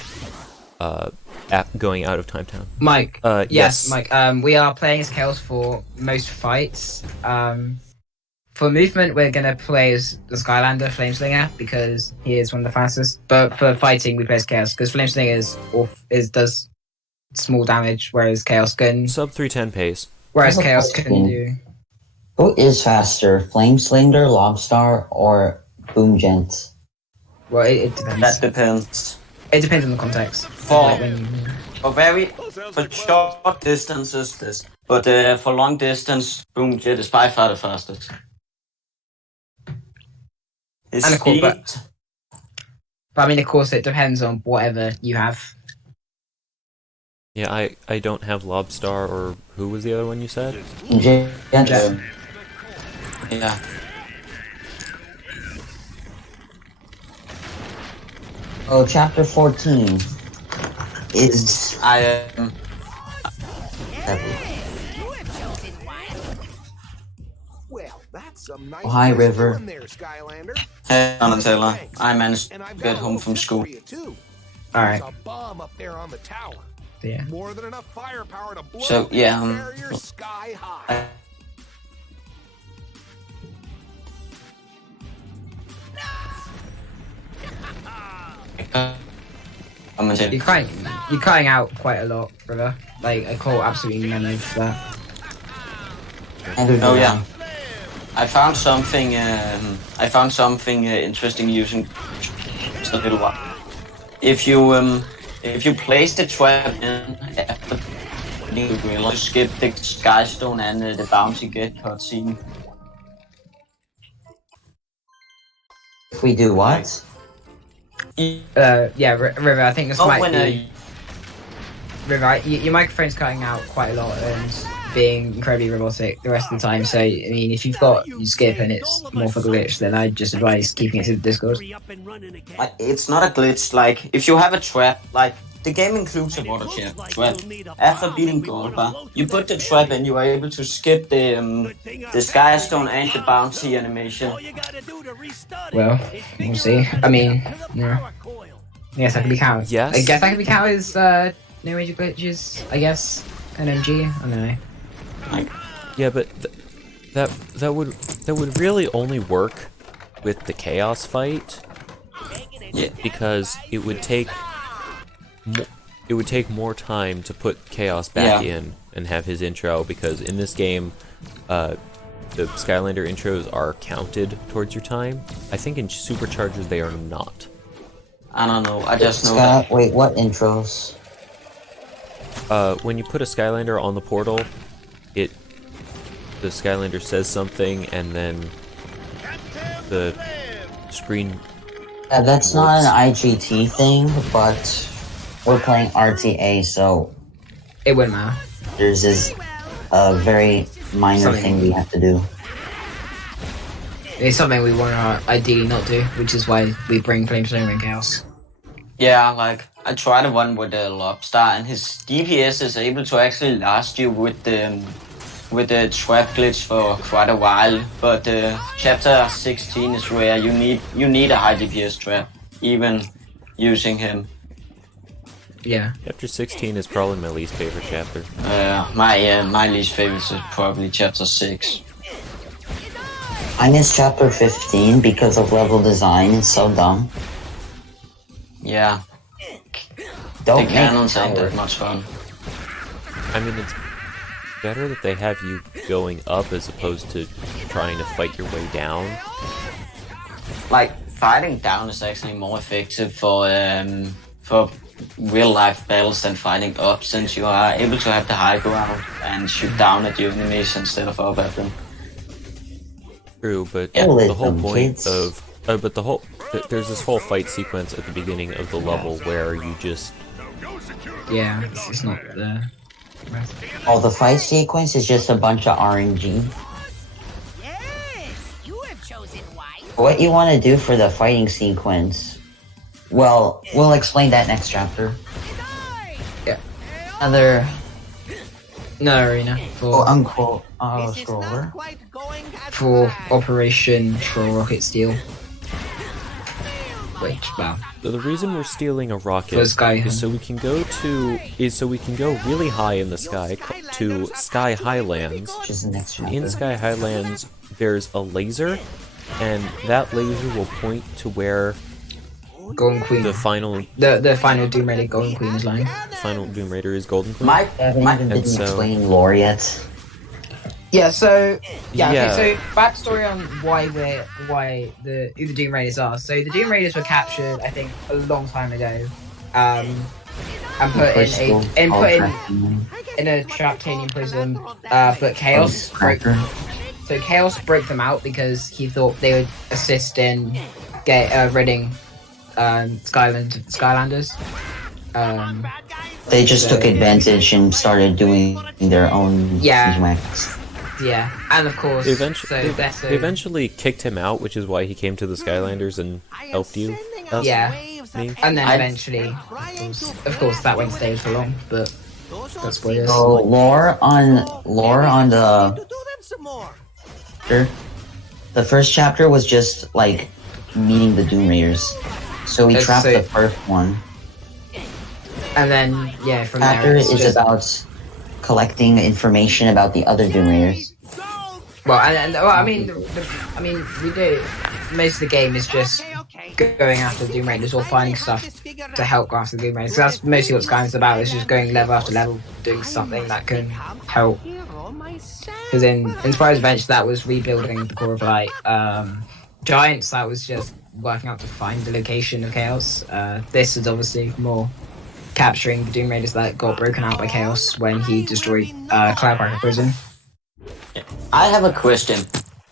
Going out of Time Town. Mike. Yes. Yes, Mike. We are playing as Chaos for most fights. For movement, we're gonna play as the Skylander Flameslinger because he is one of the fastest. But for fighting, we play as Chaos because Flameslinger does small damage, whereas Chaos can. Sub 310 pace. Whereas Chaos can do. Who is faster, Flameslinger, Lobstar, or Boomgent? Well, it depends. That depends. It depends on the context. For short distances, but for long distance, Boomjet is by far the fastest. His And of course, speed, but I mean, of course, it depends on whatever you have. Yeah, I don't have Lobstar, or who was the other one you said? Jet. yeah. Oh, chapter 14 is Well, that's some nice Hi, place River. doing there, Skylander. Hey, Donatella. I managed to get home from school. Alright. There's a bomb up there on the tower. Yeah. More than enough firepower to blow So, yeah, the barrier sky high. You're cutting out quite a lot, River. Like, I call absolutely none of that. Oh yeah, I found something. Interesting using just a little while. If you place the trap in, you will skip the Skystone and the Bounty Gate cutscene. If we do what? Yeah, River, I think this might when be... River, your microphone's cutting out quite a lot and being incredibly robotic the rest of the time, so, I mean, if you've got you skip and it's more for glitch, then I'd just advise keeping it to the Discord. It's not a glitch, like, if you have a trap, like, the game includes a water trap. After beating Golba, you put the trap and you are able to skip the Skystone and the Bounty animation. Well, we'll see. I mean, yeah. Yes, that can be counted. Yes. I guess that can be counted as, no major glitches, I guess. NMG? I don't know. Yeah, but that would really only work with the Chaos fight. Yeah. Because it would take more time to put Chaos back in and have his intro, because in this game, the Skylander intros are counted towards your time. I think in Superchargers they are not. I don't know, I just know that. Wait, what intros? When you put a Skylander on the portal, the Skylander says something, and then the screen... that's not an IGT thing, but we're playing RTA, so... It wouldn't matter. There's this very minor thing we have to do. It's something we want to ideally not do, which is why we bring Flameslinger and Chaos. Yeah, like, I tried the one with the Lobstar, and his DPS is able to actually last you with the trap glitch for quite a while, but chapter 16 is where you need a high DPS trap, even using him. Yeah. Chapter 16 is probably my least favorite chapter. My least favorite is probably chapter 6. I miss chapter 15 because of level design. It's so dumb. Yeah. Don't the cannons ain't that much fun. I mean, it's better that they have you going up as opposed to trying to fight your way down. Like, fighting down is actually more effective for real life battles than fighting up, since you are able to have the high ground and shoot down at your enemies instead of up at them. True, but Yeah. the whole point of there's this whole fight sequence at the beginning of the level where you just Yeah, it's not the... Oh, the fight sequence is just a bunch of RNG. Yes, you have chosen wisely. What you want to do for the fighting sequence Well, we'll explain that next chapter. Yeah. Another No arena quote unquote scroller. for Operation Troll Rocket Steel. Which, wow. So the reason we're stealing a rocket For Sky is so we can go really high in the sky to Sky Highlands. Which is the next chapter. In Sky Highlands, there's a laser, and that laser will point to where Golden Queen. the final The final Doom Raider Golden Queen is lying. Doom Raider is Golden Queen. Mike didn't explain lore yet. Yeah, so Yeah. Okay, so backstory on why who the Doom Raiders are. So the Doom Raiders were captured, I think, a long time ago, and put in a Traptanian prison. But Chaos broke. So Chaos broke them out because he thought they would assist in ridding Skylanders. They just took advantage and started doing their own magics. Yeah, and of course, They eventually kicked him out, which is why he came to the Skylanders and helped you. Yeah, me. and then eventually, of course, that won't stay for long, but that's what it is. So lore on the first chapter was just like meeting the Doom Raiders. So we trapped the first one. And then from chapter there, is about collecting information about the other Doom Raiders. Well, I mean, we do. Most of the game is just going after the Doom Raiders or finding stuff to help go after the Doom Raiders. So that's mostly what Skylanders is about. Is just going level after level, doing something that can help. Because in Spyro's Adventure, that was rebuilding the core of Light. Giants, that was just working out to find the location of Chaos. This is obviously more capturing the Doom Raiders that got broken out by Chaos when he destroyed Cloudbreaker Prison. I have a question.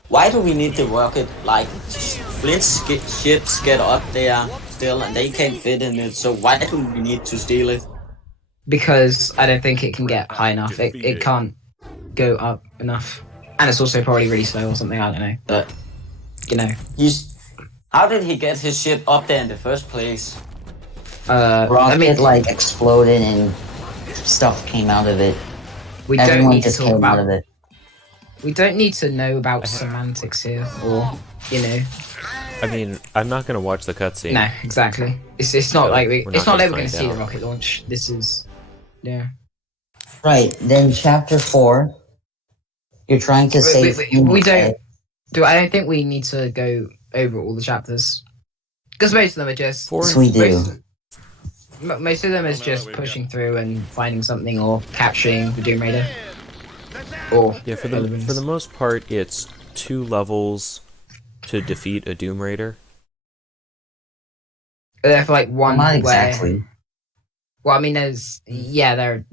Why do we need the rocket? Like, Flint's ships get up there still and they can't fit in it, so why do we need to steal it? Because I don't think it can get high enough. It can't go up enough. And it's also probably really slow or something, I don't know. But, you know. How did he get his ship up there in the first place? Rocket exploded and stuff came out of it. Everyone just came out of it. We don't need to know about semantics here, or I mean, I'm not gonna watch the cutscene. No, exactly. It's not like we're gonna see the rocket launch. This is, Right. Then chapter 4, you're trying to save. We don't. I don't think we need to go over all the chapters because most of them are just. Yes, we do. Most of them is just pushing through and finding something or capturing the Doom Raider. Or for the most part, it's 2 levels to defeat a Doom Raider. For like one. Not exactly. Well, I mean, there.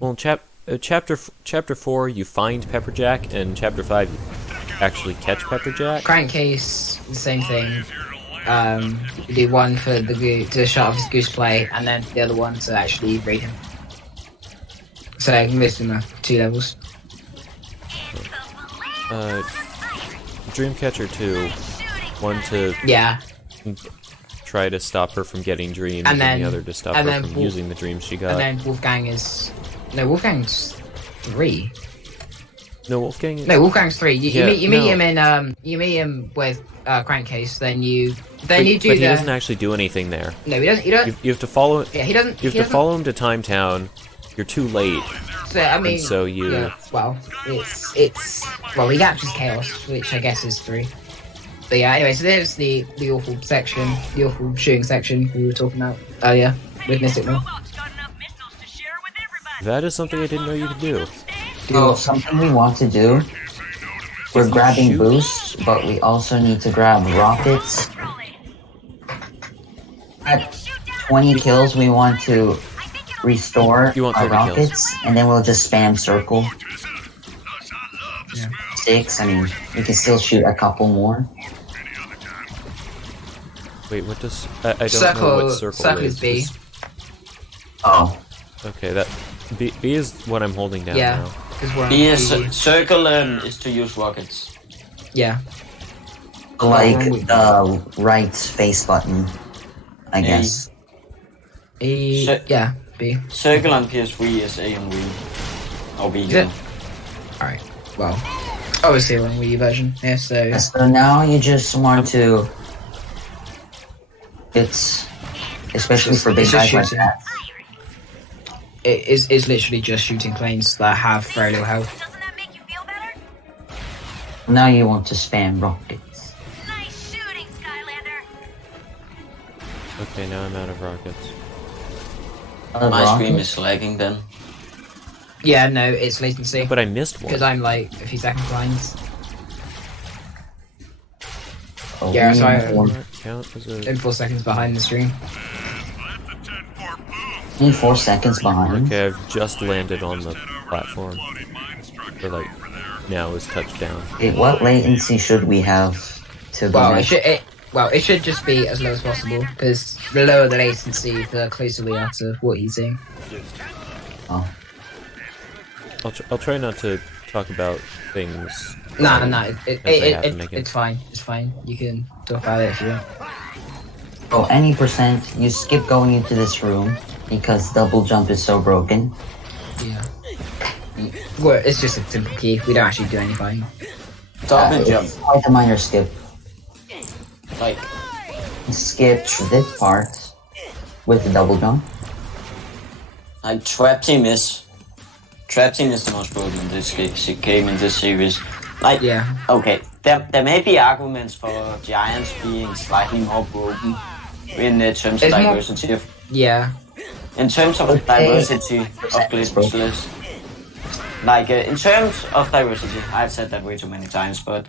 Well, chapter 4, you find Pepperjack, and chapter 5, you actually catch Pepperjack. Crankcase, the same thing. You do one for to shut off his goose play, and then the other one to actually raid him. So most of them are 2 levels. Dreamcatcher 2, one to try to stop her from getting dreams, and the other to stop her from using the dreams she got. And then Wolfgang's 3. No, Wolfgang. No, Wolfgang's 3. You meet him in you meet him with Crankcase. Then you do. But he doesn't actually do anything there. No, he doesn't. You have to follow. Yeah, he doesn't. You have to follow him to Time Town. You're too late. So I mean, and so you. Yeah, it's he captures Chaos, which I guess is 3. But yeah, anyway, so there's the awful section, the awful shooting section we were talking about earlier with Mystic Mill. That is something I didn't know you could do. Something we want to do. We're grabbing boosts, but we also need to grab rockets. At 20 kills, we want to restore our rockets, and then we'll just spam circle. 6, I mean, we can still shoot a couple more. Wait, what does... I don't know what circle is. B. Oh. Okay, that... B is what I'm holding down now. B is circle is to use rockets. Yeah. Like the right face button. I guess. Yeah, B. Circle on PS3 is A and Wii. Or Wii. Is it? Alright, well, obviously on Wii version. Yeah, so... So now you just want to... It's... Especially for big it's just guys like shooting. that. It's literally just shooting planes that have very little health. Doesn't that make you feel better? Now you want to spam rockets. Nice shooting, Skylander. Okay, now I'm out of rockets. My stream is lagging then. Yeah, no, it's latency. But I missed one. Because I'm like a few seconds behind. Oh, Yeah, so Count as a... I'm 4 seconds behind the stream. Need 4 seconds behind. Okay, I've just landed on the platform. Or like, now is touchdown. Wait, what latency should we have to go Well, next? it should just be as low as possible, because the lower the latency, the closer we are to what he's saying. Oh. I'll try not to talk about things. No, it's fine. It's fine. You can talk about it if you want. Oh, any percent, you skip going into this room because double jump is so broken. Yeah. Well, it's just a simple key. We don't actually do anything. Double jump. It's quite a minor skip. Like, Skip this part with the double jump. like Trap Team is the most broken in this game in this series. Like, Yeah. okay, there may be arguments for Giants being slightly more broken in terms of It's more- diversity of Yeah. in terms of diversity of glitchless. Like, in terms of diversity, I've said that way too many times, but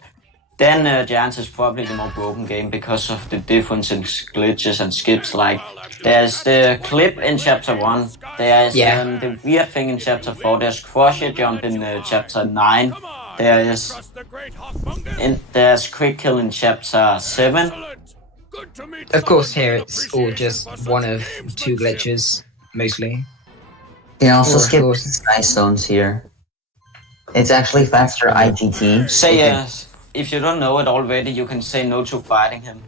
then Giants is probably the more broken game because of the difference in glitches and skips. Like, there's the clip in Chapter 1, there's the weird thing in Chapter 4, there's Crusher Jump in Chapter 9, there's Quick Kill in Chapter 7. Of course, here it's all just one of 2 glitches, mostly. You also Of skip course. sky zones here. It's actually faster IGT. Say, if you don't know it already, you can say no to fighting him.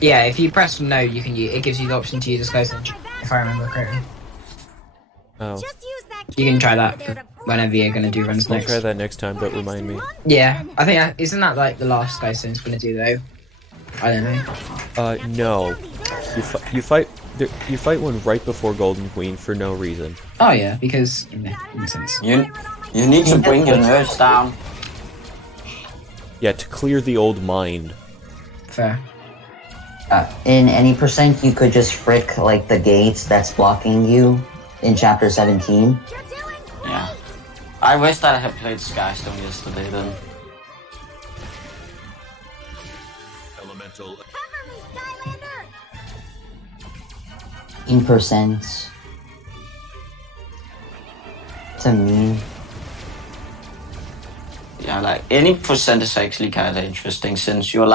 Yeah, if you press no, you can use, it gives you the option to use a sky surge, if I remember correctly. Oh, You can try that for whenever you're gonna do runs I'll next. try that next time, but remind me. Yeah, I think isn't that like the last sky zone's gonna do though? I don't know. No. You fight one right before Golden Queen for no reason. Oh yeah, because makes sense. You need to bring your nerves down. Yeah, to clear the old mind. Fair. In any percent, you could just frick like the gates that's blocking you in chapter 17. Yeah. I wish that I had played Skystone yesterday then. Elemental. In percent. To me. Yeah, like any percent is actually kind of interesting since you're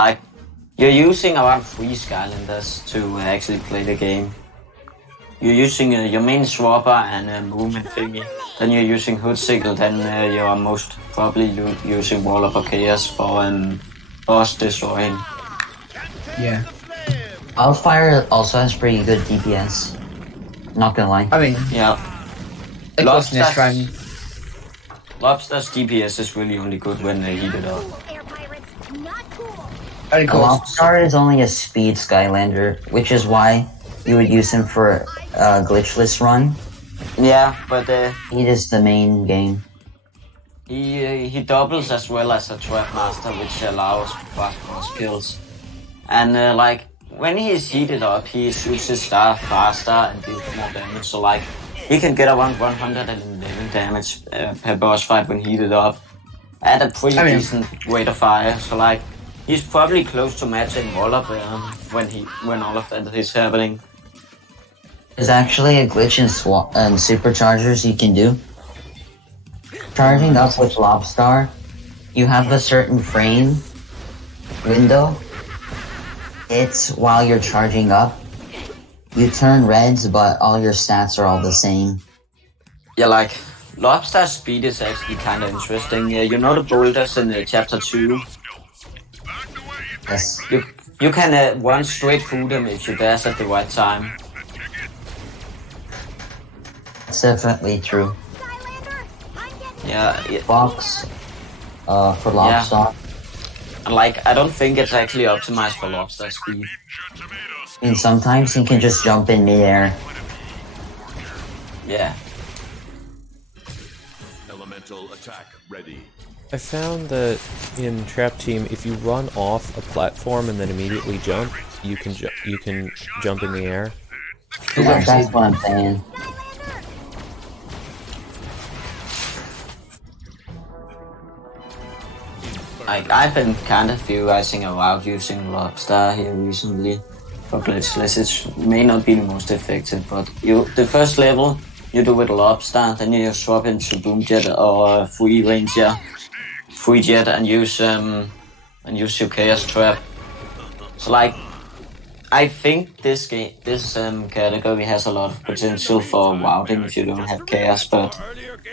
using around 3 Skylanders to actually play the game. You're using your main swapper and a movement thingy. Then you're using Hood Sickle, then you're most probably using Wall of Chaos for boss destroying. Yeah. Wildfire also has pretty good DPS. Not gonna lie. I mean, Yeah. of course, in this run, Lobster's DPS is really only good when they heat it up. of course. Lobstar is only a speed Skylander, which is why you would use him for a glitchless run. Yeah, but Speed is the main game. he doubles as well as a Trap Master, which allows fast more skills. And like when he is heated up, he shoots his star faster and deals more damage. So like he can get around 111 damage per boss fight when heated up at a pretty decent rate of fire. So like he's probably close to matching Wallop when all of that is happening. There's actually a glitch in superchargers you can do. Charging up with Lobstar, you have a certain frame window. It's while you're charging up. You turn reds, but all your stats are all the same. Yeah, like Lobster's speed is actually kind of interesting. You know the boulders in chapter 2? Yes. You can run straight through them if you dash at the right time. That's definitely true. Yeah, Box, for lobster. And like, I don't think it's actually optimized for lobster speed. I mean, sometimes he can just jump in midair. Yeah. Elemental attack ready. I found that in Trap Team, if you run off a platform and then immediately jump, you can jump in the air. Yeah, that's what I'm saying. Like, I've been kind of theorizing about using lobster here recently for glitchless. It may not be the most effective, but the first level you do with lobster, then you swap into boom jet or free ranger, free jet, and use your chaos trap. So like, I think this category has a lot of potential for routing if you don't have chaos, but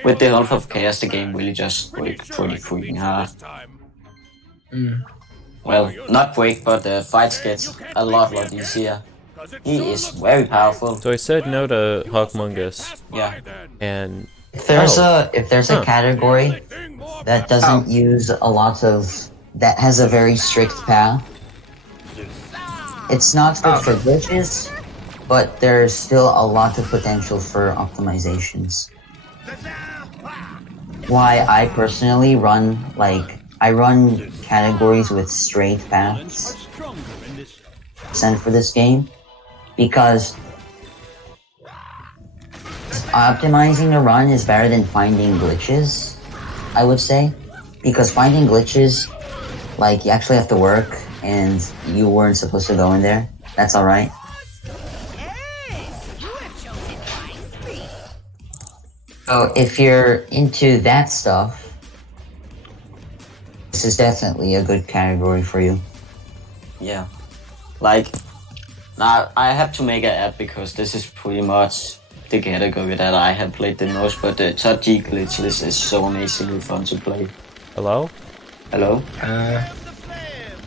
with the help of chaos, the game really just breaks pretty freaking hard. Well, not break, but the fights get a lot easier. He is very powerful. So I said no to Hawkmungus. Yeah. And If there's a category that doesn't use a lot of that has a very strict path, it's not good for glitches, but there's still a lot of potential for optimizations. Why I personally run categories with straight paths sent for this game, because optimizing the run is better than finding glitches, I would say, because finding glitches, like, you actually have to work and you weren't supposed to go in there. That's alright. So if you're into that stuff, this is definitely a good category for you. Yeah. Like, now I have to make an app because this is pretty much the category that I have played the most, but the Top G Glitchless is so amazingly fun to play. Hello? Hello?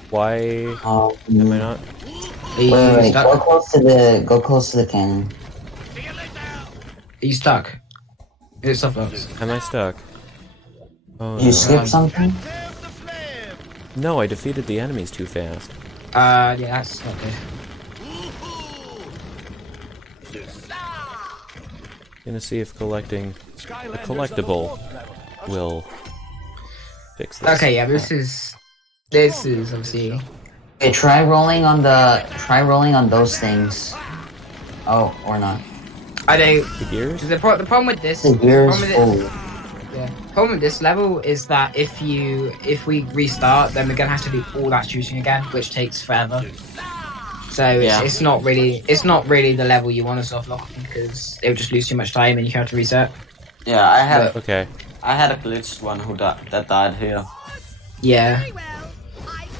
Why am I not? Wait, go close to the cannon. Are you stuck? It's softbox. Am I stuck? Oh, Did you skip something? No, I defeated the enemies too fast. Yeah, that's not good. Gonna see if collecting a collectible will fix this. Okay, yeah, this is obviously. Okay, try rolling on those things. Oh, or not. I don't. The gears? The problem with this. The gears full. Yeah. Problem with this level is that if we restart, then we're gonna have to do all that shooting again, which takes forever. So it's not really the level you want to soft lock because it would just lose too much time and you have to reset. Yeah, I have. Okay. I had a glitched one that died here. Yeah.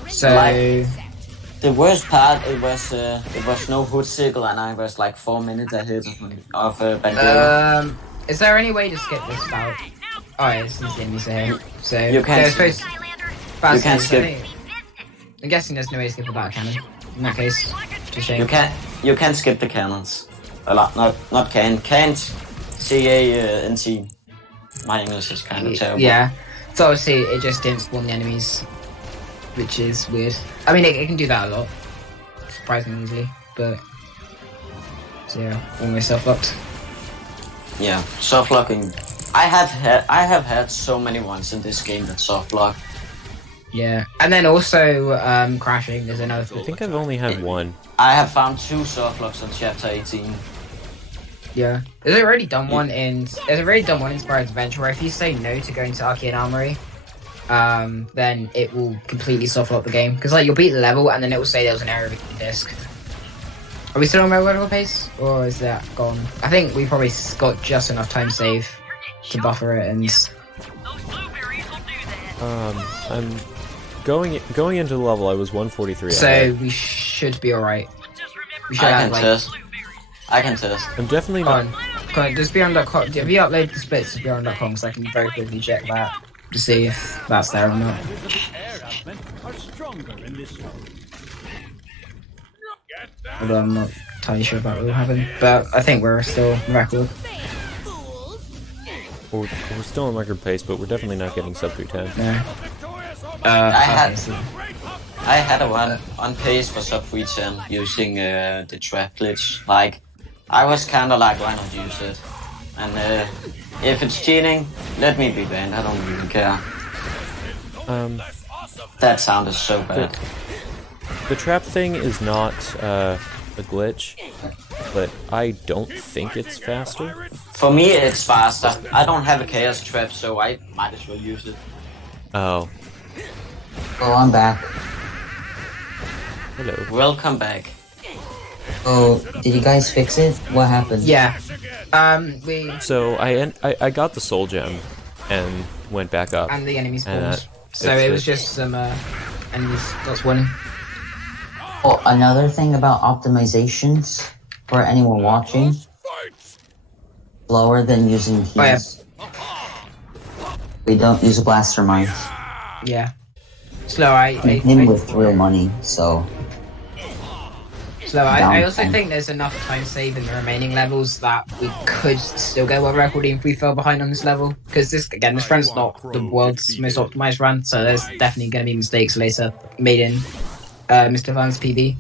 So like, the worst part it was no hood circle and I was like 4 minutes ahead of Bandera. Is there any way to skip this bout? Oh, yeah, since the enemies are here. So you can skip. You can skip. I'm guessing there's no way to skip without a cannon. In that case, it's a shame. You can skip the cannons. Not can't. CANT. My English is kind of terrible. Yeah. So obviously it just didn't spawn the enemies, which is weird. I mean, it can do that a lot, surprisingly easily. But so yeah, almost soft-locked. Yeah, soft-locking. I have had so many ones in this game that soft-lock. Yeah, and then also crashing is another thing. I think I've only had one. I have found 2 soft-locks on chapter 18. Yeah, there's already done one in Inspired Adventure where if you say no to going to Arcane Armory, then it will completely soft-lock the game. Because like you'll beat the level and then it will say there was an error with the disc. Are we still on regular pace, or is that gone? I think we probably got just enough time save to buffer it, and I'm going into the level. I was 143. So we should be alright. We should have I can test. I'm definitely not. Come on, just beyond.com. Have you uploaded the splits to beyond.com so I can very quickly check that to see if that's there or not? Although I'm not entirely sure about what will happen. But I think we're still record. We're still on record pace, but we're definitely not getting sub 310. No. I had a one on pace for sub 310 using the trap glitch. Like, I was kinda like, why not use it? And if it's cheating, let me be banned. I don't even care. That sounded so bad. The trap thing is not a glitch, but I don't think it's faster. For me, it's faster. I don't have a chaos trap, so I might as well use it. Oh. Oh, I'm back. Hello. Welcome back. Oh, did you guys fix it? What happened? Yeah. So I got the soul gem and went back up. And the enemy and spawns. So it was just some enemies that's winning. Oh, another thing about optimizations for anyone watching. Slower than using keys. Oh, yeah. We don't use blaster mines. Yeah. Slow, I him with real money, so. So I also think there's enough time save in the remaining levels that we could still get world record even if we fell behind on this level. Because this run's not the world's most optimized run, so there's definitely going to be mistakes later made in MrFunisfun's PB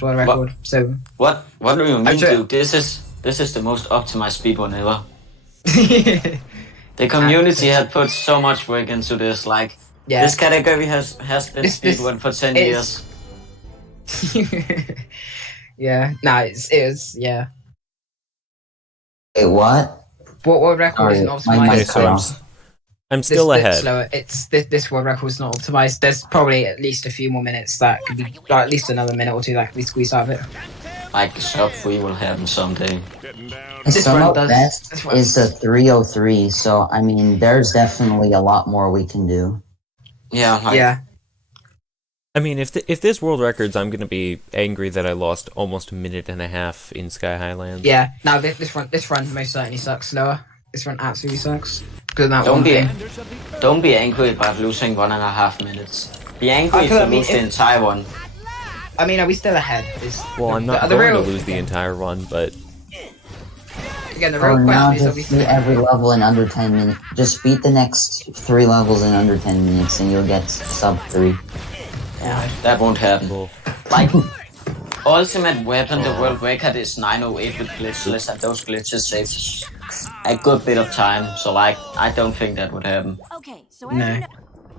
/ world record. So what do you mean, dude? This is the most optimized speedrun ever. The community had put so much work into this. Like, this category has been speedrun for 10 years. Yeah, no, it is, yeah. Wait, what? What world record isn't optimized? I'm still ahead. Slower. This world record is not optimized. There's probably at least a few more minutes that could be, like, at least another minute or two that could be squeezed out of it. Like, sub 3 will happen someday. Some of best is a 303, so I mean, there's definitely a lot more we can do. Yeah. Yeah. I mean, if this world records, I'm gonna be angry that I lost almost a minute and a half in Sky Highlands. Yeah. Now this run most certainly sucks slower. This run absolutely sucks. Don't be angry about losing 1.5 minutes. Be angry if you lose the entire one. I mean, are we still ahead? Well, I'm not going to lose the entire run, but again, the real question is, just beat every level in under 10 minutes. Just beat the next 3 levels in under 10 minutes, and you'll get sub 3. Yeah, that won't happen. Like, ultimate weapon, the world record is 908 with glitchless, and those glitches save a good bit of time. So, like, I don't think that would happen. Okay, so no.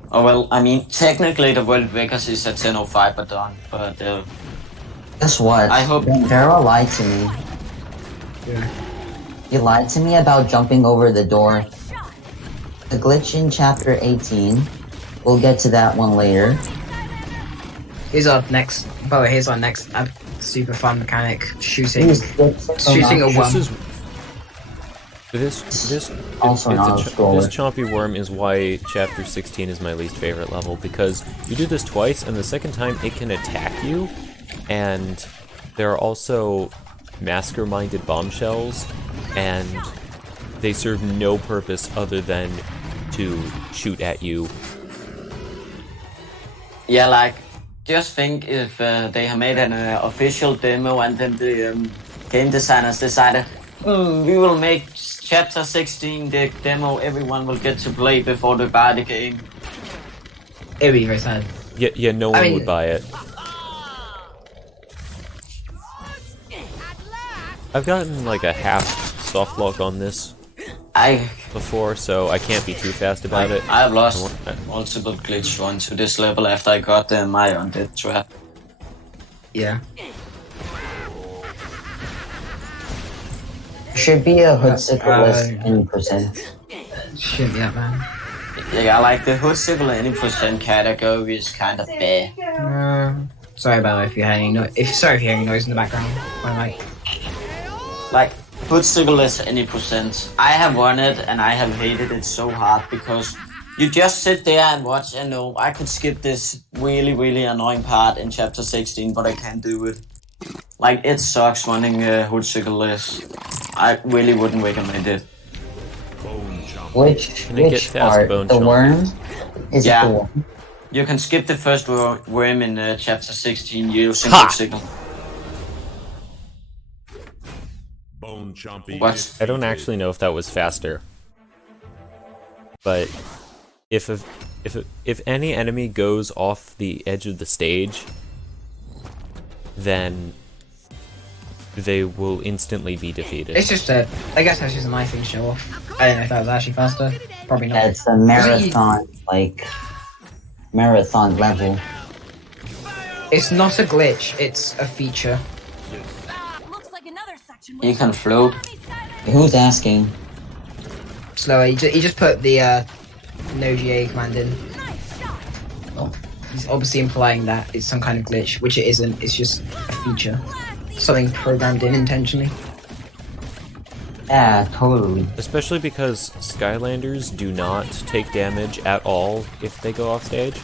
Oh well, I mean, technically the world record is at 10:05 per dawn, but guess what? I hope Daryl lied to me. Yeah. He lied to me about jumping over the door. The glitch in chapter 18. We'll get to that one later. Here's our next. By the way, here's our next super fun mechanic: shooting a worm. This also an auto-scroller. This chompy worm is why chapter 16 is my least favorite level, because you do this twice, and the second time it can attack you, and there are also masker-minded bombshells, and they serve no purpose other than to shoot at you. Yeah, like, just think if they have made an official demo and then the game designers decided, we will make chapter 16 the demo everyone will get to play before they buy the game. It would be very sad. Yeah, no one would buy it. I've gotten like a half soft lock on this before, so I can't be too fast about it. I've lost multiple glitch runs to this level after I got my undead trap. Yeah. Should be a hood sickle list any percent. Shouldn't be that bad. Yeah, like the hood sickle any percent category is kind of bad. Sorry about if you're hearing sorry if you're hearing noise in the background. Like hood sickle is any percent. I have won it and I have hated it so hard because you just sit there and watch and know I could skip this really annoying part in chapter 16, but I can't do it. Like, it sucks running hood sickle list. I really wouldn't recommend it. Which part? The worm? Is it the worm? You can skip the first worm in chapter 16 using hood sickle. Bone chompy. What? I don't actually know if that was faster, but if any enemy goes off the edge of the stage, then they will instantly be defeated. It's just I guess that's just a nice thing to show off. I don't know if that was actually faster. Probably not. It's a marathon, marathon level. It's not a glitch, it's a feature. Looks like another section. You can float. Who's asking? Slower, he just put the NoGA command in. Oh. He's obviously implying that it's some kind of glitch, which it isn't, it's just a feature. Something programmed in intentionally. Yeah, totally. Especially because Skylanders do not take damage at all if they go off stage.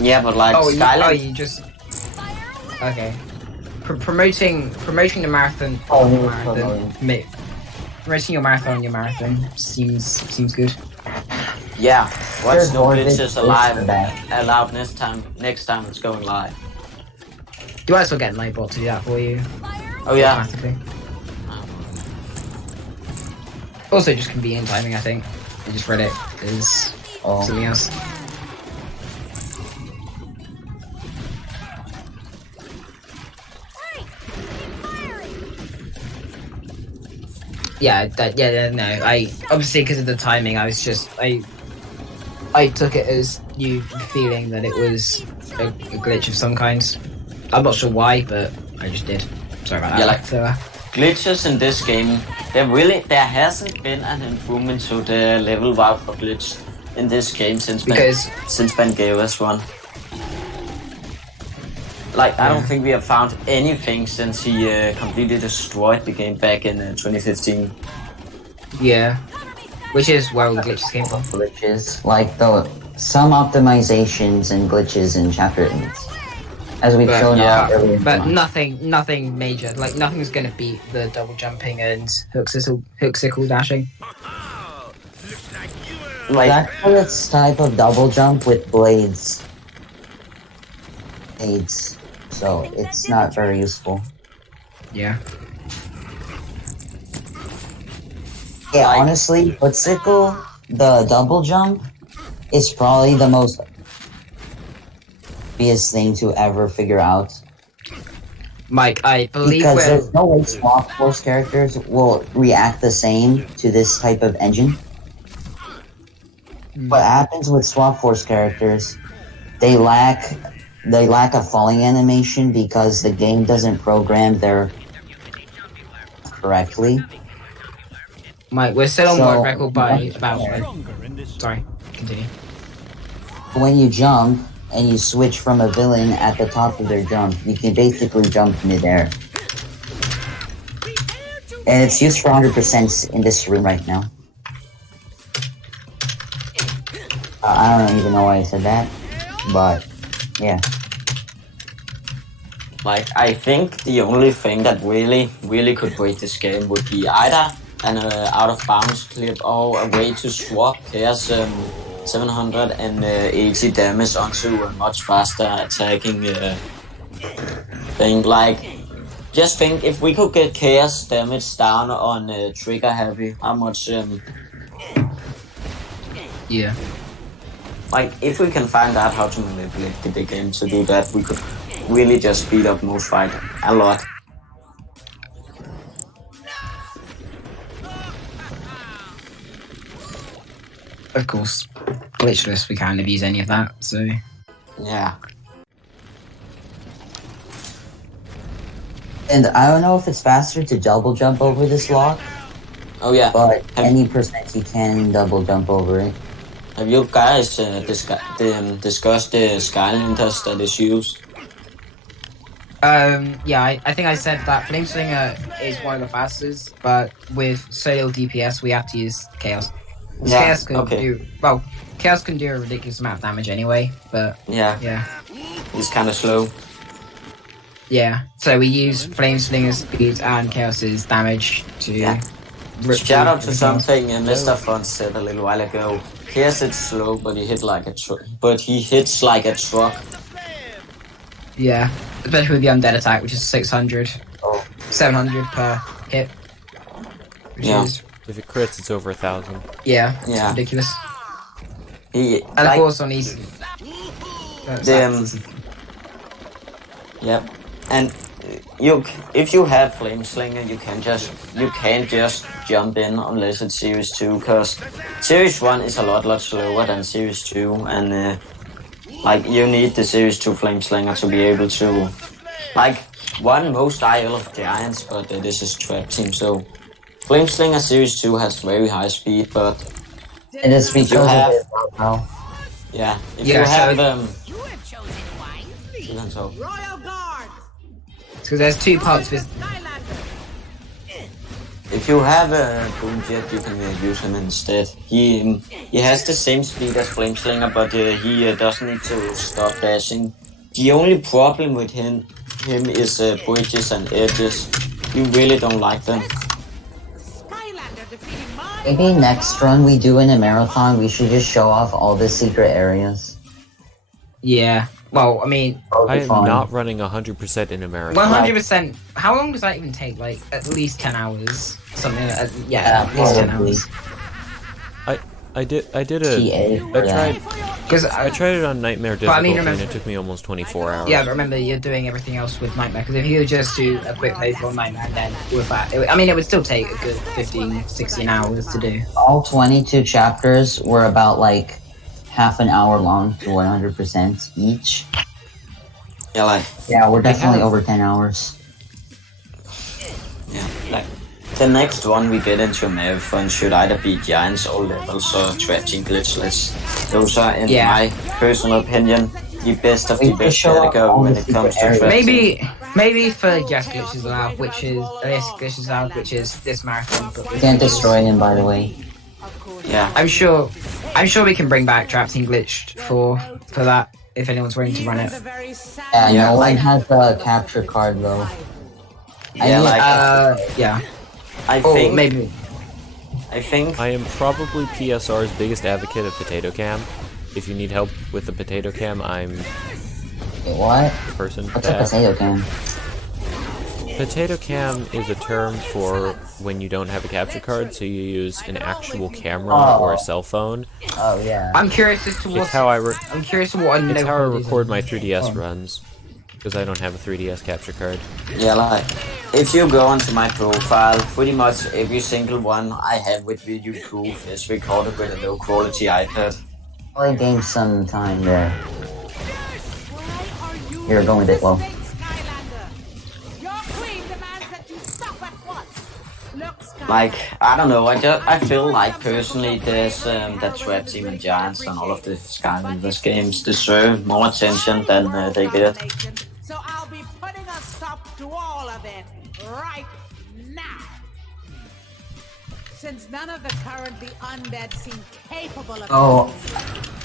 Yeah, but like Skylanders. you just... Okay. Promoting the marathon... Promoting your marathon seems good. Yeah, watch There's no more glitches glitches alive for that. allowed next time it's going live. You might as well get Nightbot to do that for you. Oh yeah. Automatically. Also just convenient timing, I think. I just read it is something else. Yeah, no. I obviously because of the timing, I was just I took it as you feeling that it was a glitch of some kind. I'm not sure why, but I just did. Sorry about that. Yeah, like So, glitches in this game, there hasn't been an improvement to the level bar for glitch in this game since Ben gave us one. Like, I don't think we have found anything since he completely destroyed the game back in 2015. yeah. Which is where all the glitches came from. Glitches, like some optimizations and glitches in chapter 8. As we've shown out earlier. But nothing major. Like, nothing's gonna beat the double jumping and hook sickle dashing. Like, that's its type of double jump with blades. Aids. So it's not very useful. Yeah. Yeah, honestly, with sickle, the double jump is probably the most obvious thing to ever figure out. Mike, I believe because there's no way Swap Force characters will react the same to this type of engine. What happens with Swap Force characters, they lack a falling animation because the game doesn't program their correctly. Mike, we're still on world record by about... Sorry, continue. When you jump and you switch from a villain at the top of their jump, you can basically jump midair. And it's used for 100% in this room right now. I don't even know why I said that, but yeah. Like, I think the only thing that really could break this game would be either an out of bounds clip or a way to swap Chaos 780 damage onto a much faster attacking thing. Like, just think if we could get Chaos damage down on Trigger Happy, how much yeah. Like, if we can find out how to manipulate the game to do that, we could really just speed up most fight a lot. Of course, Glitchless, we can't abuse any of that, so... Yeah. And I don't know if it's faster to double jump over this lock. Oh yeah. But any percent you can double jump over it. Have you guys discussed the Skylanders that is used? Yeah, I think I said that Flame Slinger is one of the fastest, but with so little DPS, we have to use Chaos. Yeah, Chaos can Chaos can do a ridiculous amount of damage anyway, but yeah, it's kind of slow. Yeah, so we use Flame Slinger's speed and Chaos's damage to. Yeah. Shout out to something MrFunisfun said a little while ago. Yes, it's slow, but he hits like a truck. Yeah, especially with the undead attack, which is 600, 700 per hit. which Yeah. is If it crits, it's over 1,000. it's Yeah. ridiculous. He And of like course on easy. Yep. And if you have Flame Slinger, you can't just jump in unless it's Series 2, because Series 1 is a lot slower than Series 2, and like you need the Series 2 Flame Slinger to be able to like one most Isle of Giants, but this is Trap Team, so Flame Slinger Series 2 has very high speed, but And it's because of have- it, bro. yeah, if Yeah, you so- have You have chosen wisely. you can talk. Royal Guard! Because there's two parts with Skylander! If you have a Boom Jet, you can use him instead. He has the same speed as Flame Slinger, but he doesn't need to stop dashing. The only problem with him is bridges and edges. You really don't like them. Skylander defeating my Maybe next run we do in a marathon, we should just show off all the secret areas. yeah. Well, I mean, That would I be am fun. not running 100% in America. 100%. How long does that even take? Like at least 10 hours, something. Yeah, at least 10 probably. hours. I did a... TA for I that. tried... Because I tried it on Nightmare But I difficulty, mean, and remember- it took me almost 24 hours. yeah, but remember you're doing everything else with Nightmare. Because if you just do a quick playthrough on Nightmare, then with that, it would still take a good 15, 16 hours to do. All 22 chapters were about like half an hour long to 100% each. Yeah, like Yeah, we're definitely have- over 10 hours. yeah, like the next one we get into MrFunisfun should either be Giants or Levels or Trap Team Glitchless. Those are, in Yeah. my personal opinion, the best of We the could best show off category all when the it comes to secret Trap Team. Maybe for Guest Glitches Allowed, which is Glitches Allowed, which is this marathon. But We can't destroy him, by the way. Yeah, I'm sure we can bring back Trap Team Glitched for that if anyone's willing to run it. Yeah, Yeah, no one like- has the capture card though. yeah, like Yeah. I Oh, think maybe. I think I am probably PSR's biggest advocate of Potato Cam. If you need help with the Potato Cam, I'm Wait, what? the person for What's a that. potato can? Potato Cam is a term for when you don't have a capture card, so you use an actual camera or a cell phone. Oh yeah. I'm curious as to what. It's how I I'm curious what a it's no how I code is record on- my 3DS on. runs, because I don't have a 3DS capture card. yeah, like if you go onto my profile, pretty much every single one I have with video proof is recorded with a low quality iPad. Play games sometime there. You're going a bit low. Like, I don't know, I feel like personally there's that Trap Team and Giants and all of the Skylanders games deserve more attention than they get. So I'll be putting a stop to all of it right now. Since none of the currently undead seem capable of Oh,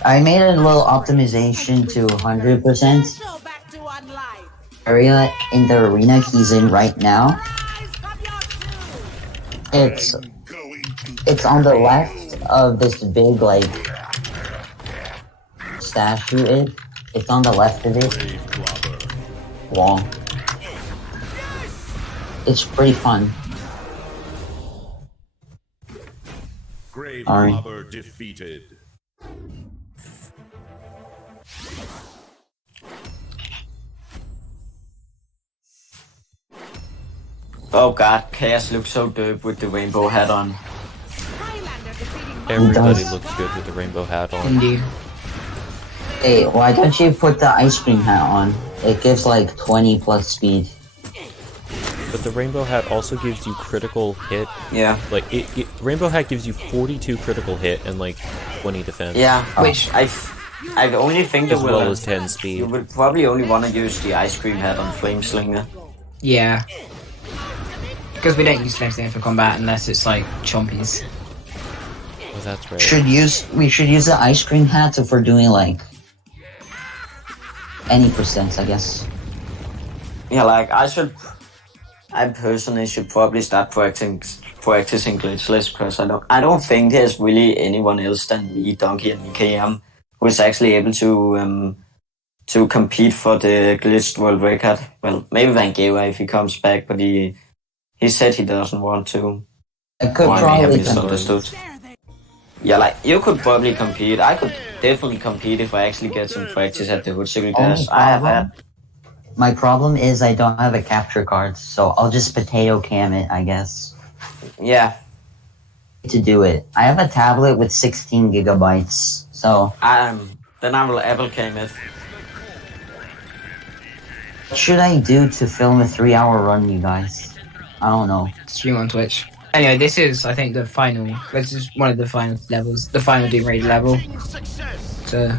I made a little optimization to 100% go back to unlife. area in the arena he's in right now. Rise from your tomb. It's on the left of this big like statue. It's on the left of it. Wall. It's pretty fun. Grave Sorry. Robber defeated. Oh god, Chaos looks so dope with the rainbow hat on. Everybody does. looks good with the rainbow hat on. Indeed. Hey, why don't you put the ice cream hat on? It gives like 20 plus speed. But the rainbow hat also gives you critical hit. Yeah. Like, rainbow hat gives you 42 critical hit and like 20 defense. Yeah, Which- I only think As you well will, as 10 you speed. would probably only want to use the ice cream hat on Flame Slinger. Yeah. Because we don't use Flame Slinger for combat unless it's like chompies. Oh, that's right. We should use the ice cream hat for doing like any percents, I guess. Yeah, like I personally should probably start practicing Glitchless, because I don't think there's really anyone else than me, Donkey, and EKM who is actually able to compete for the glitched world record. Well, maybe Van Geva if he comes back, but he said he doesn't want to. I could Or I may have probably misunderstood. Yeah, like, you could probably compete. I could definitely compete if I actually get some practice at the Hoodsicle Dash. I have had. My problem is I don't have a capture card, so I'll just potato cam it, I guess. Yeah. To do it. I have a tablet with 16 gigabytes, so... Then I will Apple cam it. What should I do to film a 3-hour run, you guys? I don't know. Stream on Twitch. Anyway, this is, I think, the final. This is one of the final levels, the final Doom Raider level. So,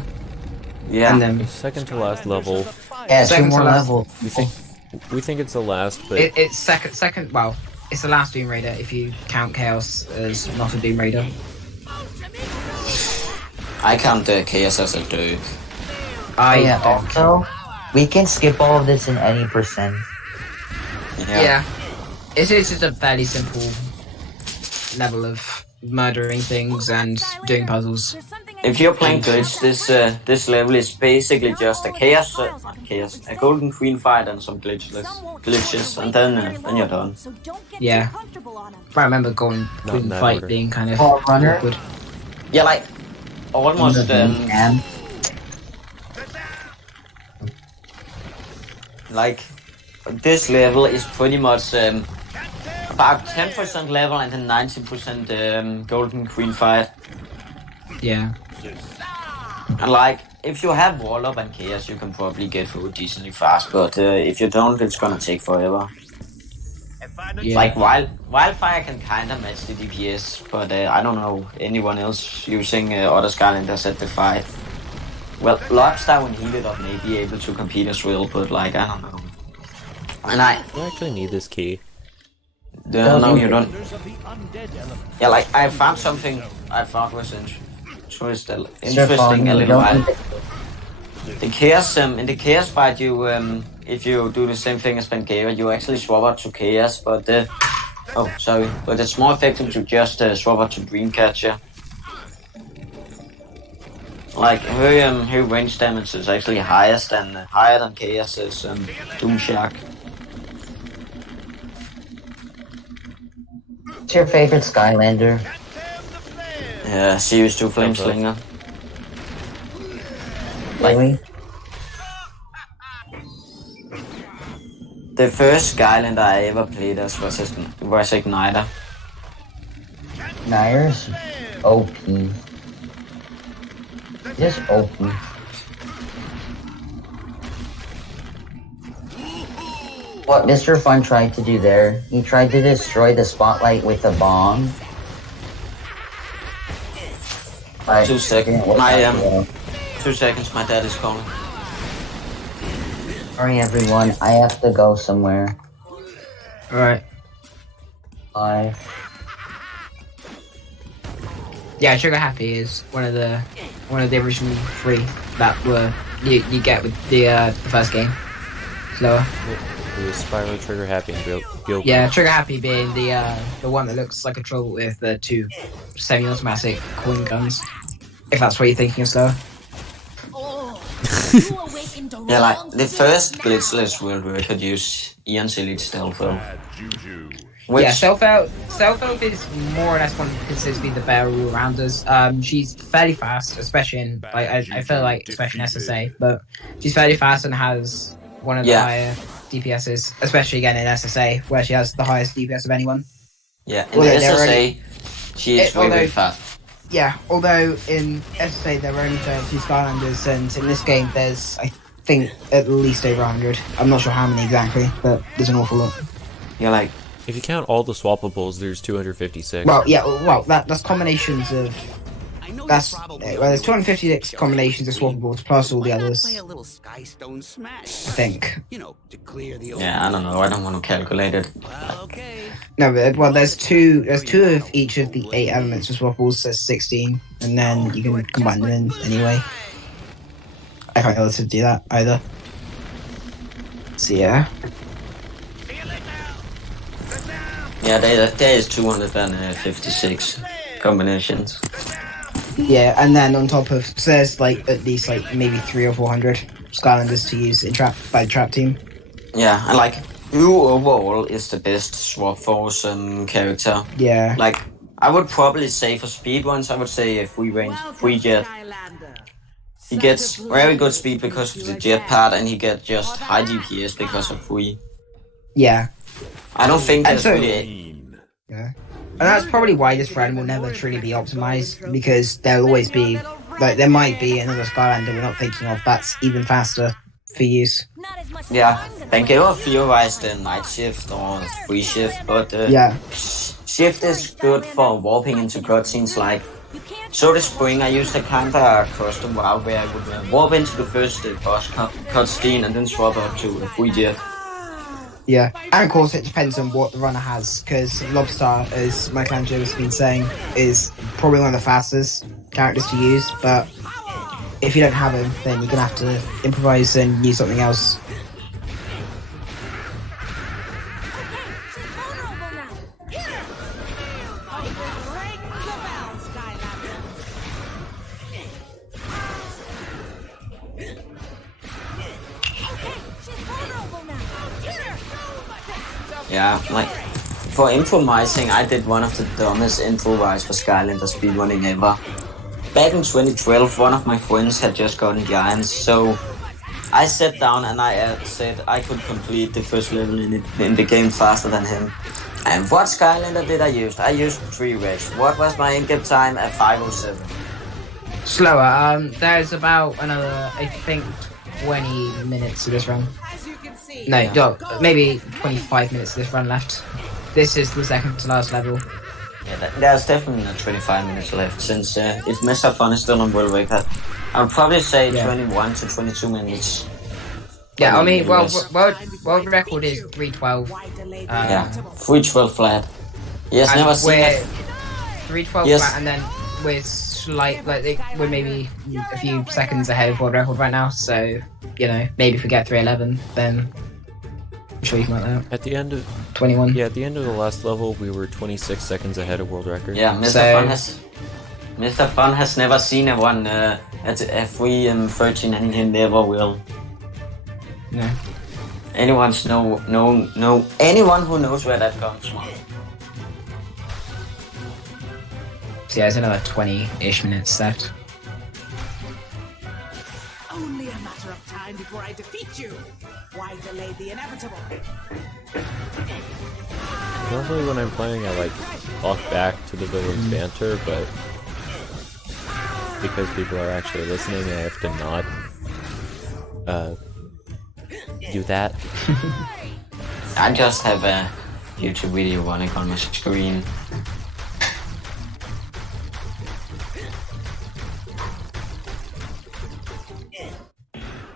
Yeah. and then The second to last level. Yeah, Second 2 more to last. levels. We think it's the last, but it's second. Well, it's the last Doom Raider if you count Chaos as not a Doom Raider. I count the Chaos as a Dirk. Yeah, also, we can skip all of this in any percent. Yeah. It's just a fairly simple level of murdering things and doing puzzles. If you're playing Glitch, this level is basically just a a Golden Queen fight and some glitches, and then you're done. Yeah. I remember going Not Queen in that fight order. being kind of Runner. awkward. Yeah, like almost like this level is pretty much about 10% level and then 90% Golden Queen fight. Yeah. And like, if you have Wall Up and Chaos, you can probably get through it decently fast, but if you don't, it's gonna take forever. Yeah. Like, Wildfire can kinda match the DPS, but I don't know anyone else using other Skylanders at the fight. Well, Lobster, when heated up, may be able to compete as well, but like, I don't know. And you actually need this key. no, you don't. Defenders of the undead element. Yeah, like, I found something I thought was interesting a you little don't while. need The Chaos, in the Chaos fight, you, if you do the same thing as Pangea, you actually swap out to Chaos, but, but it's more effective to just swap out to Dreamcatcher. Like, her range damage is actually higher than Chaos's Doomshark. What's your favorite Skylander? Yeah, Series 2 Flameslinger. Really? The first Skylander I ever played as was Igniter. Nair's OP. Just OP. What MrFun tried to do there, he tried to destroy the spotlight with a bomb. 2 seconds. My 2 seconds, my dad is calling. Sorry everyone, I have to go somewhere. Alright. Bye. Yeah, Sugar Happy is one of the original 3 that were you get with the first game. Slower. It was Spiral, Trigger Happy, and Gil. Yeah, Trigger Happy being the one that looks like a troll with the 2 semi-automatic coin guns. If that's what you're thinking of, Slower. Yeah, like, the first Glitchless World War could use Ian's Elite Stealth though. Yeah, Self-Help is more or less one that considers to be the better all-rounders. She's fairly fast, especially in, I feel like, especially in SSA, but she's fairly fast and has one of the higher DPSs, especially again in SSA, where she has the highest DPS of anyone. Yeah, in the SSA, she is very fast. Yeah, although in SSA there were only 32 Skylanders, and in this game there's, I think, at least over 100. I'm not sure how many exactly, but there's an awful lot. Yeah, like, if you count all the swappables, there's 256. Well, yeah, that's combinations of. There's 256 combinations of swappables plus all the others. Play a little Sky Stone Smash. I think. You know, to clear the yeah, I don't know. I don't want to calculate it. Okay. No, but there's two of each of the 8 elements of swappables. So there's 16, and then you can combine them in anyway. I can't be able to do that either. So yeah. Yeah, there is 256 combinations. Yeah, and then on top of, so there's like at least like maybe 300 or 400 Skylanders to use in by the trap team. Yeah, and like who overall is the best Swap Force character? Yeah. Like, I would probably say for speed ones, I would say if we range free jet. He gets very good speed because of the jet part, and he gets just high DPS because of free. Yeah. I don't think And there's so- really. Yeah. And that's probably why this run will never truly be optimized, because there'll always be, like, there might be another Skylander we're not thinking of that's even faster for use. Yeah, Bangalore theorized the night shift or free shift, but Yeah. shift is good for warping into cutscenes. Like, so this spring I used a kinda custom route where I would warp into the first boss cutscene and then swap up to a free jet. Yeah, and of course it depends on what the runner has, because Lobstar, as Michelangelo has been saying, is probably one of the fastest characters to use, but if you don't have him, then you're gonna have to improvise and use something else. Yeah, like, for improvising, I did one of the dumbest improvise for Skylanders speedrunning ever. Back in 2012, one of my friends had just gotten Giants, so I sat down and I said I could complete the first level in the game faster than him. And what Skylander did I use? I used 3 Rex. What was my in-game time at 5:07? Slower, there's about another, I think, 20 minutes of this run. No, maybe 25 minutes of this run left. This is the second to last level. Yeah, there's definitely not 25 minutes left, since if MrFunisfun is still on world record, I would probably say 21 to 22 minutes. Yeah, I mean, world record is 3:12. Yeah, 3:12 flat. Yes, never seen it. 3:12 Yes. flat, and then we're we're maybe a few seconds ahead of world record right now. So, you know, maybe if we get 3:11, then I'm sure you can work that out. At the end of 21. Yeah, at the end of the last level, we were 26 seconds ahead of world record. Yeah, MrFunisfun has never seen a one at F3 and 13, and he never will. No. Anyone who knows where that comes from. So yeah, there's another 20-ish minutes left. Only a matter of time before I defeat you. Why delay the inevitable? Normally when I'm playing, I like walk back to the villain's banter, but because people are actually listening, I have to not do that. I just have a YouTube video running on my screen.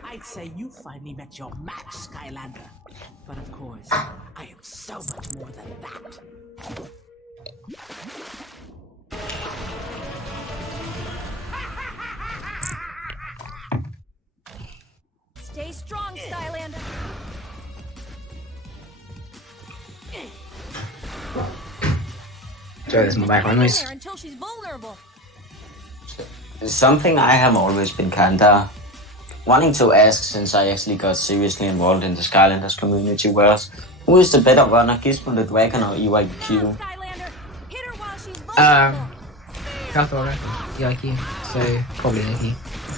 I'd say you finally met your match, Skylander. But of course, I am so much more than that. Stay strong, Skylander. So there's more background noise. There until she's vulnerable. Something I have always been kinda wanting to ask, since I actually got seriously involved in the Skylanders community, was who is the better runner, Gizmo the Dragon or EYQ? Skylander, hit her while she's vulnerable. Calthora, EIQ, so probably Nikki,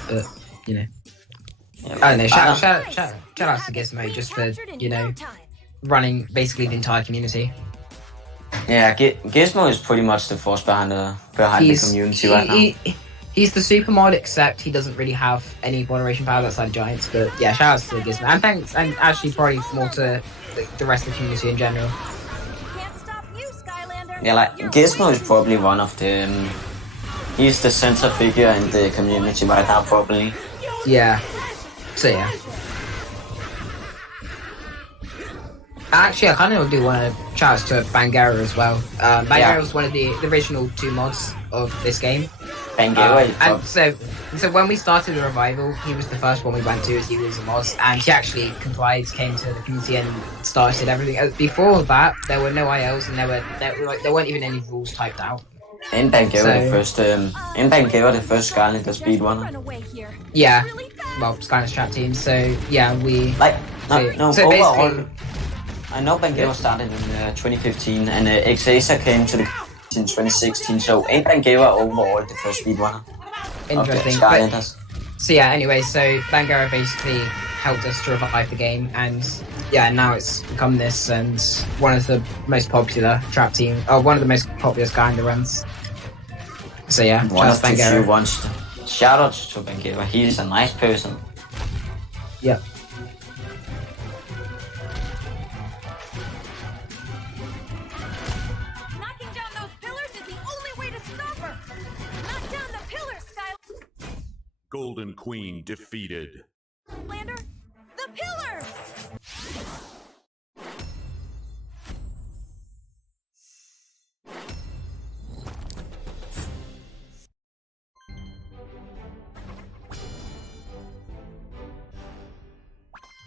but you know. Yeah, I don't know. Shout out to Gizmo just for, you know, running basically the entire community. Yeah, Gizmo is pretty much the force behind the community right now. He's the super mod, except he doesn't really have any moderation powers outside Giants. But yeah, shout out to Gizmo, and thanks, and actually probably more to the rest of the community in general. Can't stop you, Skylander. Yeah, like Gizmo is probably one of the. He's the center figure in the community right now, probably. Yeah. So yeah. Actually, I kind of do want to shout out to Bangera as well. Bangera was one of the original 2 mods of this game. Bangera, and so when we started the revival, he was the first one we went to as he was a mod, and he actually complied, came to the community and started everything. Before that, there were no ILs and there weren't even any rules typed out. In Bangera, the first Skylander speedrunner. Yeah, well, Skylanders chat team. So yeah, we overall. I know Bangera started in 2015, and Xacer came to the in 2016. So ain't Bangera overall the first speedrunner? Interesting. Skylanders. So yeah, anyway, so Bangera basically helped us to revive the game, and yeah, now it's become this and one of the most popular trap team, one of the most popular Skylander runs. So yeah, One of the few Bangera. ones. Shoutouts to Bangera. He's a nice person. Yep. Knocking down those pillars is the only way to stop her. Knock down the pillars, Golden Queen defeated. Skylander. The pillars.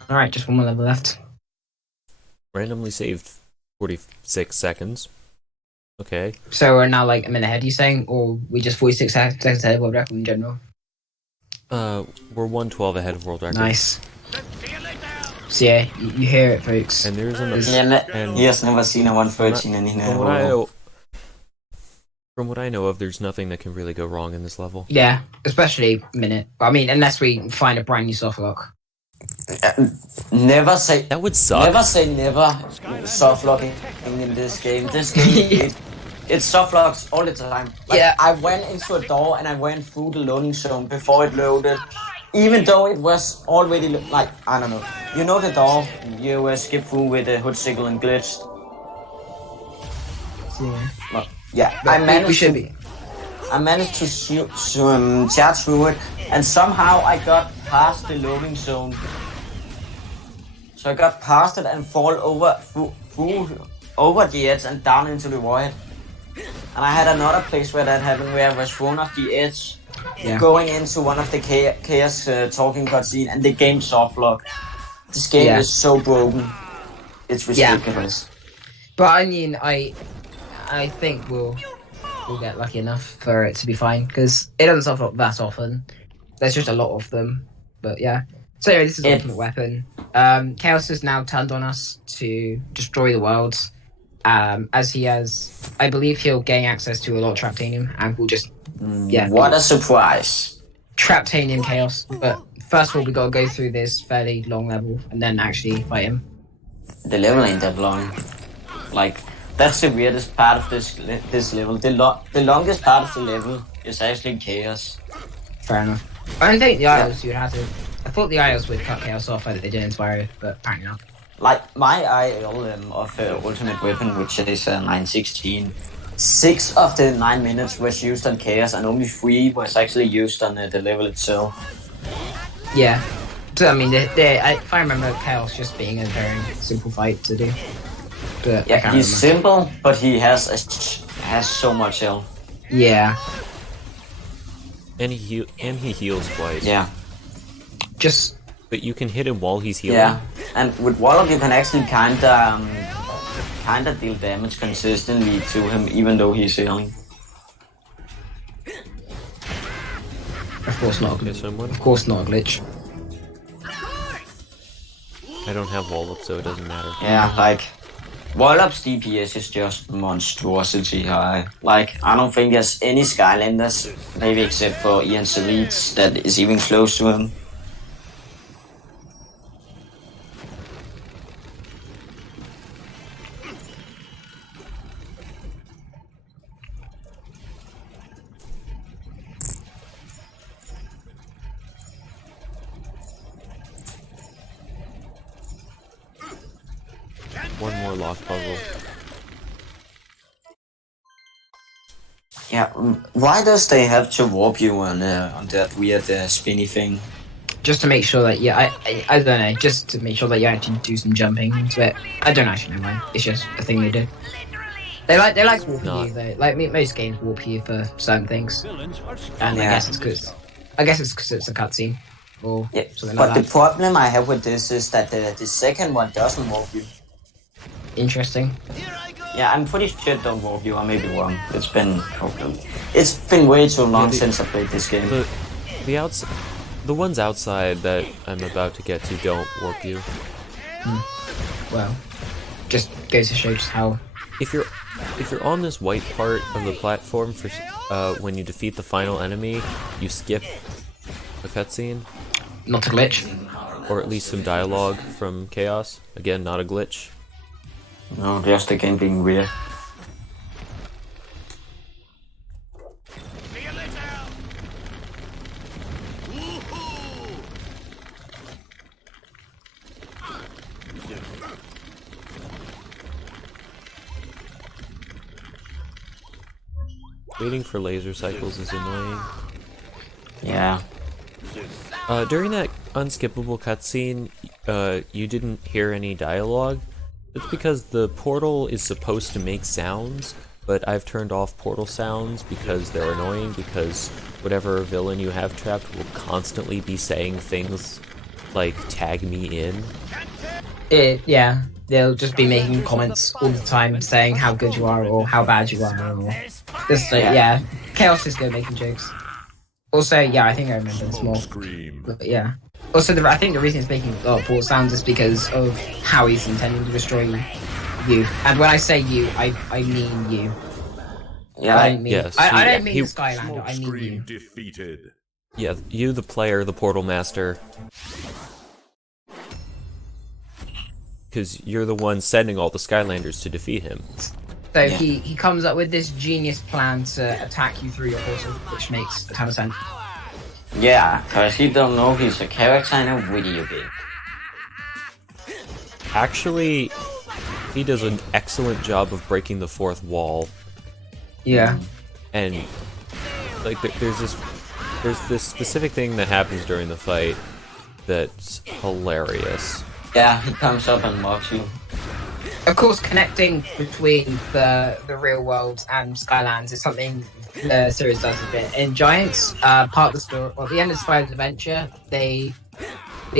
All right, just one more level left. Randomly saved 46 seconds. Okay. So we're now like a minute ahead, you saying, or we just 46 seconds ahead of world record in general? We're 112 ahead of world record. Nice. So yeah, you hear it, folks. And there's another. Yeah, he has never seen a 113 and he never. From what I know of, there's nothing that can really go wrong in this level. Yeah, especially minute. I mean, unless we find a brand new soft lock. Never say that would suck. Never say never. Soft locking in this game. This game, it's soft locks all the time. Like, yeah, I went into a door and I went through the loading zone before it loaded, even though it was already like I don't know. You know the door you skip through with the hood signal and glitched. Yeah. Well, yeah, but I managed should to. be. I managed to charge through it, and somehow I got past the loading zone. So I got past it and fall over the edge and down into the void. And I had another place where that happened, where I was thrown off the edge, going into one of the chaos talking cutscene, and the game soft lock. This game is so broken. It's ridiculous. But I mean, I think we'll get lucky enough for it to be fine, because it doesn't soft lock that often. There's just a lot of them. But yeah. So anyway, this is Ultimate Weapon. Chaos has now turned on us to destroy the world. As he has, I believe he'll gain access to a lot of Traptanium, and we'll just, What a surprise. Traptanium Chaos. But first of all, we gotta go through this fairly long level, and then actually fight him. The level ain't that long. Like, that's the weirdest part of this level. The longest part of the level is actually Chaos. Fair enough. I don't think the Isles you'd have to. I thought the Isles would cut Chaos off, but they didn't inspire it, but apparently not. Like, my IL of Ultimate Weapon, which is 916, 6 of the 9 minutes was used on Chaos, and only 3 was actually used on the level itself. Yeah. So, I mean, if I remember Chaos just being a very simple fight to do. But yeah, he's simple, but he has so much health. Yeah. And he heals twice. Yeah. But you can hit him while he's healing. Yeah, and with Wallop you can actually kinda deal damage consistently to him, even though he's healing. Of course not. Of course not a glitch. I don't have Wallop, so it doesn't matter. Yeah, like Wallop's DPS is just monstrosity high. Like, I don't think there's any Skylanders, maybe except for Ian Salids, that is even close to him. One more lock puzzle. Yeah, why does they have to warp you on that weird spinny thing? Just to make sure that, I don't know, just to make sure that you actually do some jumping into it. I don't actually know why. It's just a thing they do. They like warping you though. Like most games warp you for certain things. And I guess it's because it's a cutscene or something like that. But the problem I have with this is that the second one doesn't warp you. Interesting. Yeah, I'm pretty sure it don't warp you. I may be wrong. It's been way too long since I played this game. The ones outside that I'm about to get to don't warp you. Well, just goes to show just how. If you're on this white part of the platform for when you defeat the final enemy, you skip a cutscene. Not a glitch. Or at least some dialogue from Chaos. Again, not a glitch. No, just the game being weird. Waiting for laser cycles is annoying. Yeah. During that unskippable cutscene, you didn't hear any dialogue. It's because the portal is supposed to make sounds, but I've turned off portal sounds because they're annoying, because whatever villain you have trapped will constantly be saying things like, tag me in. Yeah, they'll just be making comments all the time saying how good you are or how bad you are. Or just, yeah, Chaos is good making jokes. Also, yeah, I think I remember this more. But yeah. Also, I think the reason it's making portal sounds is because of how he's intending to destroy you. And when I say you, I mean you. Yeah, I don't mean, yes, I don't mean the Skylander, I mean you. Defeated. Yeah, you, the player, the portal master. Because you're the one sending all the Skylanders to defeat him. So he comes up with this genius plan to attack you through your portal, which makes a ton of sense. Yeah, because he don't know he's a character in a video game. Actually, he does an excellent job of breaking the fourth wall. Yeah. And like there's this specific thing that happens during the fight that's hilarious. Yeah, he comes up and mocks you. Of course, connecting between the real world and Skylands is something the series does a bit. In Giants, part of the story, or at the end of Spyro's adventure, they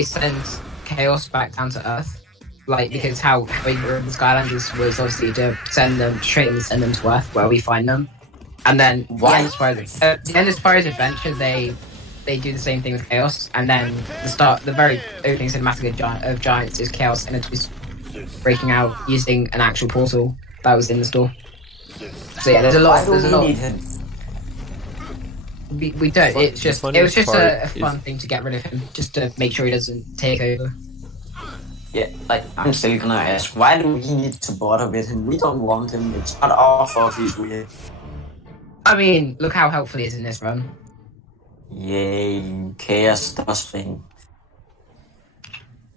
send Chaos back down to Earth, like because how we grew up the Skylanders was obviously to send them to Earth where we find them, and then at the end of Spyro's adventure, they do the same thing with Chaos, and then the very opening cinematic of Giants is Chaos in a twist breaking out using an actual portal that was in the store. So yeah, there's a lot. We don't. It's just it was just a fun thing to get rid of him, just to make sure he doesn't take over. Yeah, like I'm still gonna ask, why do we need to bother with him? We don't want him. It's not our fault he's weird. I mean, look how helpful he is in this run. Yay, Chaos does thing.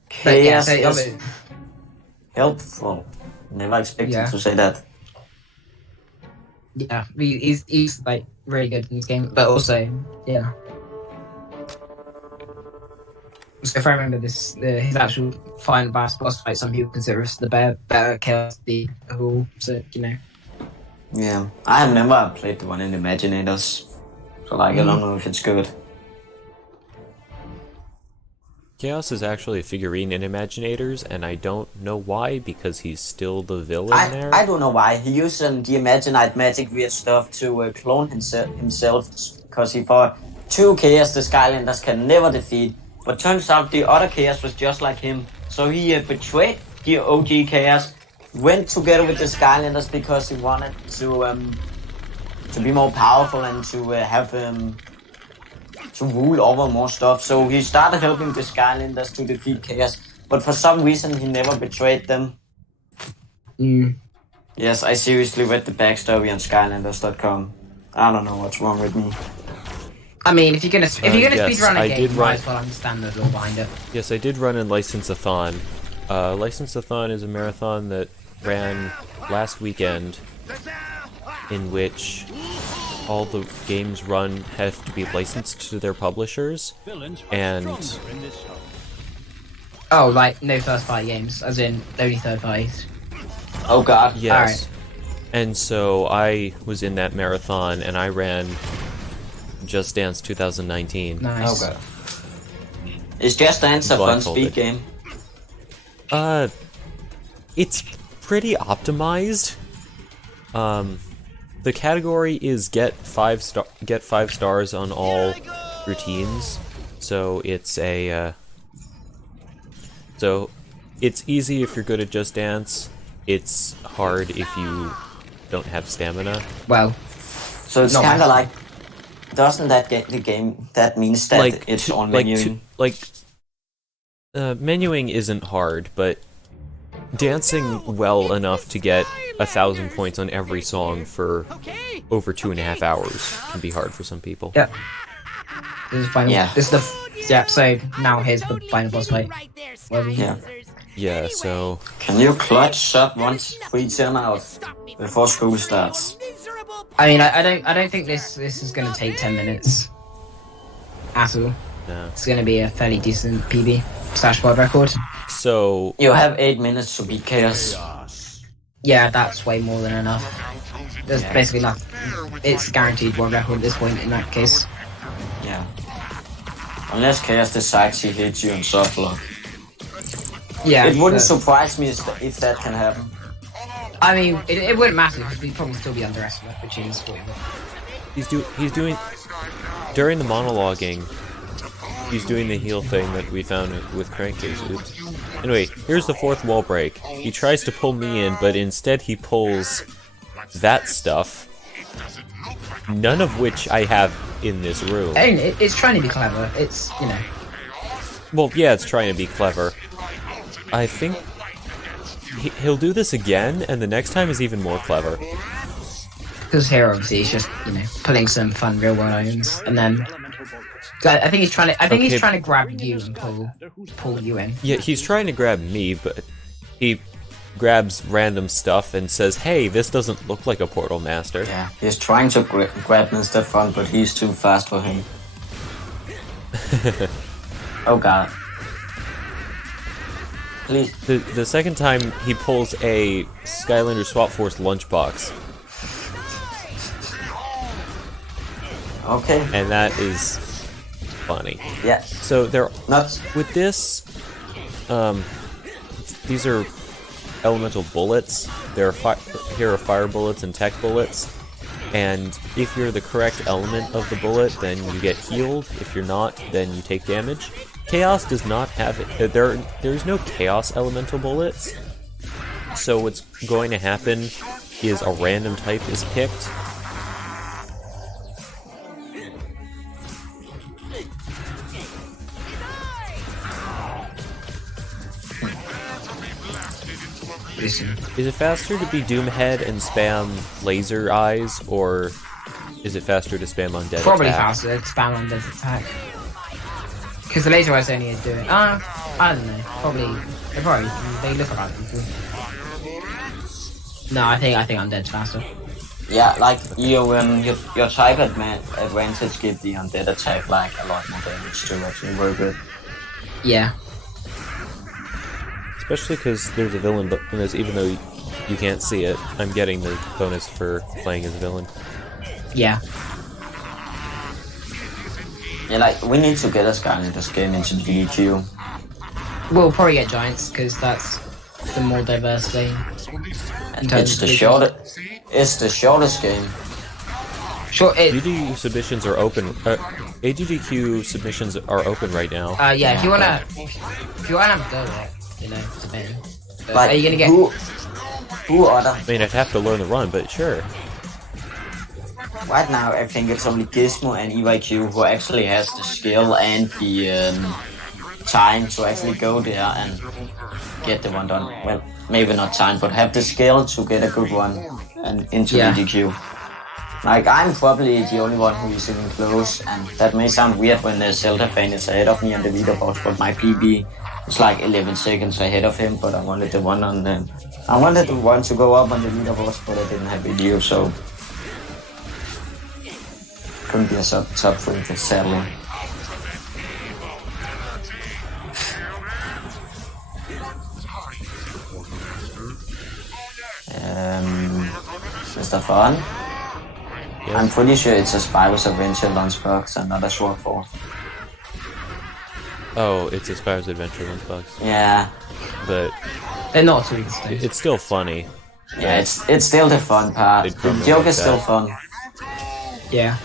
Chaos is helpful. Never expected to say that. Yeah, he's like really good in this game, but also yeah. So if I remember this, his actual final boss fight, some people consider us the better Chaos the whole. So you know. Yeah, I have never played the one in Imaginators, so like I don't know if it's good. Chaos is actually a figurine in Imaginators, and I don't know why, because he's still the villain there. I don't know why. He used the Imaginite magic weird stuff to clone himself, because he thought 2 Chaos the Skylanders can never defeat. But turns out the other Chaos was just like him. So he betrayed the OG Chaos, went together with the Skylanders because he wanted to be more powerful and to have to rule over more stuff. So he started helping the Skylanders to defeat Chaos, but for some reason he never betrayed them. Yes, I seriously read the backstory on Skylanders.com. I don't know what's wrong with me. I mean, if you're gonna speedrun a game, you did might as well understand the law behind it. Yes, I did run in License-a-thon. License-a-thon is a marathon that ran last weekend, in which all the games run have to be licensed to their publishers, and oh, like no first-party games, as in only third parties. Oh god. Yes. Right. And so I was in that marathon, and I ran Just Dance 2019. Nice. Okay. Is Just Dance a fun speed game? It's pretty optimized. The category is get 5 stars on all routines, so it's it's easy if you're good at Just Dance. it's hard if you don't have stamina. Well, So it's not kind of massive. like, doesn't that get the game? That means that Like it's on like menuing. menuing isn't hard, but dancing well enough to get 1,000 points on every song for over 2.5 hours can be hard for some people. Yeah. This is final. Yeah. This is the yeah. So now here's the final boss fight. Where we- Yeah. Yeah, so Can you clutch up once free time out before school starts? I mean, I don't think this is gonna take 10 minutes at all. no. It's gonna be a fairly decent PB / world record. So You have 8 minutes to beat chaos. Yeah, that's way more than enough. There's basically nothing. It's guaranteed world record at this point in that case. Yeah. Unless chaos decides he hates you in soft lock. Yeah. It wouldn't but- surprise me if that can happen. I mean, it wouldn't matter because we'd probably still be underestimated, which is what he's doing during the monologuing. He's doing the heal thing that we found with Crankcase. Oops. Anyway, here's the fourth wall break. He tries to pull me in, but instead he pulls that stuff, none of which I have in this room. And it's trying to be clever. It's, you know. Well, yeah, it's trying to be clever. I think he'll do this again, and the next time is even more clever. Because here, obviously, he's just, you know, pulling some fun real world items, and then I think he's trying to. I think he's trying to grab you and pull you in. Yeah, he's trying to grab me, but he grabs random stuff and says, "Hey, this doesn't look like a Portal Master." Yeah, he's trying to grab Mr. Fun, but he's too fast for him. Oh god. Please. The second time he pulls a Skylanders Swap Force lunchbox. Okay. And that is funny. Yeah. So they're not with this. These are elemental bullets. Here are fire bullets and tech bullets. And if you're the correct element of the bullet, then you get healed. If you're not, then you take damage. Chaos does not have it. There's no Chaos elemental bullets. So what's going to happen is a random type is picked. Is it faster to be Doomhead and spam laser eyes, or is it faster to spam undead Probably attack? faster to spam on death attack. Because the laser eyes only do it. I don't know. They look about equal. No, I think undead's faster. Yeah, like your type advantage give the undead attack like a lot more damage to actually work with. Yeah. Especially because there's a villain bonus, even though you can't see it. I'm getting the bonus for playing as a villain. Yeah. Yeah, like we need to get us guys in this game into GQ. We'll probably get giants because that's the more diverse game. It's the shortest. It's the shortest game. Sure. AGDQ submissions are open. AGDQ submissions are open right now. Yeah. If you wanna have a go at it, you know, submit. Like, are you gonna get who other? I mean, I'd have to learn the run, but sure. Right now, I think it's only Gizmo and EYQ who actually has the skill and the time to actually go there and get the one done. Well, maybe not time, but have the skill to get a good one and into EDQ. Like, I'm probably the only one who is even close, and that may sound weird when the Zelda fan is ahead of me on the leaderboard, but my PB is like 11 seconds ahead of him, but I wanted the one on the... I wanted the one to go up on the leaderboard, but I didn't have video, so... Couldn't be a top 3, sadly. MrFunisfun? Yes. I'm pretty sure it's a Spyro's Adventure lunchbox and not a Sword Force. Oh, it's a Spyro's Adventure lunchbox. Yeah. But... they're not too it's still funny. Yeah, it's still the fun part. The joke is still fun. Yeah.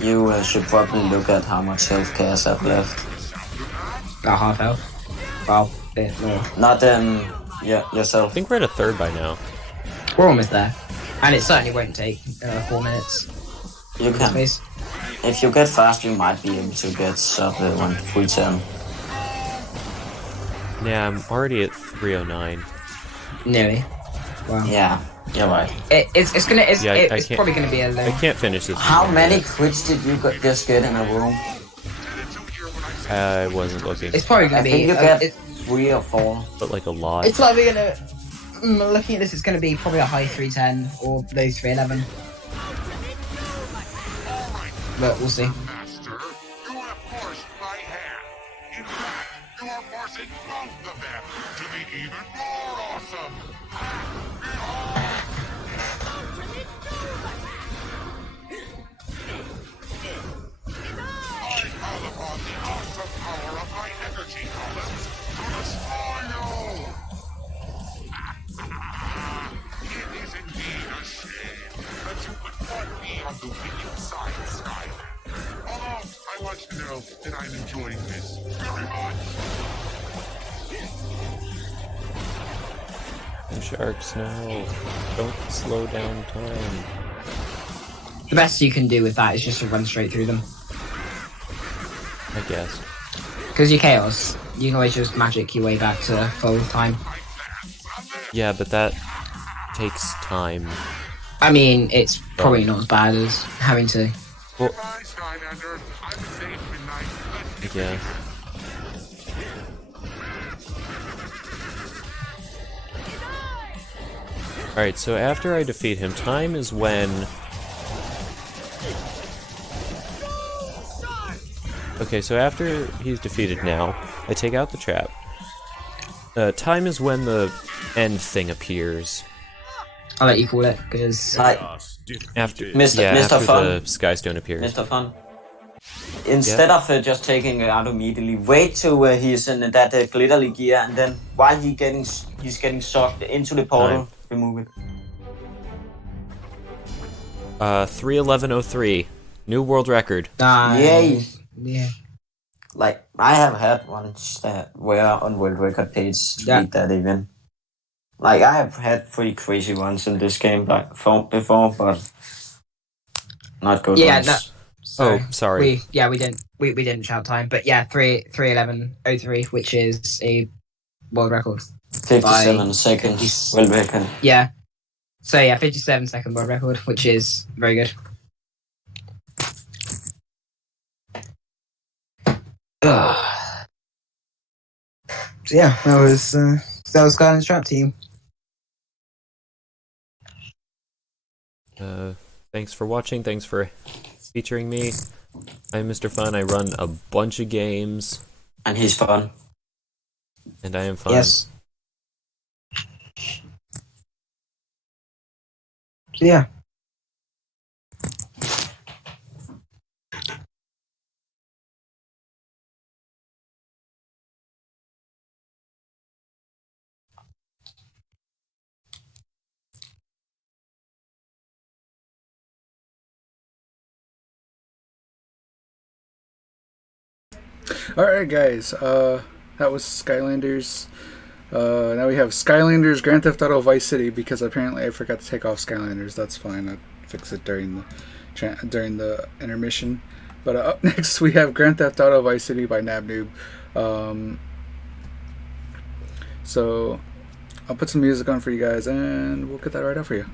You should probably look at how much health Chaos have left. About half health. Well, a bit more. Not yeah, I yourself. think we're at a third by now. We're almost there. And it certainly won't take 4 minutes. You can. Space. If you get fast, you might be able to get sub 310. Yeah, I'm already at 309. Nearly. Wow. Yeah, you're right. It's can't- probably gonna be a low. I can't finish this. How in many minutes. crits did you just get in a room? I wasn't looking, It's probably I gonna think be. you get 3 or 4. but like a lot. It's likely gonna. Looking at this, it's gonna be probably a high 310 or low 311. But we'll see. Master, you have forced my hand. In fact, you are forcing both of them to be even more awesome. I call upon the awesome power of my energy columns to destroy you. It is indeed a shame that you would fight me on the winning side, Skylander. Although, I want you to know that I'm enjoying this very much. No sharks, no. Don't slow down time. The best you can do with that is just to run straight through them. I guess. Because you're chaos, you can always just magic your way back to full time. Yeah, but that takes time. I mean, it's probably not as bad as having to. Well, Bye, Skylander. I'm safe and nice. I guess. Alright, so after I defeat him, time is when... Okay, so after he's defeated now, I take out the trap. Time is when the end thing appears. I'll let you call it, because. After, Mr. yeah, Mr. after Fun. the Skystone appears. Mr. Fun. Instead of just taking it out immediately, wait till he's in that glitterly gear, and then while he's getting sucked into the portal, remove it. 3:11:03, new world record. Yay! Yeah. Like, I have had ones that were on world record page to beat that even. Like, I have had pretty crazy ones in this game, like, before, but not good ones. No, oh, sorry. We didn't shout time, but yeah, 3:11:03, which is a world record. 57 seconds world record. Yeah. So yeah, 57-second world record, which is very good. So yeah, that was Skylanders Trap Team. Thanks for watching, thanks for featuring me. I'm MrFun, I run a bunch of games. And he's fun. And I am fun. Yes. So yeah. Alright guys, that was Skylanders. Now we have Skylanders Grand Theft Auto Vice City, because apparently I forgot to take off Skylanders. That's fine, I'll fix it during the intermission. But up next we have Grand Theft Auto Vice City by NabNoob. So I'll put some music on for you guys and we'll get that right up for you.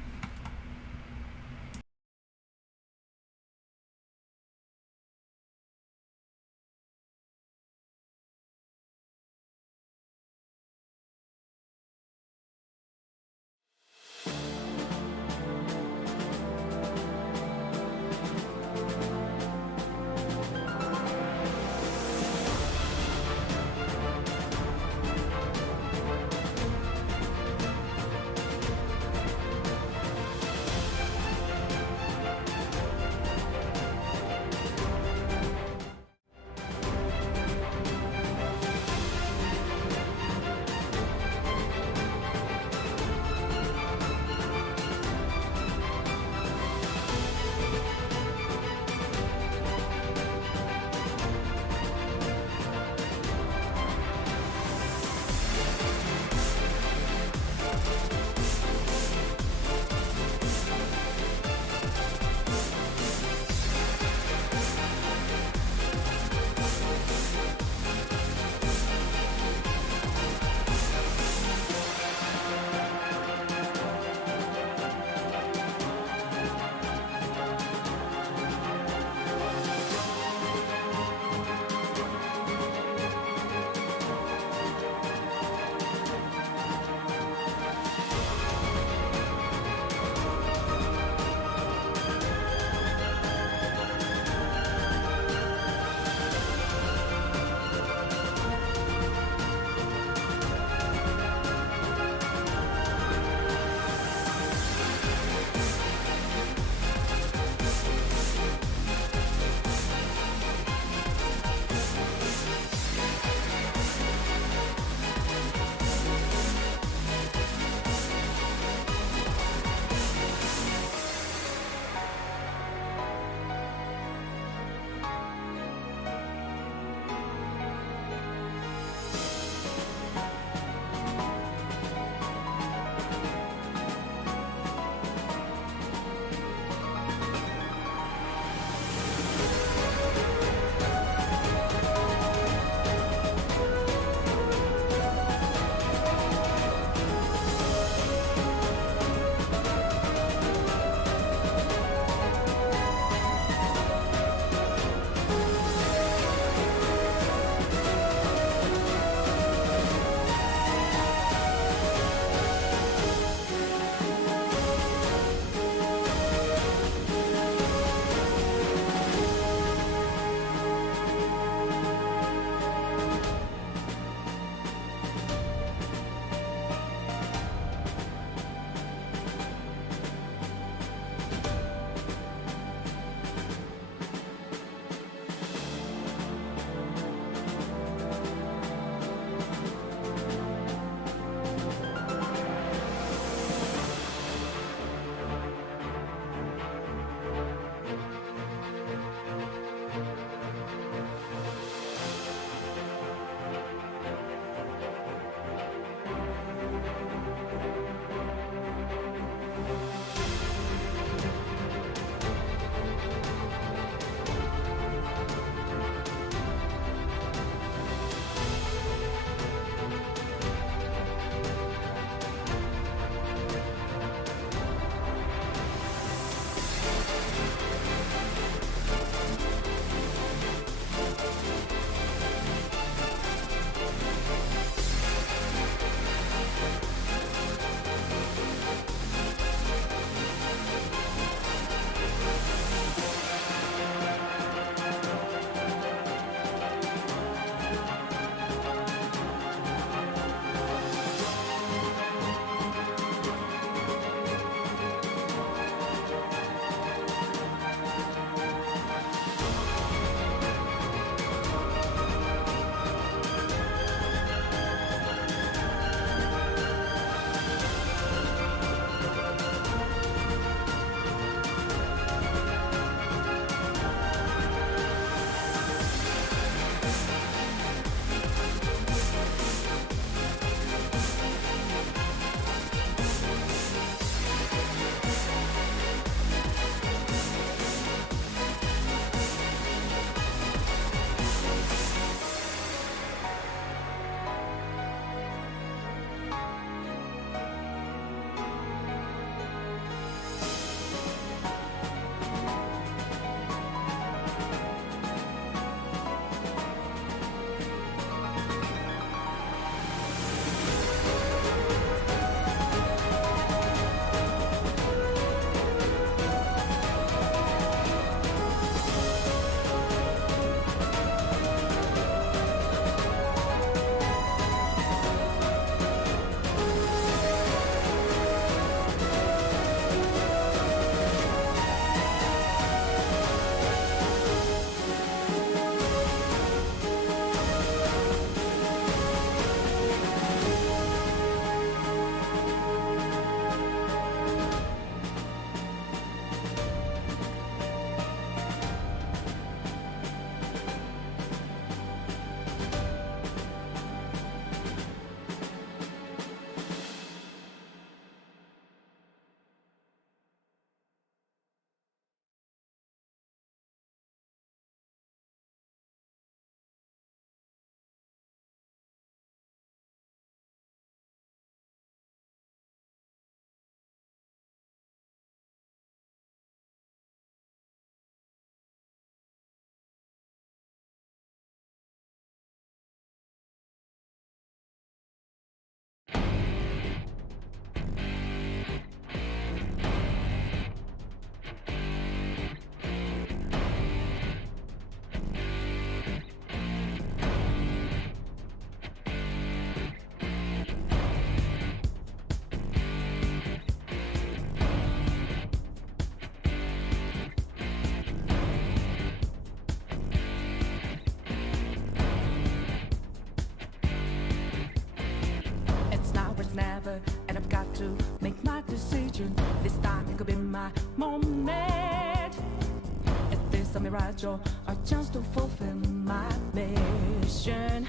a mirage or a chance to fulfill my mission.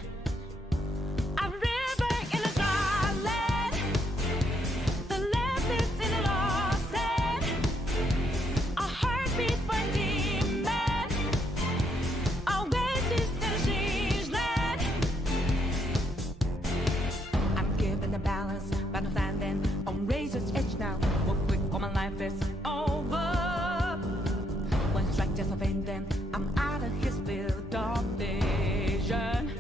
A river in a dry land, the left is in a lost land, a heartbeat for a demon, a oasis in a strange land. I'm given the balance, but I'm standing on razor's edge now. Walk quick or my life is over. One strike just of pain, then I'm out of his field of vision.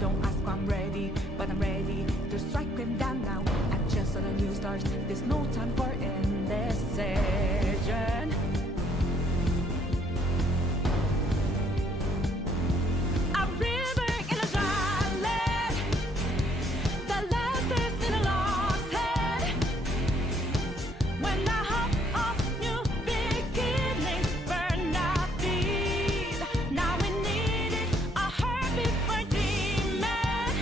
Don't ask why I'm ready, but I'm ready to strike him down now. I just saw the new stars, there's no time for indecision. A river in a dry land, the last is in a lost hand. When I hop off new beginnings, burn our feet. Now we need it, a heartbeat for demon,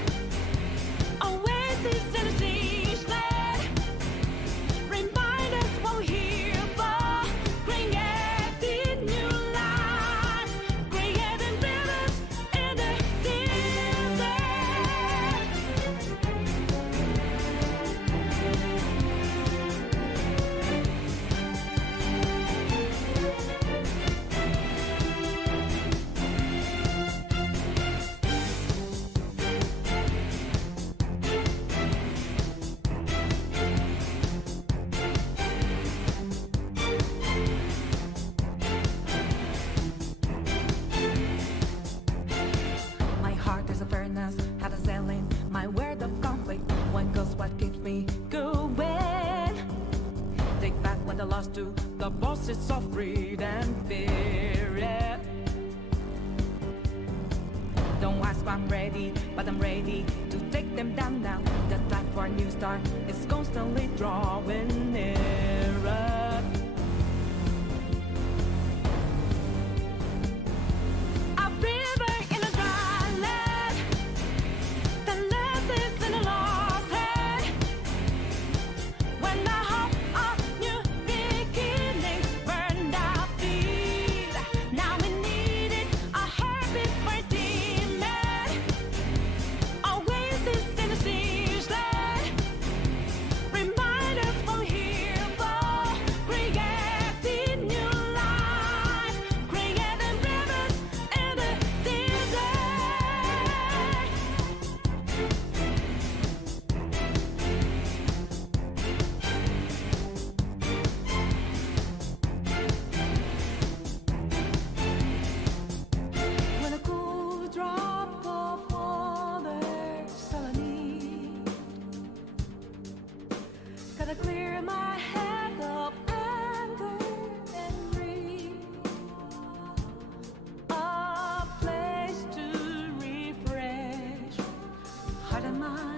oasis in a siege land. Remind us what we're here for, creating new life, creating rivers in the desert. My heart is a furnace, had a selling my word of conflict. One goes what keeps me going. Take back what I lost to the bosses of greed and fear. Yeah. Don't ask why I'm ready, but I'm ready to take them down now. The time for a new start is constantly drawing nearer. A river in a dry land, the last is in a lost hand. When I hop off new beginnings, burned our feet. Now we need it, a heartbeat for demon, oasis in a siege land. Remind us what we're here for, creating new life, creating rivers in the desert. When a cool drop of water's all I need, gotta clear my head of anger and greed. A place to refresh heart and mind.